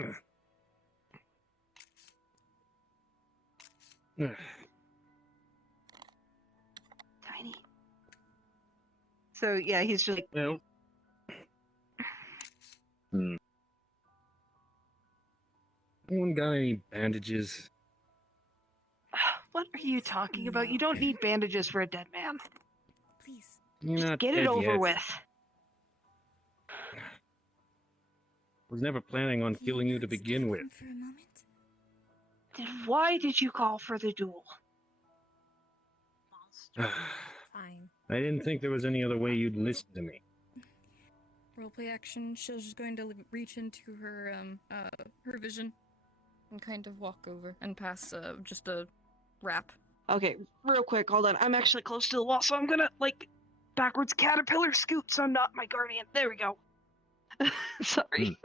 Tiny. So yeah, he's just like. Well. Anyone got any bandages? What are you talking about? You don't need bandages for a dead man. Please. You're Just not get it dead over yet. with. Was never planning on killing you to begin with. For a moment. Then why did you call for the duel? Fine. I didn't think there was any other way you'd listen to me. Roleplay action. She's just going to reach into her her vision and kind of walk over and pass just a wrap. Okay, real quick, hold on. I'm actually close to the wall, so I'm gonna, like, backwards caterpillar scoot so I'm not my guardian. There we go. Sorry.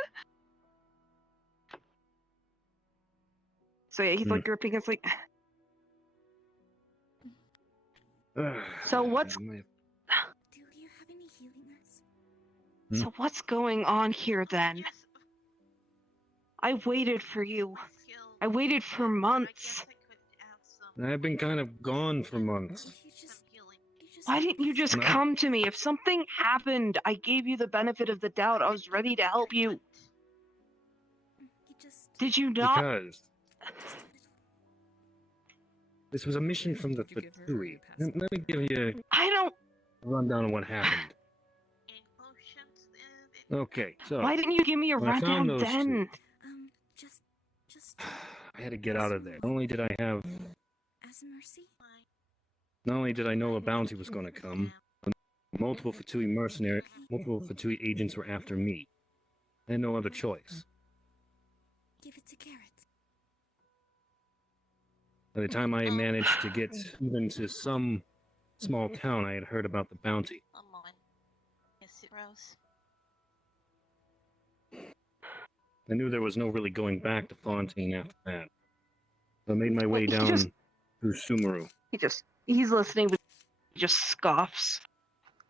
So yeah, he's like gripping his like. So what's Do you have any healing meds? so what's going on here then? I waited for you. I waited for months. I've been kind of gone for months. Why didn't you just come to me? If something happened, I gave you the benefit of the doubt. I was ready to help you. Did you not? Because this was a mission from the Fatui. Let me give you I don't. a rundown of what happened. Okay, so Why didn't you give me a when I found rundown those then? Just I had to get out of there. Not only did I have, as a mercy. not only did I know a bounty was going to come, but multiple Fatui agents were after me. I had no other choice. Give it to Garrett. By the time I managed to get even to some small town, I had heard about the bounty. Come on. Yes, Rose. I knew there was no really going back to Fontaine after that. So I made my way down through Sumeru. He's listening, but he just scoffs.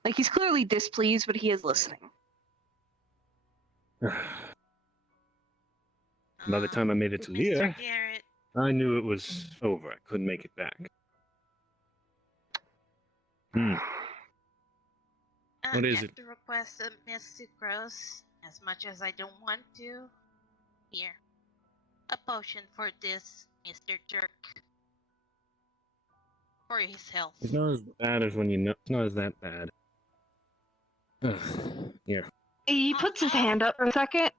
Like he's clearly displeased, but he is listening. By the time I made it to Leah, Garrett. I knew it was over. I couldn't make it back. What is it? To request of Miss Sucrose, as much as I don't want to. Here. A potion for this, Mr. Jerk. For his health. It's not as bad as when you know. It's not as that bad. Here. He puts his hand up for a second.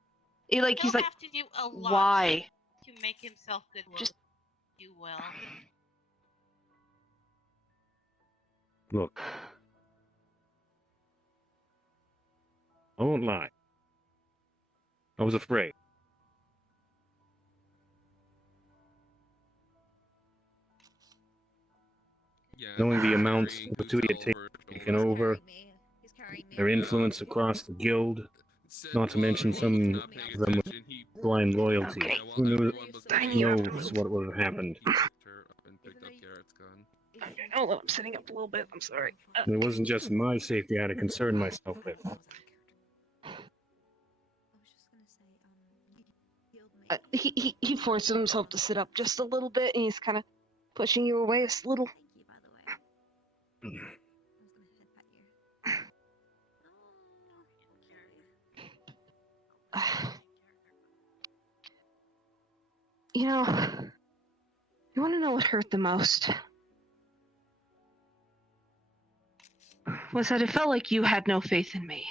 He's like, have to do a lot why? To make himself good. Just do well. Look. I won't lie. I was afraid. Knowing the amounts the Fatui had taken over, their influence across the guild, not to mention some of them with blind loyalty. Who knows what would have happened? Hold on, I'm sitting up a little bit. I'm sorry. It wasn't just my safety I had to concern myself with. He forces himself to sit up just a little bit, and he's kind of pushing you away a little. You know, you want to know what hurt the most? Was that it felt like you had no faith in me.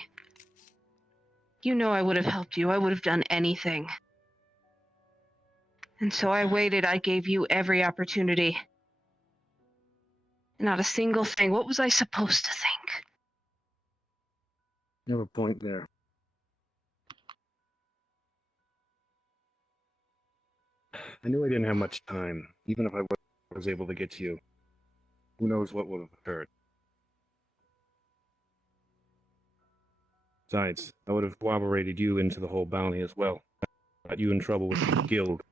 You know I would have helped you. I would have done anything. And so I waited. I gave you every opportunity. Not a single thing. What was I supposed to think? You have a point there. I knew I didn't have much time. Even if I was able to get to you, who knows what would have occurred. Besides, I would have corroborated you into the whole bounty as well. Got you in trouble with the guild.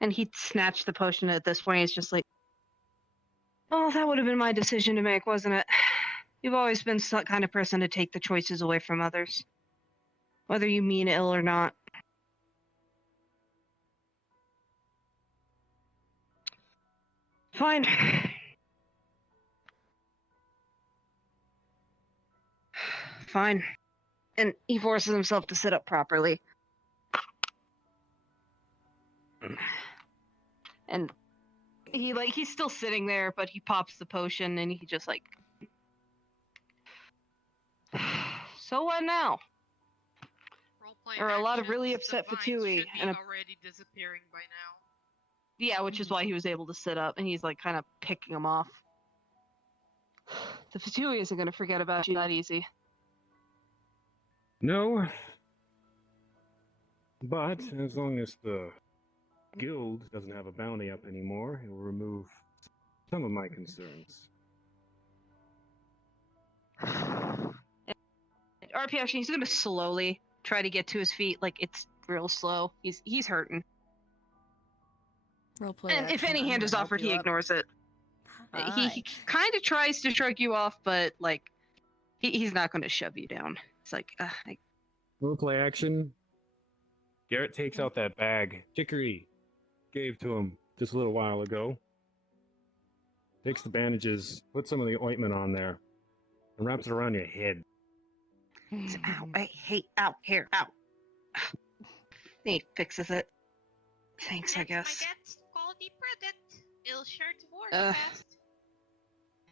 And he snatched the potion at this point. He's just like, oh, that would have been my decision to make, wasn't it? You've always been the kind of person to take the choices away from others. Whether you mean ill or not. Fine. Fine. And he forces himself to sit up properly. And he's still sitting there, but he pops the potion and he just like, so what now? There are a lot of really upset Fatui, and already disappearing by now. yeah, which is why he was able to sit up, and he's like kind of picking them off. The Fatui isn't going to forget about you that easy. No. But as long as the guild doesn't have a bounty up anymore, it will remove some of my concerns. RP actually, he's going to slowly try to get to his feet, like it's real slow. He's hurting. Roleplay And if action, any I'm hand gonna is help offered, you he up. ignores it. He Hi. kind of tries to shrug you off, but like he's not going to shove you down. It's like, Roleplay action. Garrett takes out that bag Chicory gave to him just a little while ago. Takes the bandages, puts some of the ointment on there, and wraps it around your head. Ow, I hate, ow, here, ow. He fixes it. Thanks, I guess. My dad's quality product. It'll sure to work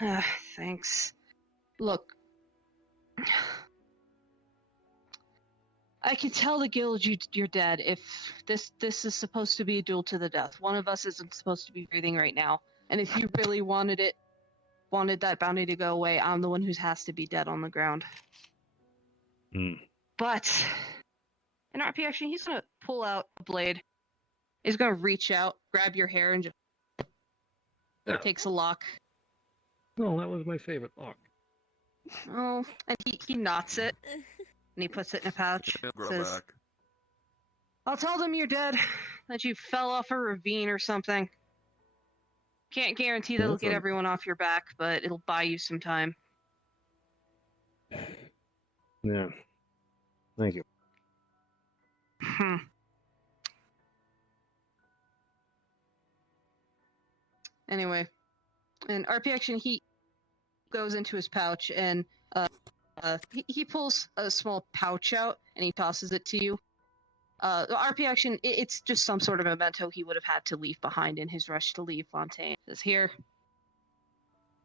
fast. Thanks. Look. I can tell the guild you're dead if this is supposed to be a duel to the death. One of us isn't supposed to be breathing right now. And if you really wanted that bounty to go away, I'm the one who has to be dead on the ground. But in RP action, he's gonna pull out a blade. He's gonna reach out, grab your hair, and just takes a lock. Oh, that was my favorite lock. Oh, and he knots it, and he puts it in a pouch. Says, I'll tell them you're dead, that you fell off a ravine or something. Can't guarantee that it'll get everyone off your back, but it'll buy you some time. Yeah. Thank you. Anyway, in RP action, he goes into his pouch and he pulls a small pouch out and he tosses it to you. RP action, it's just some sort of memento he would have had to leave behind in his rush to leave Fontaine. It says here,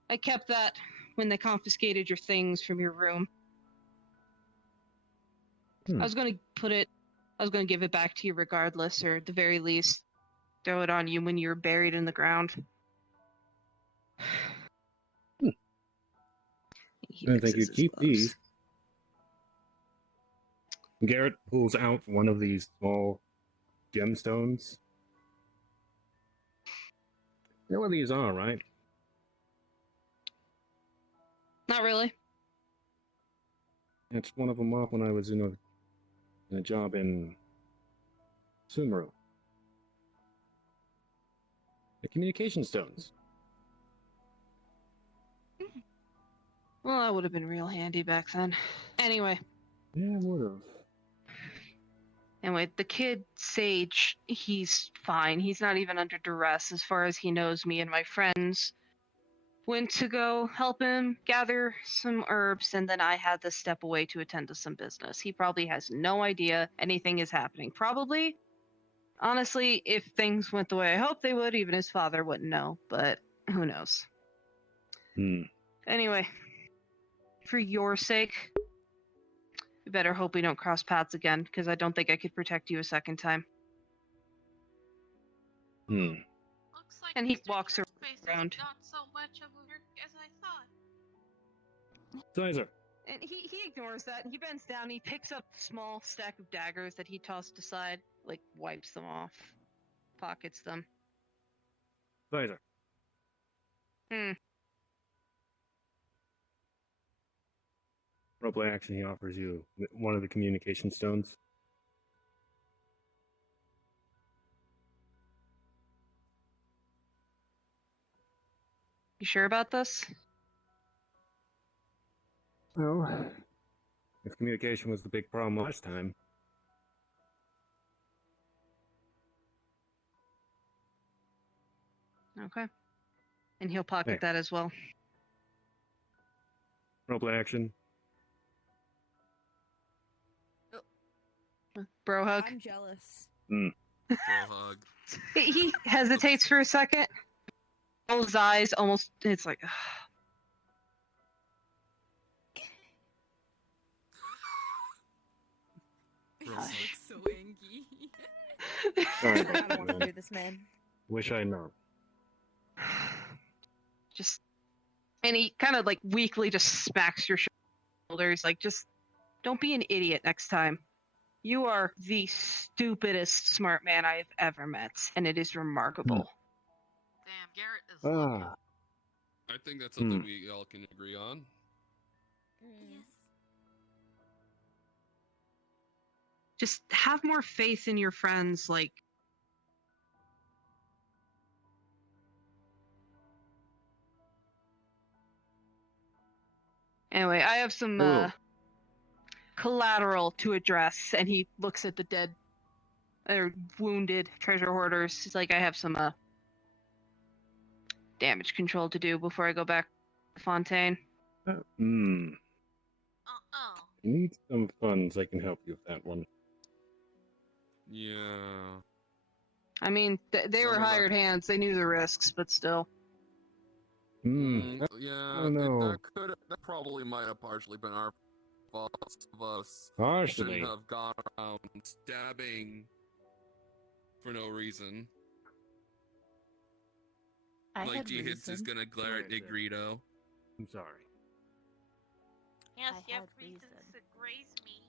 I kept that when they confiscated your things from your room. I was going to give it back to you regardless, or at the very least, throw it on you when you were buried in the ground. I didn't think you'd keep these. Garrett pulls out one of these small gemstones. You know what these are, right? Not really. That's one of them off when I was in a job in Sumeru. The communication stones. Well, that would have been real handy back then. Anyway. Yeah, would have. Anyway, the kid, Sage, he's fine. He's not even under duress. As far as he knows, me and my friends went to go help him gather some herbs, and then I had to step away to attend to some business. He probably has no idea anything is happening. Probably Honestly, if things went the way I hoped they would, even his father wouldn't know, but who knows. Anyway, for your sake, we better hope we don't cross paths again, because I don't think I could protect you a second time. Looks like And he Mr. walks Turfface around. is not so much of a jerk as I thought. Sizer. And he ignores that. He bends down. He picks up a small stack of daggers that he tossed aside, like wipes them off, pockets them. Sizer. Roleplay action, he offers you one of the communication stones. You sure about this? Well, if communication was the big problem last time. Okay. And he'll pocket Hey. that as well. Roleplay action. Bro hug. I'm jealous. Bro hug. He hesitates for a second. Rolls his eyes almost. It's like. Looks so angry. Sorry, I don't want to man. do this, man. Wish I'd known. Just. And he kind of like weakly just smacks your shoulders, like, just don't be an idiot next time. You are the stupidest smart man I have ever met, and it is remarkable. Damn, Garrett is lucky. I think that's something we all can agree on. Yes. Just have more faith in your friends, like. Anyway, I have some collateral to address, and he looks at the dead or wounded treasure hoarders. He's like, I have some damage control to do before I go back to Fontaine. Need some funds, I can help you with that one. Yeah. I mean, they were hired hands. They knew the risks, but still. Yeah, I don't know. that probably might have partially been our fault of us. Partially. Shouldn't have gone around stabbing for no reason. Like G-Hits is gonna glare at Negrito. I'm sorry. Yes, I you have had reasons reason. to graze me.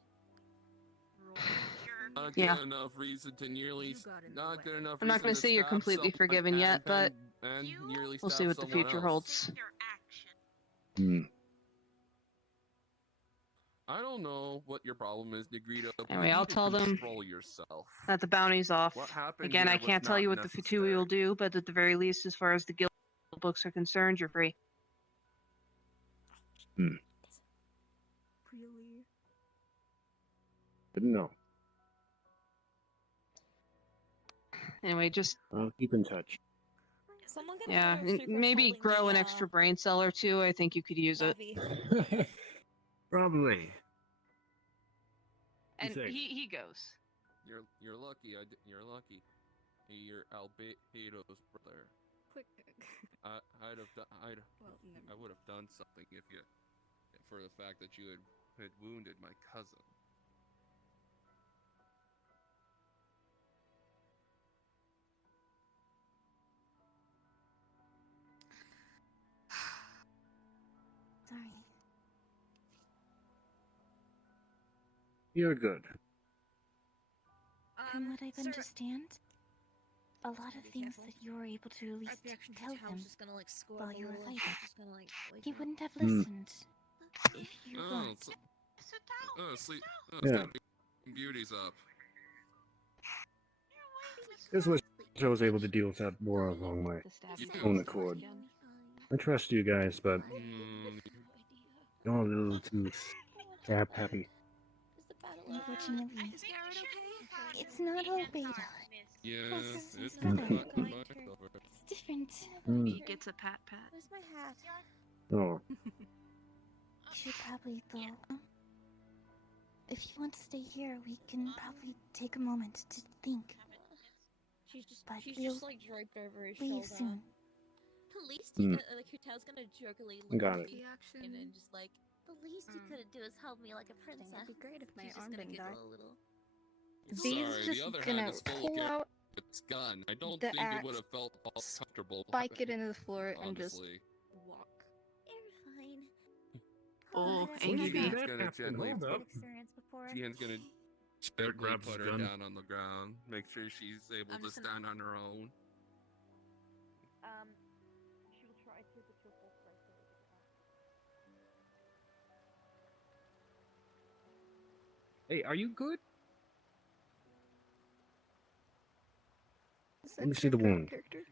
Not Yeah. good enough reason to nearly. Not good enough. I'm not going to say you're completely forgiven yet, but we'll see what the future holds. I don't know what your problem is, Negrito. but Anyway, you I'll need to tell them control yourself. that the bounty's off. What happened Again, here I was can't tell not you what the Fatui will do, but at the very least, as far as the guild books are concerned, you're free. Really? Didn't know. Anyway, just I'll keep in touch. Someone get yeah, a photo of and Sneakers maybe holding grow the, an extra brain cell or two. I think you could use it. Bobby. Probably. And Sick. he goes. You're lucky. You're lucky. You're Albedo's brother. Quick. I'd have done. Well, never. I would have done something if you, for the fact that you had wounded my cousin. Sorry. You're good. From what I Sir, understand, a lot of things that you were able to at least tell him while you were fighting, he wouldn't have listened if you weren't. Sleep. Yeah. Sleeping Beauty's up. This was I was able to deal with that war along my own accord. I trust you guys, but you're a little too happy. Unfortunately, it's not all beta. Yeah, it's better. over. It's different. He gets a pat. Where's my hat? Oh. You should probably though. If you want to stay here, we can probably take a moment to think. but she's we'll just like draped over his leave shoulder. soon. The least Hmm. you could, like Hotel's gonna jerkily look Got at it. you and just like the least you could do is help me like a princess. It'd be great if my She's just arm gonna didn't giggle die. a little. V's Sorry, just the other gonna hand is full pull of out Garrett's gun. I don't the think it would axe, have felt all comfortable. spike it into the floor, and just honestly. walk. You're fine. Oh, I've Angie never B. had Jihan's gonna Captain, gently hold put, up. experience before. Jihan's gonna Garrett gently grabs put his her gun. down on the ground. Make sure she's able I'm to just gonna- stand on her own. She will try to, but she'll fall straight to it. Hey, are you good? Is Let me that see the character out of wound. character?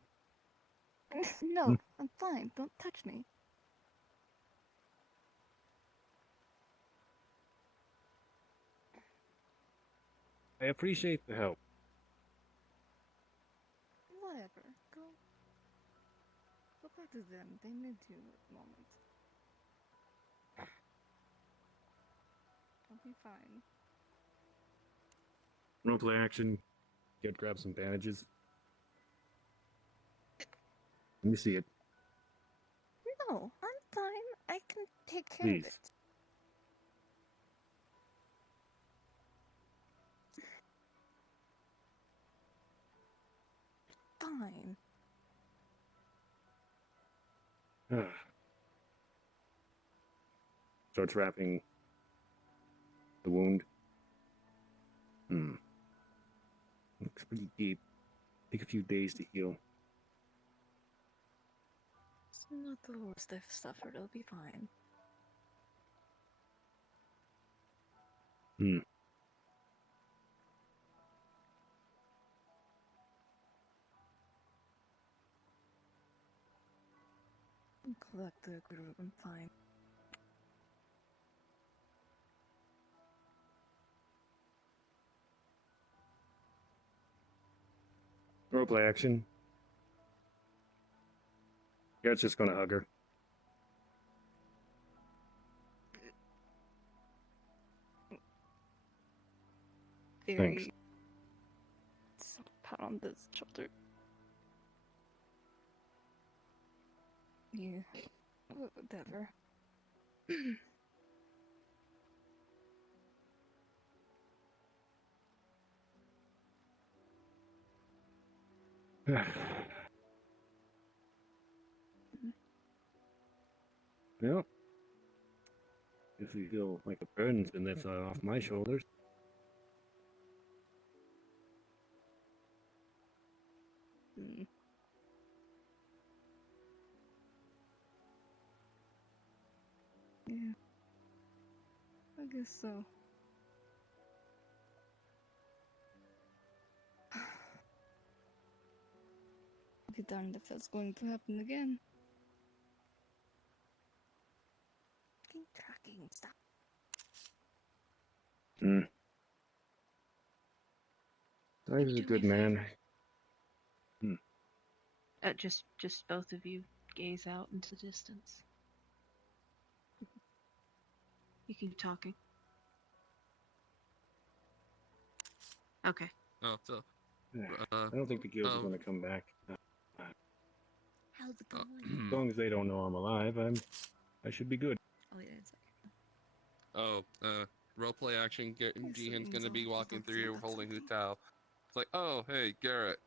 No, I'm fine. Don't touch me. I appreciate the help. Whatever. Go back to them. They need to at the moment. I'll be fine. Roleplay action. Get grab some bandages. Let me see it. No, I'm fine. I can take care Please. of it. Fine. Starts wrapping the wound. Looks pretty deep. Take a few days to heal. It's not the worst I've suffered. It'll be fine. Collect the group. I'm fine. Roleplay action. Garrett's just gonna hug her. Thanks. Some pat on the shoulder. Yeah. Whatever. Well, if you feel like a burden's been lifted off my shoulders. Yeah. I guess so. I'll be darned if that's going to happen again. Fucking tracking, stop. Tyler's a good man. Just both of you gaze out into the distance. You keep talking. Okay. Oh, so. I don't think the guild's gonna come back. How's it going? As long as they don't know I'm alive, I should be good. Oh yeah, it's okay. Roleplay action. Jihan's gonna be walking through here holding Hutao. It's like, oh, hey, Garrett.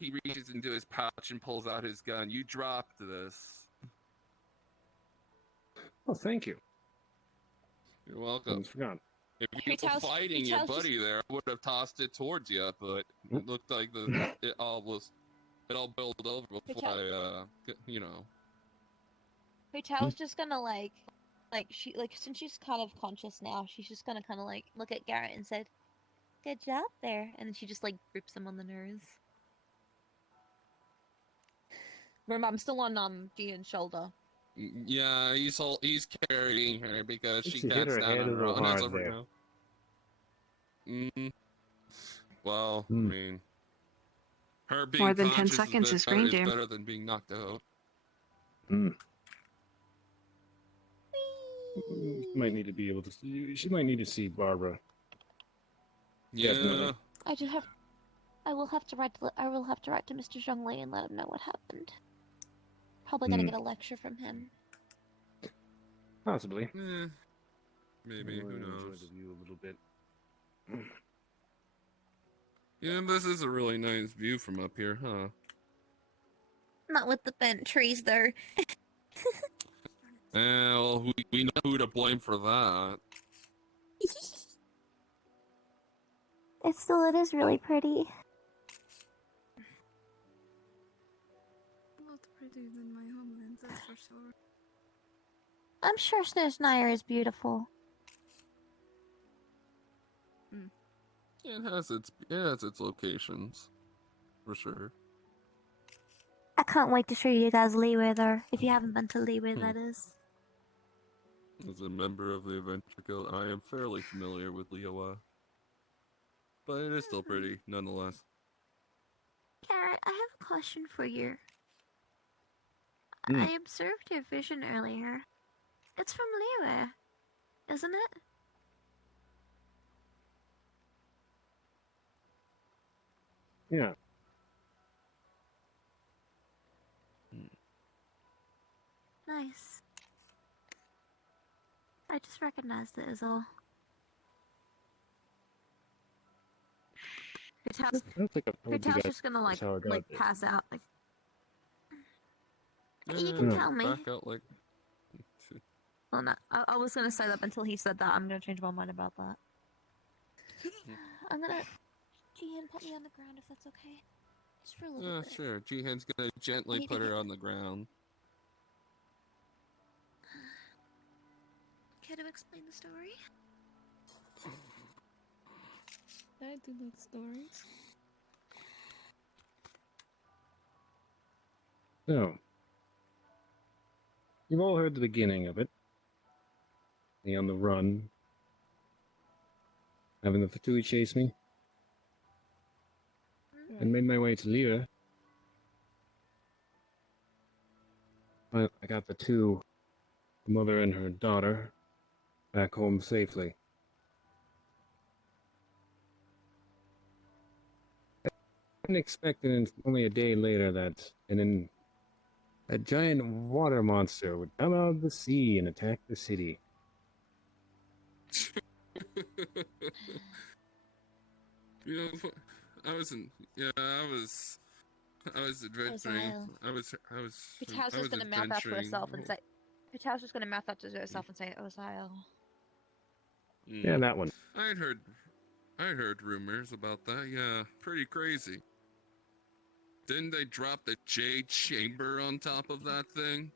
He reaches into his pouch and pulls out his gun. You dropped this. Oh, thank you. You're welcome. Almost forgot. If you were fighting your buddy there, I would have tossed it towards you, but it looked like it all boiled over before I, Hotel's just gonna since she's kind of conscious now, she's just gonna kind of like look at Garrett and said, "Good job there," and then she just like grips him on the nose. Remember, I'm still on Gian's shoulder. Yeah, he's carrying her because she She hit can't her stand head on a her little own as hard of right there. now. Well, I mean, her being More than 10 conscious seconds is better, screen jam. better than being knocked out. She might need to be able to see. She might need to see Barbara. Yeah. Definitely. I just have. I will have to write to Mr. Zhonglei and let him know what happened. Probably gonna get a lecture from him. Possibly. Maybe, who knows? Enjoy the view a little bit. Yeah, this is a really nice view from up here, huh? Not with the bent trees, though. Well, we know who to blame for that. It is really pretty. A lot prettier than my homeland, that's for sure. I'm sure Snare is beautiful. It has its locations, for sure. I can't wait to show you guys Leeway, though. If you haven't been to Leeway, that is. As a member of the Adventure Guild, I am fairly familiar with Liyue. But it is still pretty, nonetheless. Garrett, I have a question for you. Hmm. I observed your vision earlier. It's from Leeway, isn't it? Yeah. Nice. I just recognized it as all. I don't think I've told you guys just gonna how I got this. pass out. You can tell me. Back out like... Well, no, I was gonna say that until he said that. I'm gonna change my mind about that. I'm gonna Jihan put me on the ground if that's okay. Just for a little bit. Sure. Jihan's gonna gently put her on the ground. Care to explain the story? I do like stories. So, you've all heard the beginning of it. Me on the run, having the Fatui chase me. I made my way to Lyra. But I got the two, the mother and her daughter, back home safely. I didn't expect it only a day later that a giant water monster would come out of the sea and attack the city. You know, I was adventuring. Pitao's just gonna mouth out to herself and say, Pitao's just gonna mouth out to herself and say, Ozyle. Yeah, that one. I heard rumors about that. Yeah, pretty crazy. Didn't they drop the Jade Chamber on top of that thing?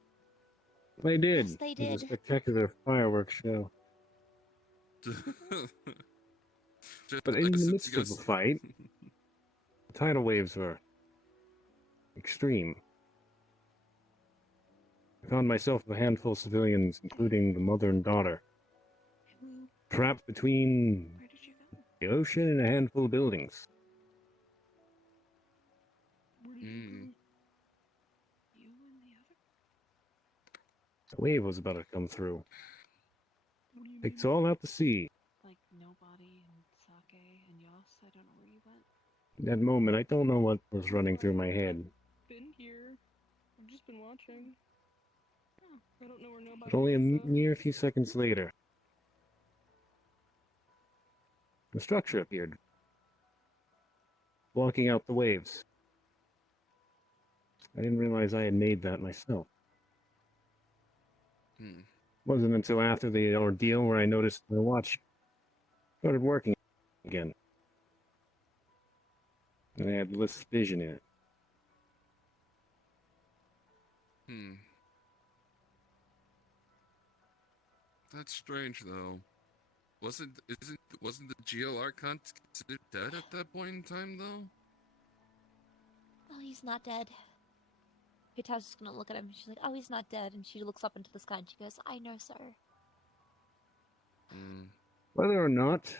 They did. Yes, they It was did. a spectacular fireworks show. But in the midst of the fight, the tidal waves were extreme. I found myself with a handful of civilians, including the mother and daughter, trapped between the ocean and a handful of buildings. The wave was about to come through. Takes all out to sea. Like nobody and Sake and Yas, I don't know where you went. In that moment, I don't know what was running through my head. Been here. I've just been watching. I don't know where nobody But only a is, though. mere few seconds later, the structure appeared, blocking out the waves. I didn't realize I had made that myself. Wasn't until after the ordeal where I noticed my watch started working again. And I had less vision in it. That's strange, though. Wasn't the Geo Archon considered dead at that point in time, though? Oh, he's not dead. Pitao's just gonna look at him. She's like, oh, he's not dead. And she looks up into the sky and she goes, I know, sir. Whether or not,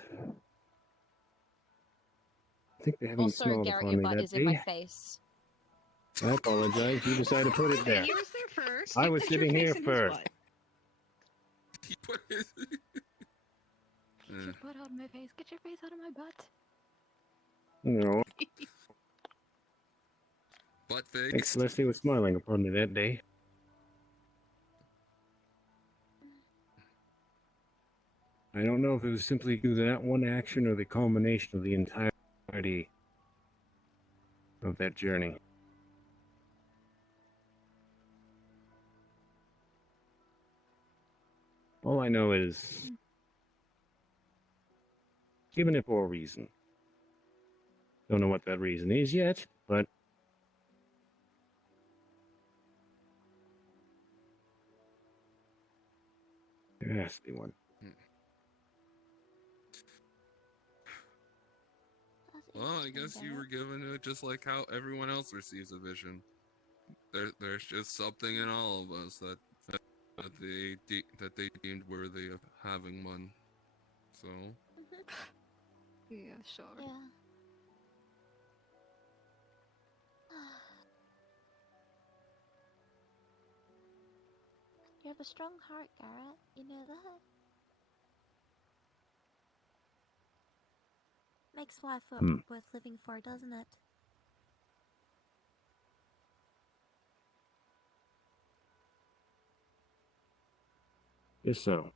I think they're having Also, small Garrett, fun your me butt that is in my day. face. I apologize. You decided to put it there. He was there first. I You was put your sitting face here in his first. butt. He put his... Get your butt out of my face. Get your face out of my butt. No. Butt Thanks, face. Celeste was smiling upon me that day. I don't know if it was simply due to that one action or the culmination of the entirety of that journey. All I know is, given it for a reason. Don't know what that reason is yet, but there has to be one. Well, I guess you were given it just like how everyone else receives a vision. There's just something in all of us that they deemed worthy of having one. So. Yeah, sure. Yeah. You have a strong heart, Garrett. You know that? Makes life worth living for, doesn't it? Just so.